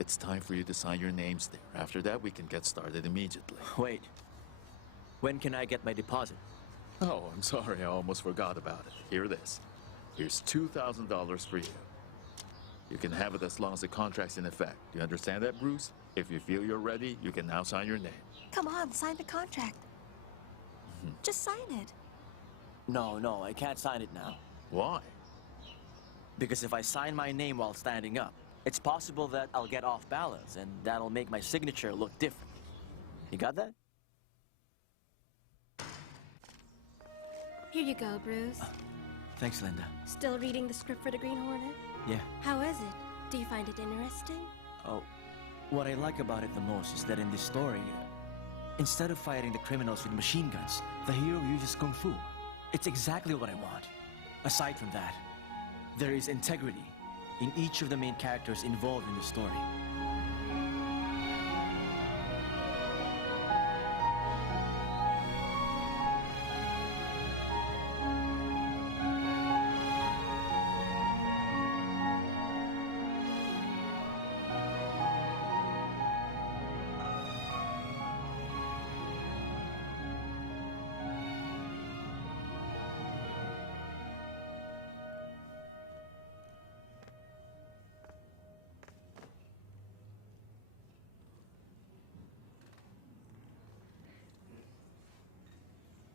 it's time for you to sign your names there. After that, we can get started immediately. Wait. When can I get my deposit? Oh, I'm sorry. I almost forgot about it. Here it is. Here's $2,000 for you. You can have it as long as the contract's in effect. Do you understand that, Bruce? If you feel you're ready, you can now sign your name. Come on, sign the contract. Just sign it. No, I can't sign it now. Why? Because if I sign my name while standing up, it's possible that I'll get off balance, and that'll make my signature look different. You got that? Here you go, Bruce. Thanks, Linda. Still reading the script for The Green Hornet? Yeah. How is it? Do you find it interesting? Oh, what I like about it the most is that in this story, instead of fighting the criminals with machine guns, the hero uses Kung Fu. It's exactly what I want. Aside from that, there is integrity in each of the main characters involved in the story.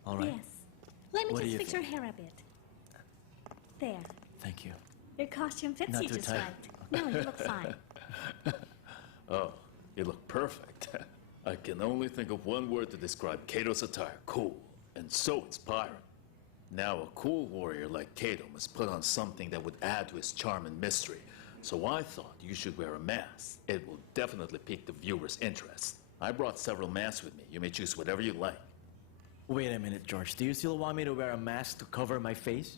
All right. Yes. Let me What do just you fix think? your hair a bit. There. Thank you. Your costume fits Not you too just tight. right. No, you look fine. Oh, you look perfect. I can only think of one word to describe Kato's attire. Cool. And so inspiring. Now, a cool warrior like Kato must put on something that would add to his charm and mystery. So I thought you should wear a mask. It will definitely pique the viewer's interest. I brought several masks with me. You may choose whatever you like. Wait a minute, George. Do you still want me to wear a mask to cover my face?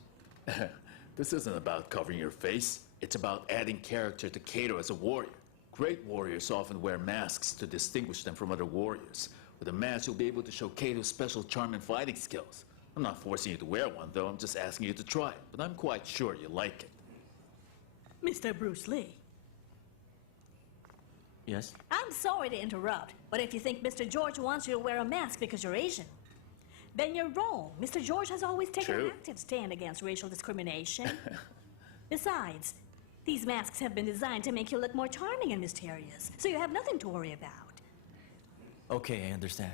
This isn't about covering your face. It's about adding character to Kato as a warrior. Great warriors often wear masks to distinguish them from other warriors. With a mask, you'll be able to show Kato's special charm and fighting skills. I'm not forcing you to wear one, though. I'm just asking you to try it. But I'm quite sure you like it. Mr. Bruce Lee. Yes? I'm sorry to interrupt, but if you think Mr. George wants you to wear a mask because you're Asian, then you're wrong. Mr. George has always taken an True. active stand against racial discrimination. Besides, these masks have been designed to make you look more charming and mysterious, so you have nothing to worry about. Okay, I understand.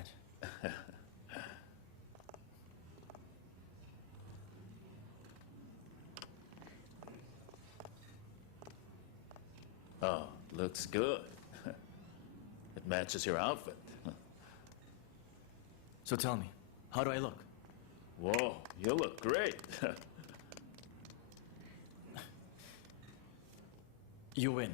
Oh, looks good. It matches your outfit. So tell me, how do I look? Whoa, you look great. You win.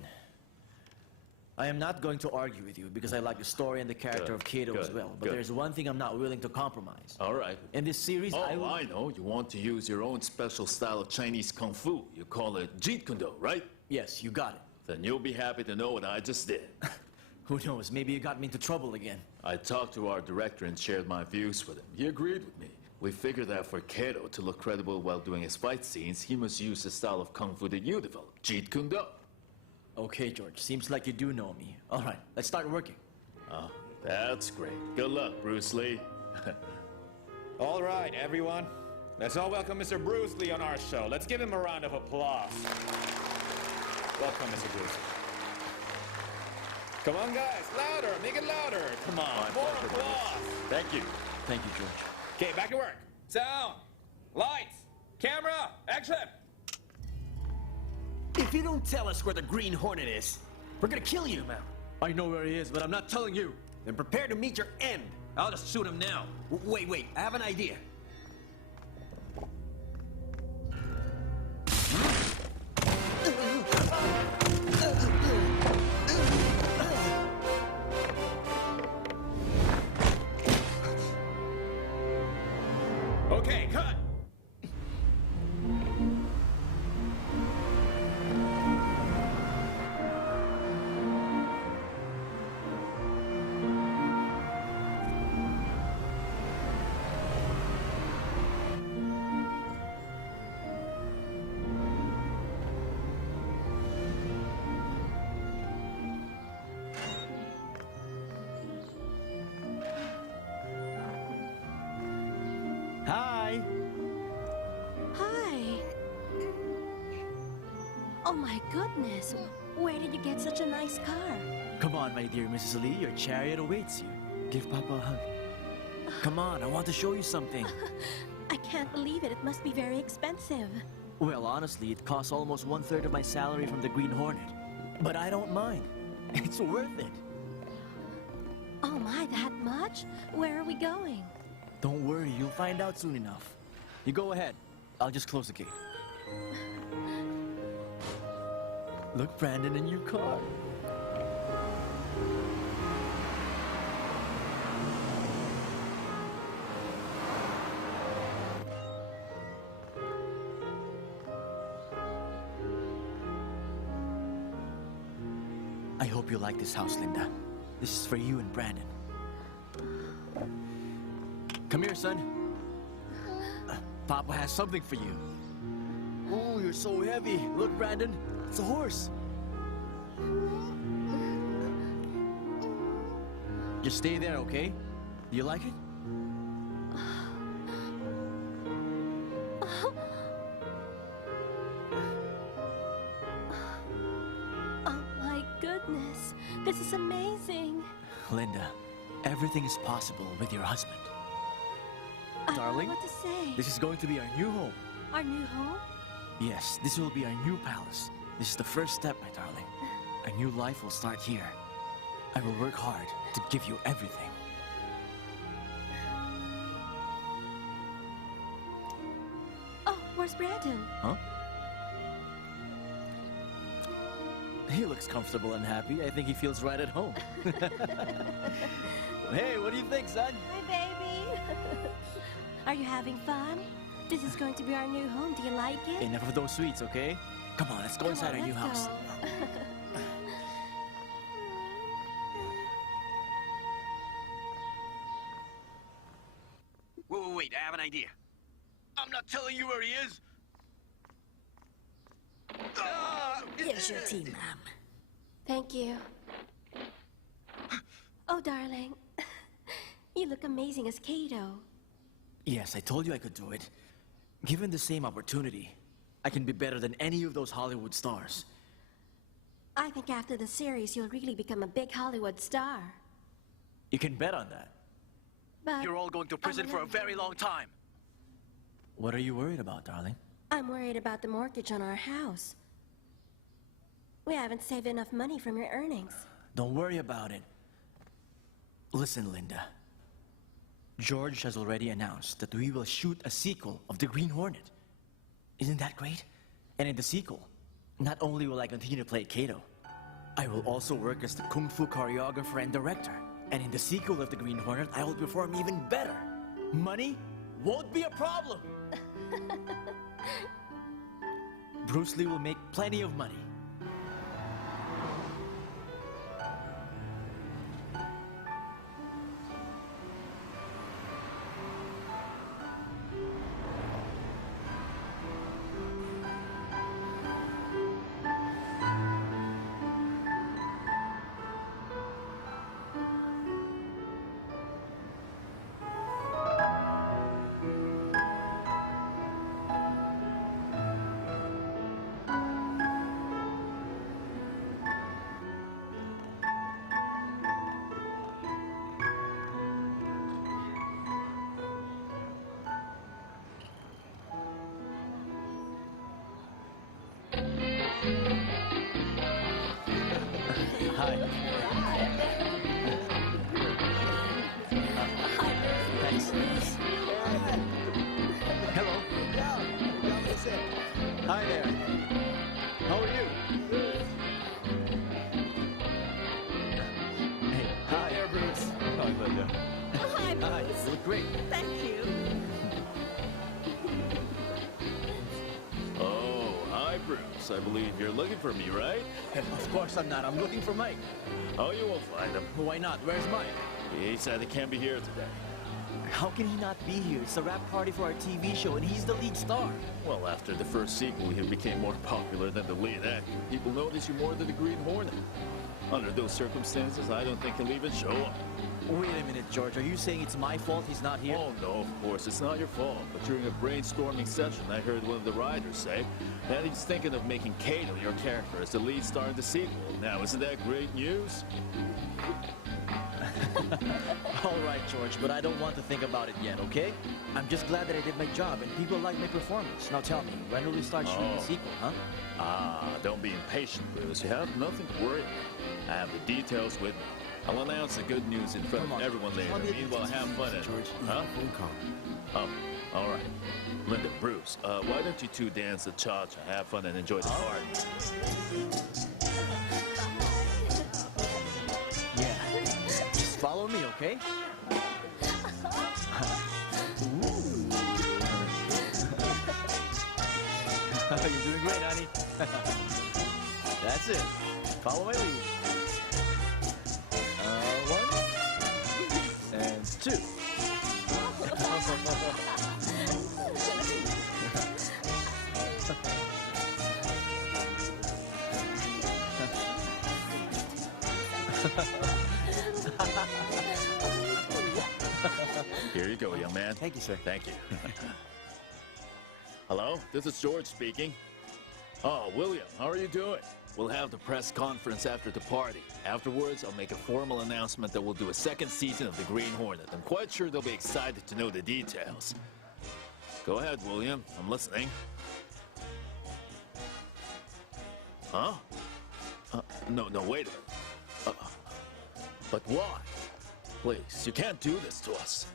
I am not going to argue with you because I like the story and the character Good, of Kato as good, well. But good. there's one thing I'm not willing to compromise. All right. In this series, Oh, I will... I know. You want to use your own special style of Chinese Kung Fu. You call it Jeet Kune Do, right? Yes, you got it. Then you'll be happy to know what I just did. Who knows, maybe you got me into trouble again. I talked to our director and shared my views with him. He agreed with me. We figured that for Kato to look credible while doing his fight scenes, he must use the style of Kung Fu that you developed, Jeet Kune Do. Okay, George, seems like you do know me. All right, let's start working. Oh, that's great. Good luck, Bruce Lee. All right, everyone. Let's all welcome Mr. Bruce Lee on our show. Let's give him a round of applause. Welcome, Mr. Bruce Lee. Come on, guys, louder, make it louder. Come on, more applause. Thank you. Thank you, George. Okay, back to work. Sound, lights, camera, action. If you don't tell us where the Green Hornet is, we're gonna kill you, man. I know where he is, but I'm not telling you. Then prepare to meet your end. I'll just shoot him now. Wait, I have an idea. Okay, cut. Hi. Hi. Oh my goodness. Where did you get such a nice car? Come on, my dear Mrs. Lee, your chariot awaits you. Give Papa a hug. Come on, I want to show you something. I can't believe it. It must be very expensive. Well, honestly, it costs almost 1/3 of my salary from the Green Hornet. But I don't mind. It's worth it. Oh my, that much? Where are we going? Don't worry, you'll find out soon enough. You go ahead. I'll just close the gate. Look, Brandon, a new car. I hope you like this house, Linda. This is for you and Brandon. Come here, son. Papa has something for you. Oh, you're so heavy. Look, Brandon, it's a horse. Just stay there, okay? Do you like it? Oh my goodness. This is amazing. Linda, everything is possible with your husband. I Darling, don't know what to say. this is going to be our new home. Our new home? Yes, this will be our new palace. This is the first step, my darling. Our new life will start here. I will work hard to give you everything. Oh, where's Brandon? Huh? He looks comfortable and happy. I think he feels right at home. Hey, what do you think, son? Hi, baby. Are you having fun? This is going to be our new home. Do you like it? Enough of those sweets, okay? Come on, let's go Come inside on, our new let's house. go. Wait, I have an idea. I'm not telling you where he is. Here's your tea, ma'am. Thank you. Oh, darling. You look amazing as Kato. Yes, I told you I could do it. Given the same opportunity, I can be better than any of those Hollywood stars. I think after the series, you'll really become a big Hollywood star. You can bet on that. But You're all going to prison for a very long time. What are you worried about, darling? I'm worried about the mortgage on our house. We haven't saved enough money from your earnings. Don't worry about it. Listen, Linda. George has already announced that we will shoot a sequel of The Green Hornet. Isn't that great? And in the sequel, not only will I continue to play Kato, I will also work as the Kung Fu choreographer and director. And in the sequel of The Green Hornet, I will perform even better. Money won't be a problem. Bruce Lee will make plenty of money. Hi there. How are you? Hey, hi. There, Bruce. Hi, Linda. Hi, Bruce. Hi, you look great. Thank you. Oh, hi, Bruce. I believe you're looking for me, right? Of course I'm not. I'm looking for Mike. Oh, you won't find him. Why not? Where's Mike? He said he can't be here today. How can he not be here? It's a rap party for our TV show, and he's the lead star. Well, after the first sequel, he became more popular than the lead actor. People notice you more than the Green Hornet. Under those circumstances, I don't think he'll even show up. Wait a minute, George. Are you saying it's my fault he's not here? Oh, no, of course, it's not your fault. But during a brainstorming session, I heard one of the writers say that he's thinking of making Kato, your character, as the lead star in the sequel. Now, isn't that great news? All right, George, but I don't want to think about it yet, okay? I'm just glad that I did my job and people like my performance. Now tell me, when will we start shooting the sequel, huh? Don't be impatient, Bruce. You have nothing to worry about. I have the details with me. I'll announce the good news in front of everyone later. Meanwhile, have fun at George, huh? phone call. Oh, all right. Linda, Bruce, why don't you two dance the cha-cha, have fun, and enjoy the party? Yeah. Just follow me, okay? You're doing great, honey. That's it. Follow my lead. One and two. Here you go, young man. Thank you, sir. Thank you. Hello, this is George speaking. Oh, William, how are you doing? We'll have the press conference after the party. Afterwards, I'll make a formal announcement that we'll do a second season of The Green Hornet. I'm quite sure they'll be excited to know the details. Go ahead, William. I'm listening. Huh? No, wait a minute. But why? Please, you can't do this to us.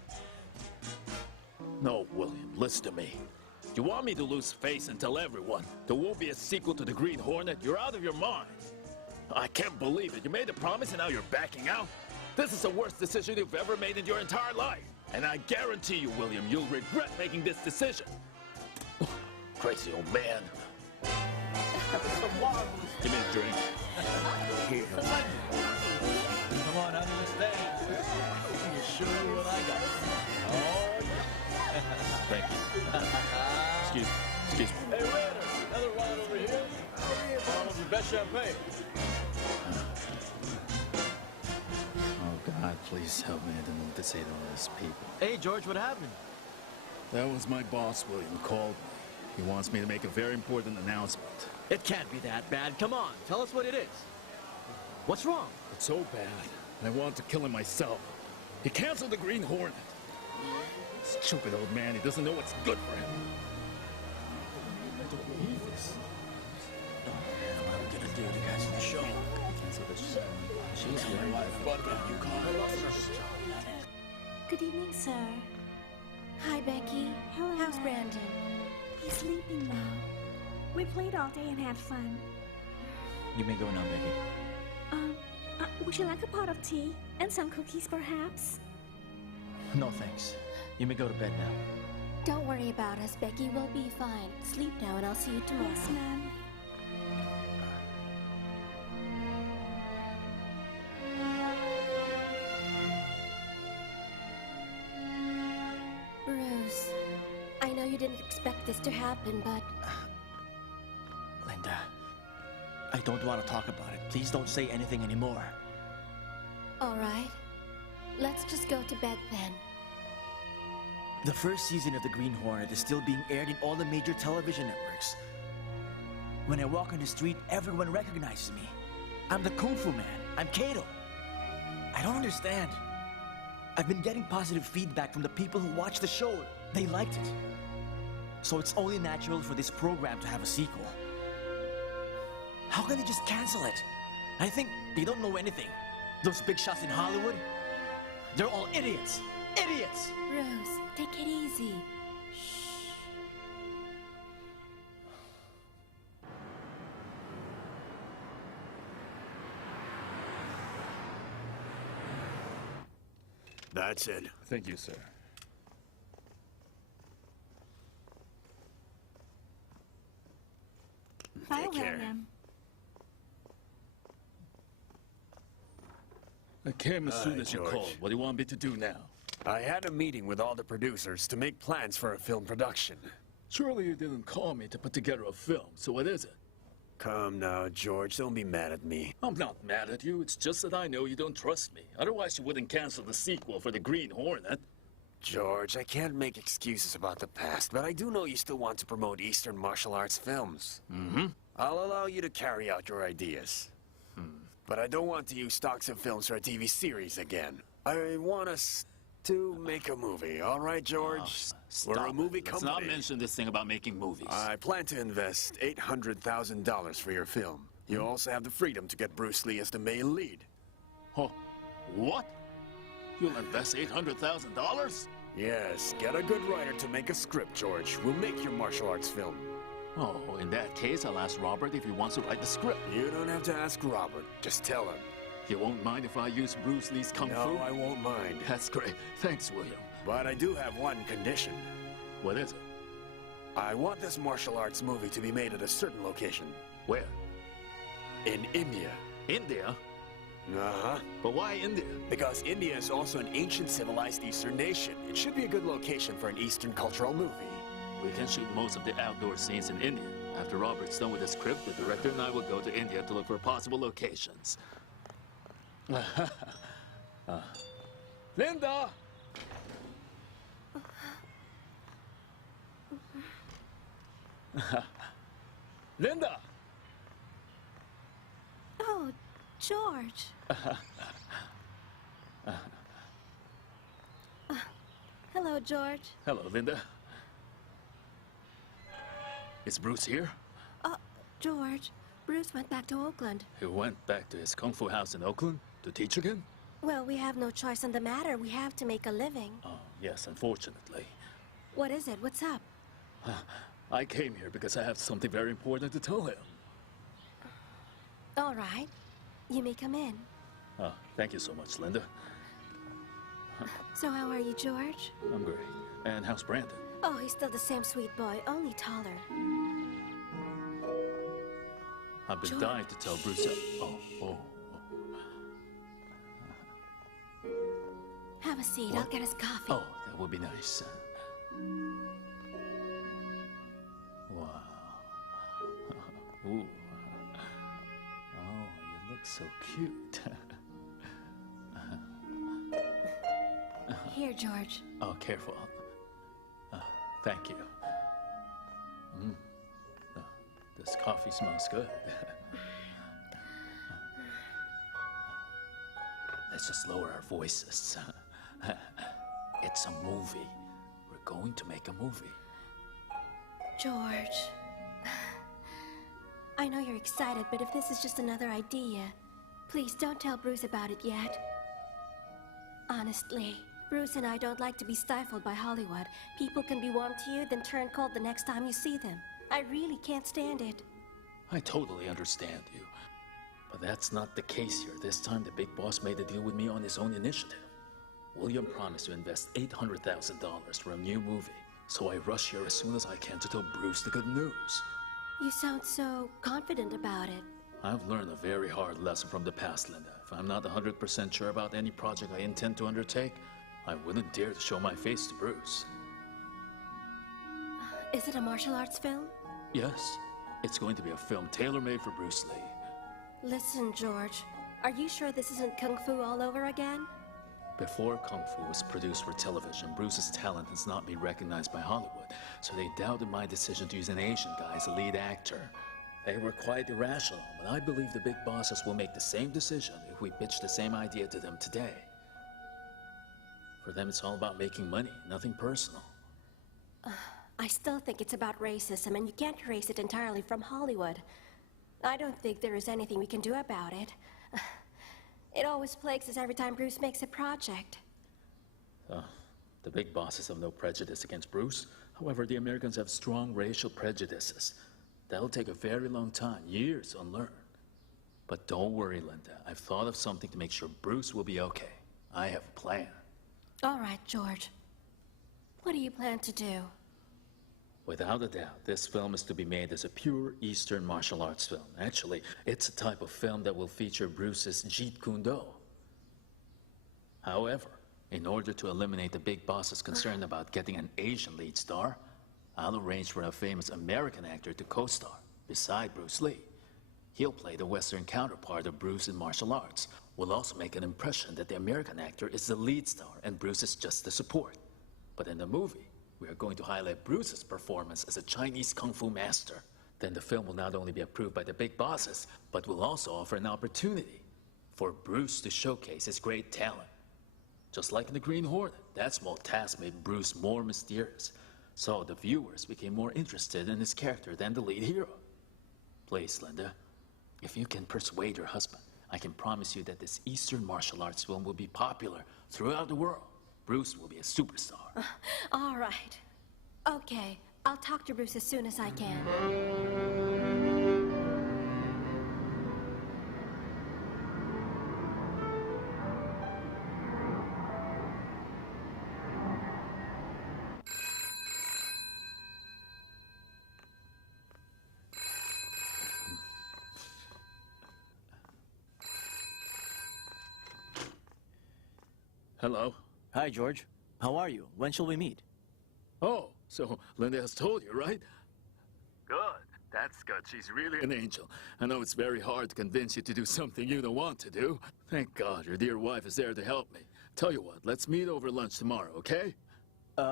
No, William, listen to me. You want me to lose face and tell everyone there won't be a sequel to The Green Hornet? You're out of your mind. I can't believe it. You made a promise and now you're backing out? This is the worst decision you've ever made in your entire life. And I guarantee you, William, you'll regret making this decision. Crazy old man. Give me a drink. Here. Come on, honey, let's dance. Let me show you what I got. Oh, yeah. Thank you. Excuse me. Hey, waiter, another wine over here. Bottle of your best champagne. Oh, God, please help me. I don't know what to say to all these people. Hey, George, what happened? That was my boss, William, called me. He wants me to make a very important announcement. It can't be that bad. Come on, tell us what it is. What's wrong? It's so bad, I want to kill him myself. He canceled the Green Hornet. Stupid old man, he doesn't know what's good for him. I don't believe this. What are we gonna do to cancel the show? Cancel the show. She's my wife. What about you, Carl? Good evening, sir. Hi, Becky. Hello, How's Matt. Brandon? He's sleeping now. We played all day and had fun. You may go now, Becky. Would you like a pot of tea? And some cookies, perhaps? No, thanks. You may go to bed now. Don't worry about us, Becky. We'll be fine. Sleep now, and I'll see you tomorrow. Yes, ma'am. Bruce, I know you didn't expect this to happen, but... Linda, I don't want to talk about it. Please don't say anything anymore. All right. Let's just go to bed then. The first season of The Green Hornet is still being aired in all the major television networks. When I walk on the street, everyone recognizes me. I'm the Kungfu man. I'm Kato. I don't understand. I've been getting positive feedback from the people who watched the show. They liked it. So it's only natural for this program to have a sequel. How can they just cancel it? I think they don't know anything. Those big shots in Hollywood, they're all idiots. Idiots! Rose, take it easy. That's it. Thank you, sir. Bye, Take care. William. I came as soon as you George. called. What do you want me to do now? I had a meeting with all the producers to make plans for a film production. Surely you didn't call me to put together a film, so what is it? Come now, George, don't be mad at me. I'm not mad at you, it's just that I know you don't trust me. Otherwise you wouldn't cancel the sequel for the Green Hornet. George, I can't make excuses about the past, but I do know you still want to promote Eastern martial arts films. Mm-hmm. I'll allow you to carry out your ideas. But I don't want to use stocks of films for a TV series again. I want us to make a movie, all right, George? We're a movie Let's company. not mention this thing about making movies. I plan to invest $800,000 for your film. You also have the freedom to get Bruce Lee as the male lead. Oh, what? You'll invest $800,000? Yes, get a good writer to make a script, George. We'll make your martial arts film. Oh, in that case, I'll ask Robert if he wants to write the script. You don't have to ask Robert. Just tell him. You won't mind if I use Bruce Lee's Kung Fu? No, I won't mind. That's great. Thanks, William. But I do have one condition. What is it? I want this martial arts movie to be made at a certain location. Where? In India. India? Uh-huh. But why India? Because India is also an ancient civilized Eastern nation. It should be a good location for an Eastern cultural movie. We can shoot most of the outdoor scenes in India. After Robert's done with the script, the director and I will go to India to look for possible locations. Linda! Linda! Oh, George. Hello, George. Hello, Linda. Is Bruce here? George, Bruce went back to Oakland. He went back to his Kung Fu house in Oakland to teach again? Well, we have no choice in the matter. We have to make a living. Oh, yes, unfortunately. What is it? What's up? I came here because I have something very important to tell him. All right. You may come in. Oh, thank you so much, Linda. So how are you, George? I'm great. And how's Brandon? Oh, he's still the same sweet boy, only taller. I've been George. dying to tell Bruce. Have a seat. What? I'll get us coffee. Oh, that would be nice. Wow. Ooh. Oh, you look so cute. Here, George. Oh, careful. Thank you. This coffee smells good. Let's just lower our voices. It's a movie. We're going to make a movie. George. I know you're excited, but if this is just another idea, please don't tell Bruce about it yet. Honestly, Bruce and I don't like to be stifled by Hollywood. People can be warm to you, then turn cold the next time you see them. I really can't stand it. I totally understand you. But that's not the case here. This time, the big boss made a deal with me on his own initiative. William promised to invest $800,000 for a new movie. So I rush here as soon as I can to tell Bruce the good news. You sound so confident about it. I've learned a very hard lesson from the past, Linda. If I'm not 100% sure about any project I intend to undertake, I wouldn't dare to show my face to Bruce. Is it a martial arts film? Yes, it's going to be a film tailor-made for Bruce Lee. Listen, George. Are you sure this isn't Kung Fu all over again? Before Kung Fu was produced for television, Bruce's talent has not been recognized by Hollywood, so they doubted my decision to use an Asian guy as a lead actor. They were quite irrational, but I believe the big bosses will make the same decision if we pitch the same idea to them today. For them, it's all about making money, nothing personal. I still think it's about racism, and you can't erase it entirely from Hollywood. I don't think there is anything we can do about it. It always plagues us every time Bruce makes a project. The big bosses have no prejudice against Bruce. However, the Americans have strong racial prejudices. That'll take a very long time, years to unlearn. But don't worry, Linda. I've thought of something to make sure Bruce will be okay. I have a plan. All right, George. What do you plan to do? Without a doubt, this film is to be made as a pure Eastern martial arts film. Actually, it's a type of film that will feature Bruce's Jeet Kune Do. However, in order to eliminate the big boss's concern about getting an Asian lead star, I'll arrange for a famous American actor to co-star, beside Bruce Lee. He'll play the Western counterpart of Bruce in martial arts. We'll also make an impression that the American actor is the lead star and Bruce is just the support. But in the movie, we are going to highlight Bruce's performance as a Chinese Kung Fu master. Then the film will not only be approved by the big bosses, but will also offer an opportunity for Bruce to showcase his great talent. Just like in The Green Hornet, that small task made Bruce more mysterious. So the viewers became more interested in his character than the lead hero. Please, Linda, if you can persuade your husband, I can promise you that this Eastern martial arts film will be popular throughout the world. Bruce will be a superstar. All right. Okay, I'll talk to Bruce as soon as I can. Hello? Hi, George. How are you? When shall we meet? Oh, so Linda has told you, right? Good. That's good. She's really an angel. I know it's very hard to convince you to do something you don't want to do. Thank God your dear wife is there to help me. Tell you what, let's meet over lunch tomorrow, okay?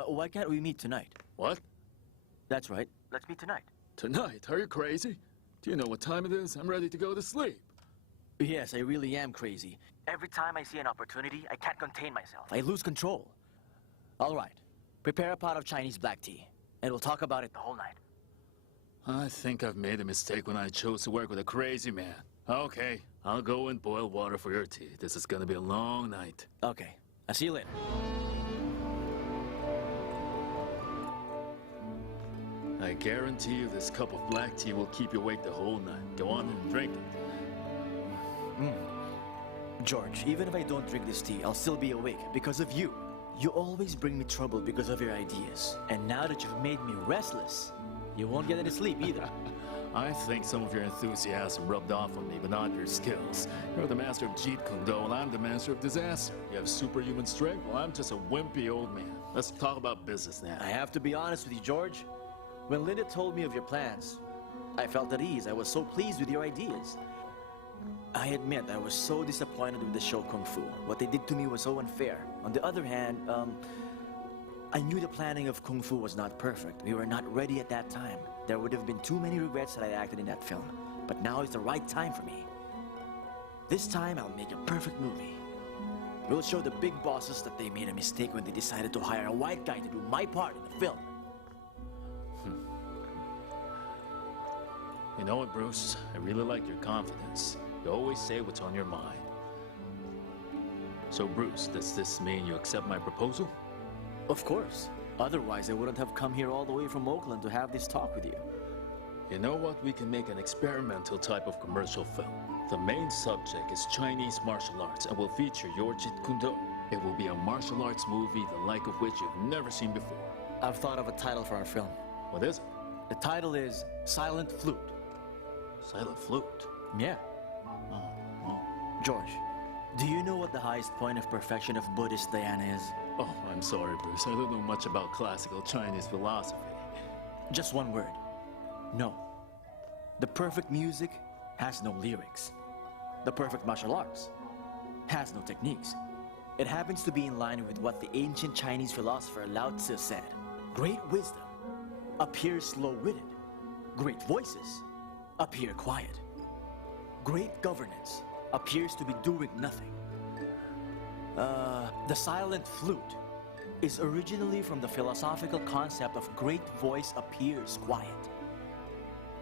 Why can't we meet tonight? What? That's right. Let's meet tonight. Tonight? Are you crazy? Do you know what time it is? I'm ready to go to sleep. Yes, I really am crazy. Every time I see an opportunity, I can't contain myself. I lose control. All right. Prepare a pot of Chinese black tea, and we'll talk about it the whole night. I think I've made a mistake when I chose to work with a crazy man. Okay, I'll go and boil water for your tea. This is gonna be a long night. Okay. I'll see you later. I guarantee you this cup of black tea will keep you awake the whole night. Go on and drink it. George, even if I don't drink this tea, I'll still be awake because of you. You always bring me trouble because of your ideas. And now that you've made me restless, you won't get any sleep either. I think some of your enthusiasm rubbed off on me, but not your skills. You're the master of Jeet Kune Do, and I'm the master of disaster. You have superhuman strength, while I'm just a wimpy old man. Let's talk about business now. I have to be honest with you, George. When Linda told me of your plans, I felt at ease. I was so pleased with your ideas. I admit I was so disappointed with the show Kung Fu. What they did to me was so unfair. On the other hand, I knew the planning of Kung Fu was not perfect. We were not ready at that time. There would have been too many regrets that I acted in that film. But now is the right time for me. This time, I'll make a perfect movie. We'll show the big bosses that they made a mistake when they decided to hire a white guy to do my part in the film. You know what, Bruce? I really like your confidence. You always say what's on your mind. So, Bruce, does this mean you accept my proposal? Of course. Otherwise, I wouldn't have come here all the way from Oakland to have this talk with you. You know what? We can make an experimental type of commercial film. The main subject is Chinese martial arts and will feature your Jeet Kune Do. It will be a martial arts movie, the like of which you've never seen before. I've thought of a title for our film. What is it? The title is Silent Flute. Silent Flute? Yeah. George, do you know what the highest point of perfection of Buddhist dhyana is? Oh, I'm sorry, Bruce. I don't know much about classical Chinese philosophy. Just one word. No. The perfect music has no lyrics. The perfect martial arts has no techniques. It happens to be in line with what the ancient Chinese philosopher Lao Tzu said. Great wisdom appears slow-witted. Great voices appear quiet. Great governance appears to be doing nothing. The silent flute is originally from the philosophical concept of great voice appears quiet.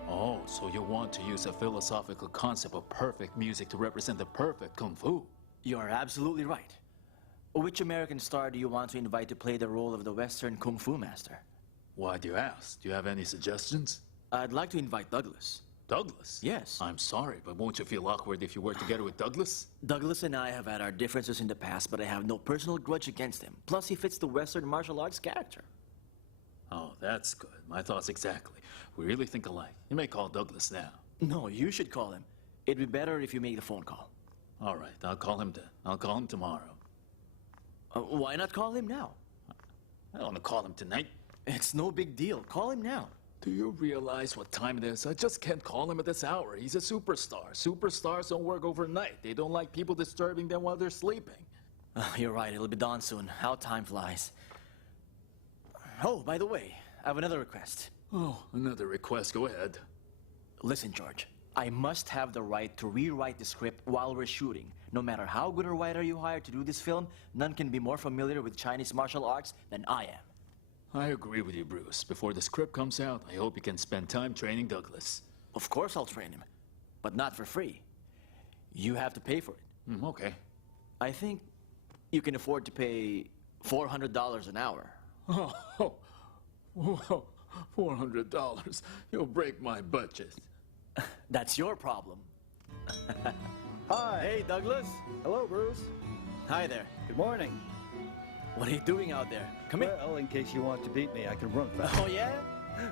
Oh, so you want to use a philosophical concept of perfect music to represent the perfect Kung Fu? You are absolutely right. Which American star do you want to invite to play the role of the Western Kung Fu master? Why do you ask? Do you have any suggestions? I'd like to invite Douglas. Douglas? Yes. I'm sorry, but won't you feel awkward if you work together with Douglas? Douglas and I have had our differences in the past, but I have no personal grudge against him. Plus, he fits the Western martial arts character. Oh, that's good. My thoughts exactly. We really think alike. You may call Douglas now. No, you should call him. It'd be better if you make the phone call. All right, I'll call him then. I'll call him tomorrow. Why not call him now? I don't want to call him tonight. It's no big deal. Call him now. Do you realize what time it is? I just can't call him at this hour. He's a superstar. Superstars don't work overnight. They don't like people disturbing them while they're sleeping. You're right. It'll be dawn soon. How time flies. Oh, by the way, I have another request. Oh, another request. Go ahead. Listen, George. I must have the right to rewrite the script while we're shooting. No matter how good a writer you hire to do this film, none can be more familiar with Chinese martial arts than I am. I agree with you, Bruce. Before the script comes out, I hope you can spend time training Douglas. Of course I'll train him, but not for free. You have to pay for it. Okay. I think you can afford to pay $400 an hour. Oh, $400. You'll break my budget. That's your problem. Hi. Hey, Douglas. Hello, Bruce. Hi there. Good morning. What are you doing out there? Come here. Well, in case you want to beat me, I can run fast. Oh, yeah?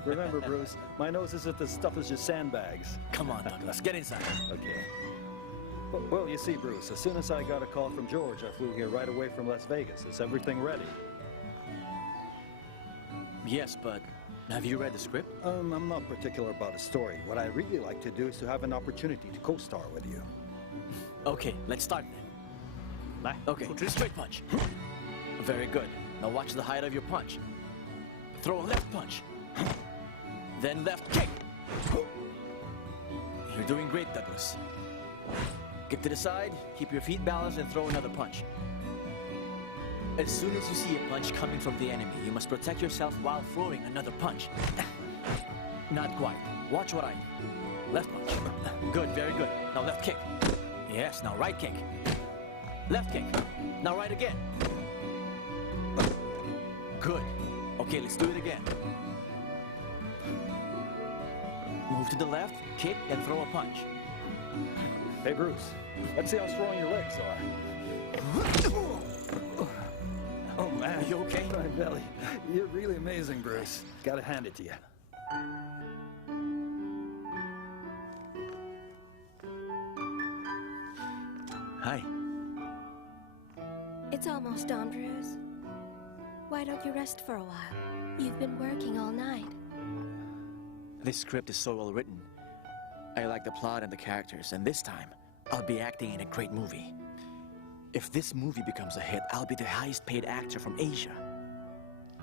Remember, Bruce, my nose isn't as tough as your sandbags. Come on, Douglas. Get inside. Okay. Well, you see, Bruce, as soon as I got a call from George, I flew here right away from Las Vegas. Is everything ready? Yes, but have you read the script? I'm not particular about a story. What I really like to do is to have an opportunity to co-star with you. Okay, let's start then. Okay, straight punch. Very good. Now watch the height of your punch. Throw a left punch. Then left kick. You're doing great, Douglas. Get to the side, keep your feet balanced, and throw another punch. As soon as you see a punch coming from the enemy, you must protect yourself while throwing another punch. Not quite. Watch what I do. Left punch. Good, very good. Now left kick. Yes, now right kick. Left kick. Now right again. Good. Okay, let's do it again. Move to the left, kick, and throw a punch. Hey, Bruce, let's see how strong your legs are. Oh, man. Are you okay? My belly. You're really amazing, Bruce. Gotta hand it to you. Hi. It's almost dawn, Bruce. Why don't you rest for a while? You've been working all night. This script is so well written. I like the plot and the characters, and this time, I'll be acting in a great movie. If this movie becomes a hit, I'll be the highest paid actor from Asia.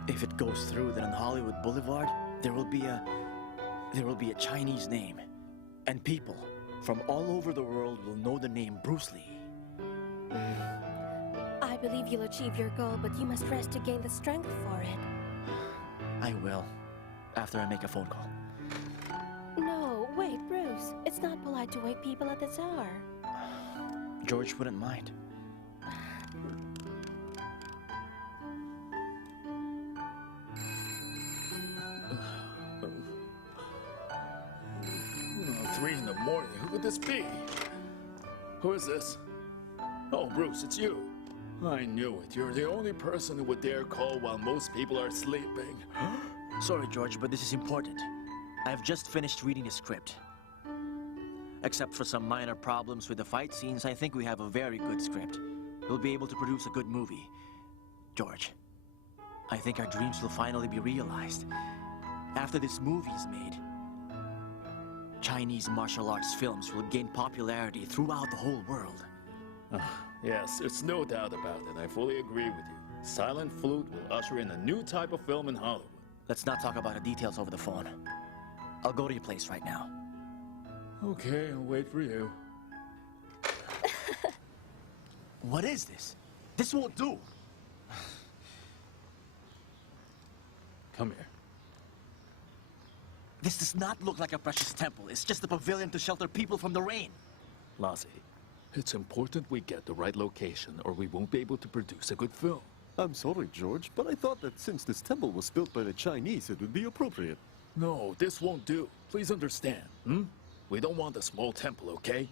If it goes through, then on Hollywood Boulevard, there will be a Chinese name. And people from all over the world will know the name Bruce Lee. I believe you'll achieve your goal, but you must rest to gain the strength for it. I will, after I make a phone call. No, wait, Bruce. It's not polite to wake people at this hour. George wouldn't mind. Oh, 3 in the morning. Who could this be? Who is this? Oh, Bruce, it's you. I knew it. You're the only person who would dare call while most people are sleeping. Sorry, George, but this is important. I've just finished reading the script. Except for some minor problems with the fight scenes, I think we have a very good script. We'll be able to produce a good movie. George, I think our dreams will finally be realized. After this movie is made, Chinese martial arts films will gain popularity throughout the whole world. Yes, there's no doubt about it. I fully agree with you. Silent Flute will usher in a new type of film in Hollywood. Let's not talk about the details over the phone. I'll go to your place right now. Okay, I'll wait for you. What is this? This won't do. Come here. This does not look like a precious temple. It's just a pavilion to shelter people from the rain. Lassie, it's important we get the right location or we won't be able to produce a good film. I'm sorry, George, but I thought that since this temple was built by the Chinese, it would be appropriate. No, this won't do. Please understand. We don't want a small temple, okay?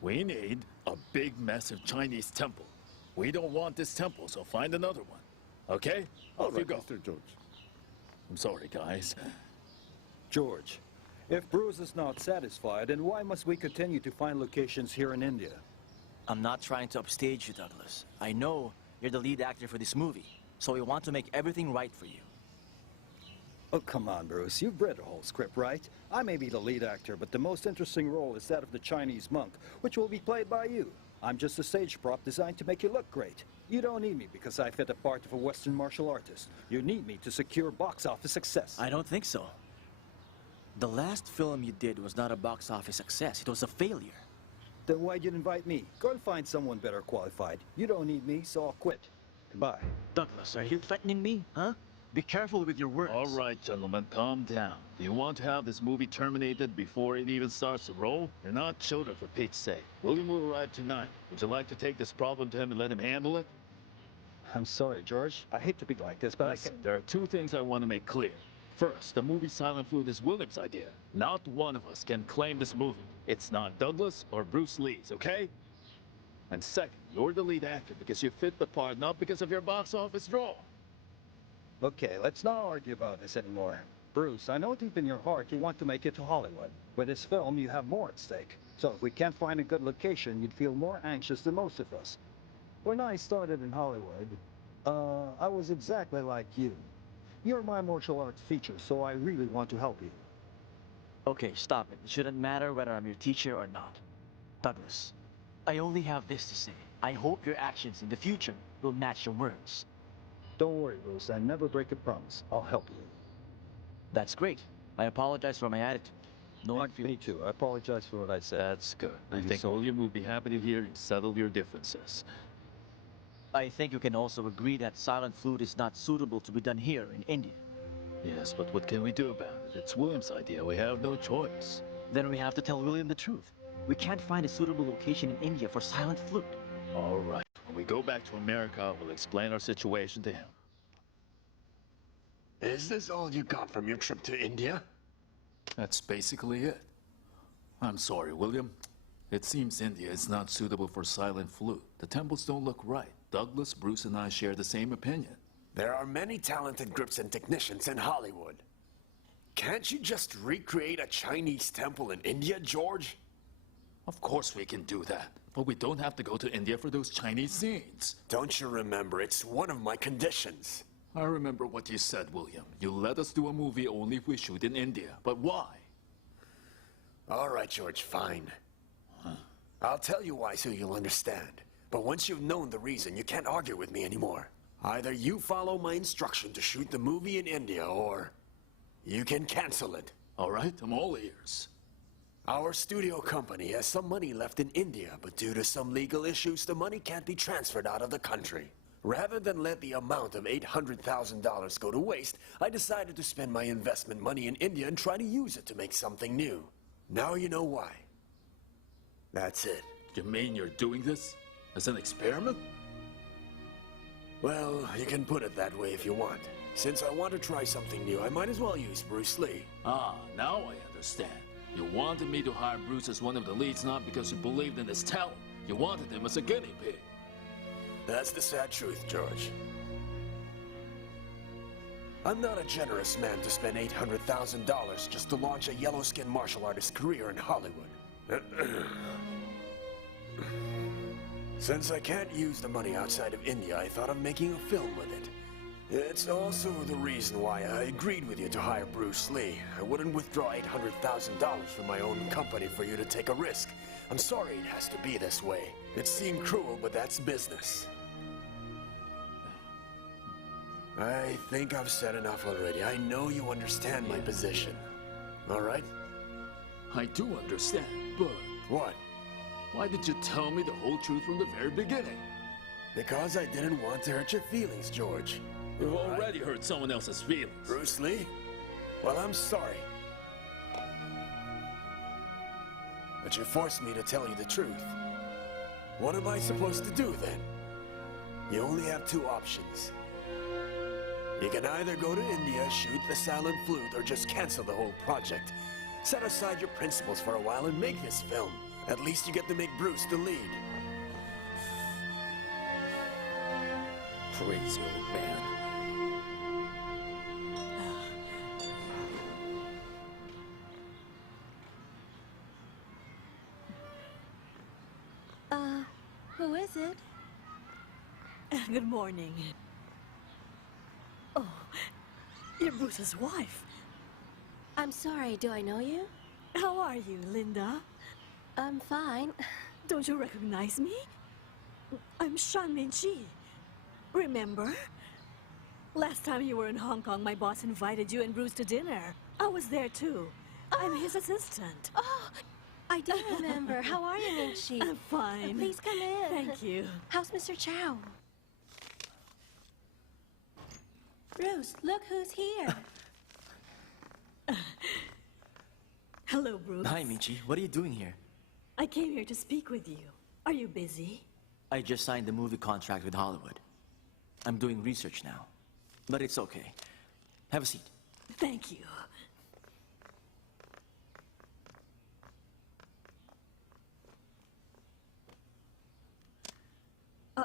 We need a big, massive Chinese temple. We don't want this temple, so find another one. Okay? Off you go. Mr. George. I'm sorry, guys. George, if Bruce is not satisfied, then why must we continue to find locations here in India? I'm not trying to upstage you, Douglas. I know you're the lead actor for this movie, so we want to make everything right for you. Oh, come on, Bruce. You've read the whole script, right? I may be the lead actor, but the most interesting role is that of the Chinese monk, which will be played by you. I'm just a stage prop designed to make you look great. You don't need me because I fit the part of a Western martial artist. You need me to secure box office success. I don't think so. The last film you did was not a box office success. It was a failure. Then why'd you invite me? Go and find someone better qualified. You don't need me, so I'll quit. Goodbye. Douglas, are you threatening me, huh? Be careful with your words. All right, gentlemen, calm down. Do you want to have this movie terminated before it even starts to roll? You're not children, for Pete's sake. William will arrive tonight. Would you like to take this problem to him and let him handle it? I'm sorry, George. I hate to be like this, but Listen, there are two things I want to make clear. First, the movie Silent Flute is William's idea. Not one of us can claim this movie. It's not Douglas or Bruce Lee's, okay? And second, you're the lead actor because you fit the part, not because of your box office draw. Okay, let's not argue about this anymore. Bruce, I know deep in your heart you want to make it to Hollywood. With this film, you have more at stake. So if we can't find a good location, you'd feel more anxious than most of us. When I started in Hollywood, I was exactly like you. You're my martial arts teacher, so I really want to help you. Okay, stop it. It shouldn't matter whether I'm your teacher or not. Douglas, I only have this to say. I hope your actions in the future will match your words. Don't worry, Bruce. I never break a promise. I'll help you. That's great. I apologize for my attitude. Me too. I apologize for what I said. That's good. I think William will be happy to hear you settle your differences. I think you can also agree that Silent Flute is not suitable to be done here in India. Yes, but what can we do about it? It's William's idea. We have no choice. Then we have to tell William the truth. We can't find a suitable location in India for Silent Flute. All right. When we go back to America, we'll explain our situation to him. Is this all you got from your trip to India? That's basically it. I'm sorry, William. It seems India is not suitable for Silent Flute. The temples don't look right. Douglas, Bruce, and I share the same opinion. There are many talented grips and technicians in Hollywood. Can't you just recreate a Chinese temple in India, George? Of course we can do that. But we don't have to go to India for those Chinese scenes. Don't you remember? It's one of my conditions. I remember what you said, William. You let us do a movie only if we shoot in India. But why? All right, George, fine. I'll tell you why so you'll understand. But once you've known the reason, you can't argue with me anymore. Either you follow my instruction to shoot the movie in India, or you can cancel it. All right, I'm all ears. Our studio company has some money left in India, but due to some legal issues, the money can't be transferred out of the country. Rather than let the amount of $800,000 go to waste, I decided to spend my investment money in India and try to use it to make something new. Now you know why. That's it. You mean you're doing this as an experiment? Well, you can put it that way if you want. Since I want to try something new, I might as well use Bruce Lee. Ah, now I understand. You wanted me to hire Bruce as one of the leads not because you believed in his talent. You wanted him as a guinea pig. That's the sad truth, George. I'm not a generous man to spend $800,000 just to launch a yellow-skinned martial artist career in Hollywood. Since I can't use the money outside of India, I thought of making a film with it. It's also the reason why I agreed with you to hire Bruce Lee. I wouldn't withdraw $800,000 from my own company for you to take a risk. I'm sorry it has to be this way. It seemed cruel, but that's business. I think I've said enough already. I know you understand my position. All right? I do understand, but... What? Why did you tell me the whole truth from the very beginning? Because I didn't want to hurt your feelings, George. You've already hurt someone else's feelings. Bruce Lee? Well, I'm sorry. But you forced me to tell you the truth. What am I supposed to do, then? You only have two options. You can either go to India, shoot the Silent Flute, or just cancel the whole project. Set aside your principles for a while and make this film. At least you get to make Bruce the lead. Crazy old man. Who is it? Good morning. Oh, you're Bruce's wife. I'm sorry, do I know you? How are you, Linda? I'm fine. Don't you recognize me? I'm Shan Min-chi. Remember? Last time you were in Hong Kong, my boss invited you and Bruce to dinner. I was there too. I'm his assistant. Oh, I do remember. How are you, Min-chi? I'm fine. Please come in. Thank you. How's Mr. Chow? Bruce, look who's here. Hello, Bruce. Hi, Michi. What are you doing here? I came here to speak with you. Are you busy? I just signed the movie contract with Hollywood. I'm doing research now. But it's okay. Have a seat. Thank you.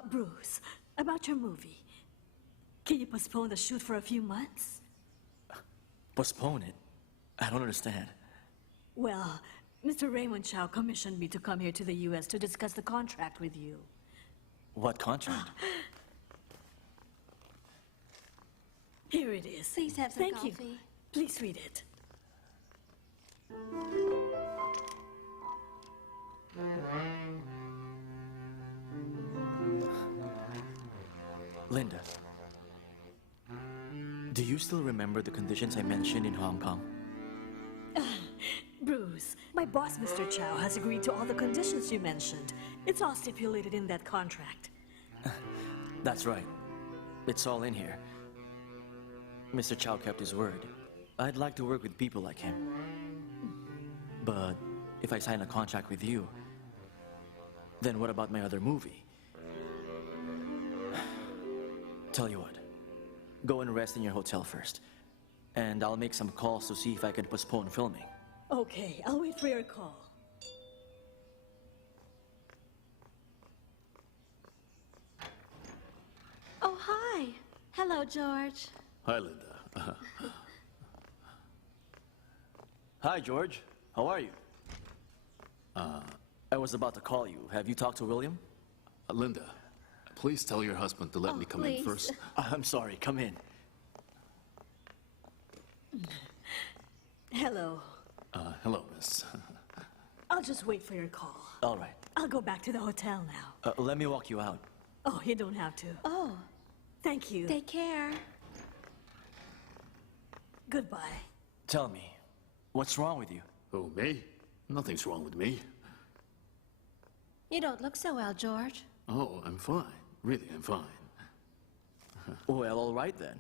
Bruce, about your movie. Can you postpone the shoot for a few months? Postpone it? I don't understand. Well, Mr. Raymond Chow commissioned me to come here to the U.S. to discuss the contract with you. What contract? Here it is. Please have some Thank coffee. you. Please read it. Linda, do you still remember the conditions I mentioned in Hong Kong? Bruce, my boss, Mr. Chow, has agreed to all the conditions you mentioned. It's all stipulated in that contract. That's right. It's all in here. Mr. Chow kept his word. I'd like to work with people like him. But if I sign a contract with you, then what about my other movie? Tell you what, go and rest in your hotel first. And I'll make some calls to see if I can postpone filming. Okay, I'll wait for your call. Oh, hi. Hello, George. Hi, Linda. Hi, George. How are you? I was about to call you. Have you talked to William? Linda, please tell your husband to let me come in first. I'm sorry. Come in. Hello. Hello, miss. I'll just wait for your call. All right. I'll go back to the hotel now. Let me walk you out. Oh, you don't have to. Oh. Thank you. Take care. Goodbye. Tell me, what's wrong with you? Oh, me? Nothing's wrong with me. You don't look so well, George. Oh, I'm fine. Really, I'm fine. Well, all right then.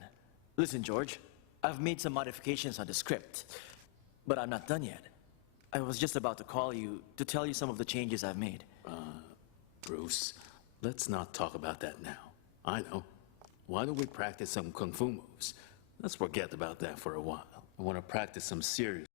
Listen, George, I've made some modifications on the script, but I'm not done yet. I was just about to call you to tell you some of the changes I've made. Bruce, let's not talk about that now. I know. Why don't we practice some Kung Fu moves? Let's forget about that for a while. I want to practice some serious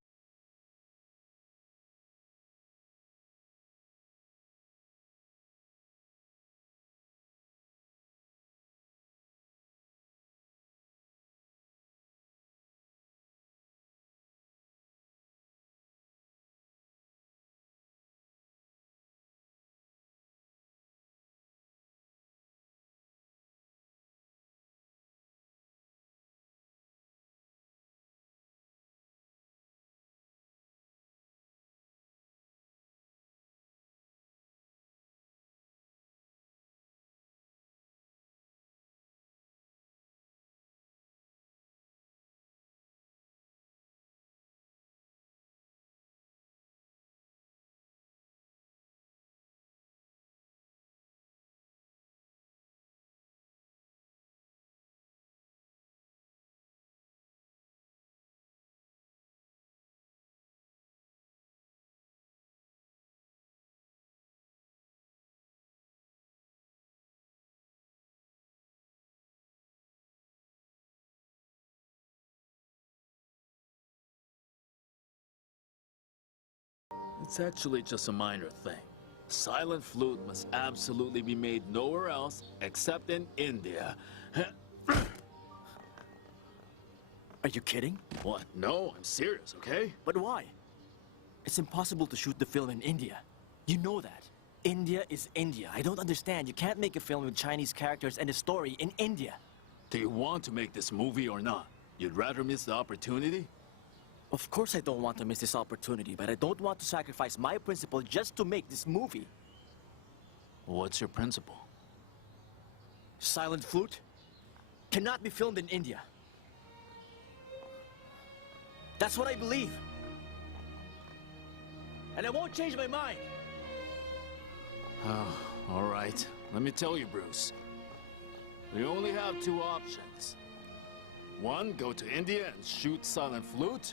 It's actually just a minor thing. Silent flute must absolutely be made nowhere else except in India. Are you kidding? What? No, I'm serious, okay? But why? It's impossible to shoot the film in India. You know that. India is India. I don't understand. You can't make a film with Chinese characters and a story in India. Do you want to make this movie or not? You'd rather miss the opportunity? Of course I don't want to miss this opportunity, but I don't want to sacrifice my principle just to make this movie. What's your principle? Silent Flute cannot be filmed in India. That's what I believe. And I won't change my mind. Oh, all right. Let me tell you, Bruce. We only have two options. One, go to India and shoot Silent Flute.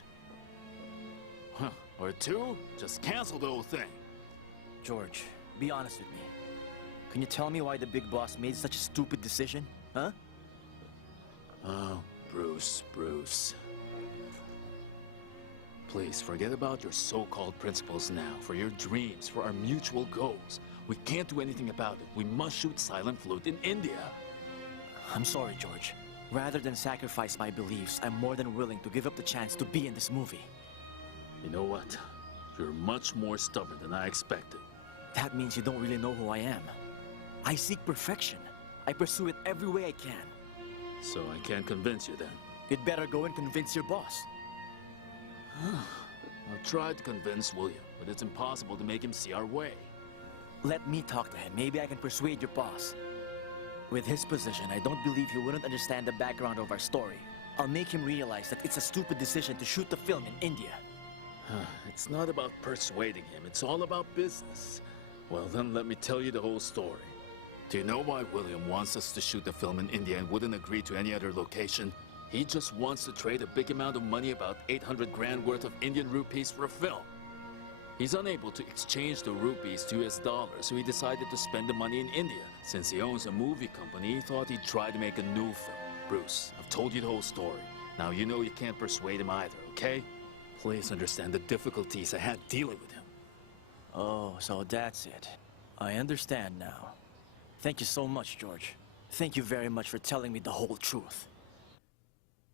Or two, just cancel the whole thing. George, be honest with me. Can you tell me why the big boss made such a stupid decision? Huh? Oh, Bruce. Please, forget about your so-called principles now. For your dreams, for our mutual goals. We can't do anything about it. We must shoot Silent Flute in India. I'm sorry, George. Rather than sacrifice my beliefs, I'm more than willing to give up the chance to be in this movie. You know what? You're much more stubborn than I expected. That means you don't really know who I am. I seek perfection. I pursue it every way I can. So I can't convince you then? You'd better go and convince your boss. I've tried to convince William, but it's impossible to make him see our way. Let me talk to him. Maybe I can persuade your boss. With his position, I don't believe he wouldn't understand the background of our story. I'll make him realize that it's a stupid decision to shoot the film in India. It's not about persuading him. It's all about business. Well, then let me tell you the whole story. Do you know why William wants us to shoot the film in India and wouldn't agree to any other location? He just wants to trade a big amount of money, about 800 grand worth of Indian rupees, for a film. He's unable to exchange the rupees to US dollars, so he decided to spend the money in India. Since he owns a movie company, he thought he'd try to make a new film. Bruce, I've told you the whole story. Now you know you can't persuade him either, okay? Please understand the difficulties I had dealing with him. Oh, so that's it. I understand now. Thank you so much, George. Thank you very much for telling me the whole truth.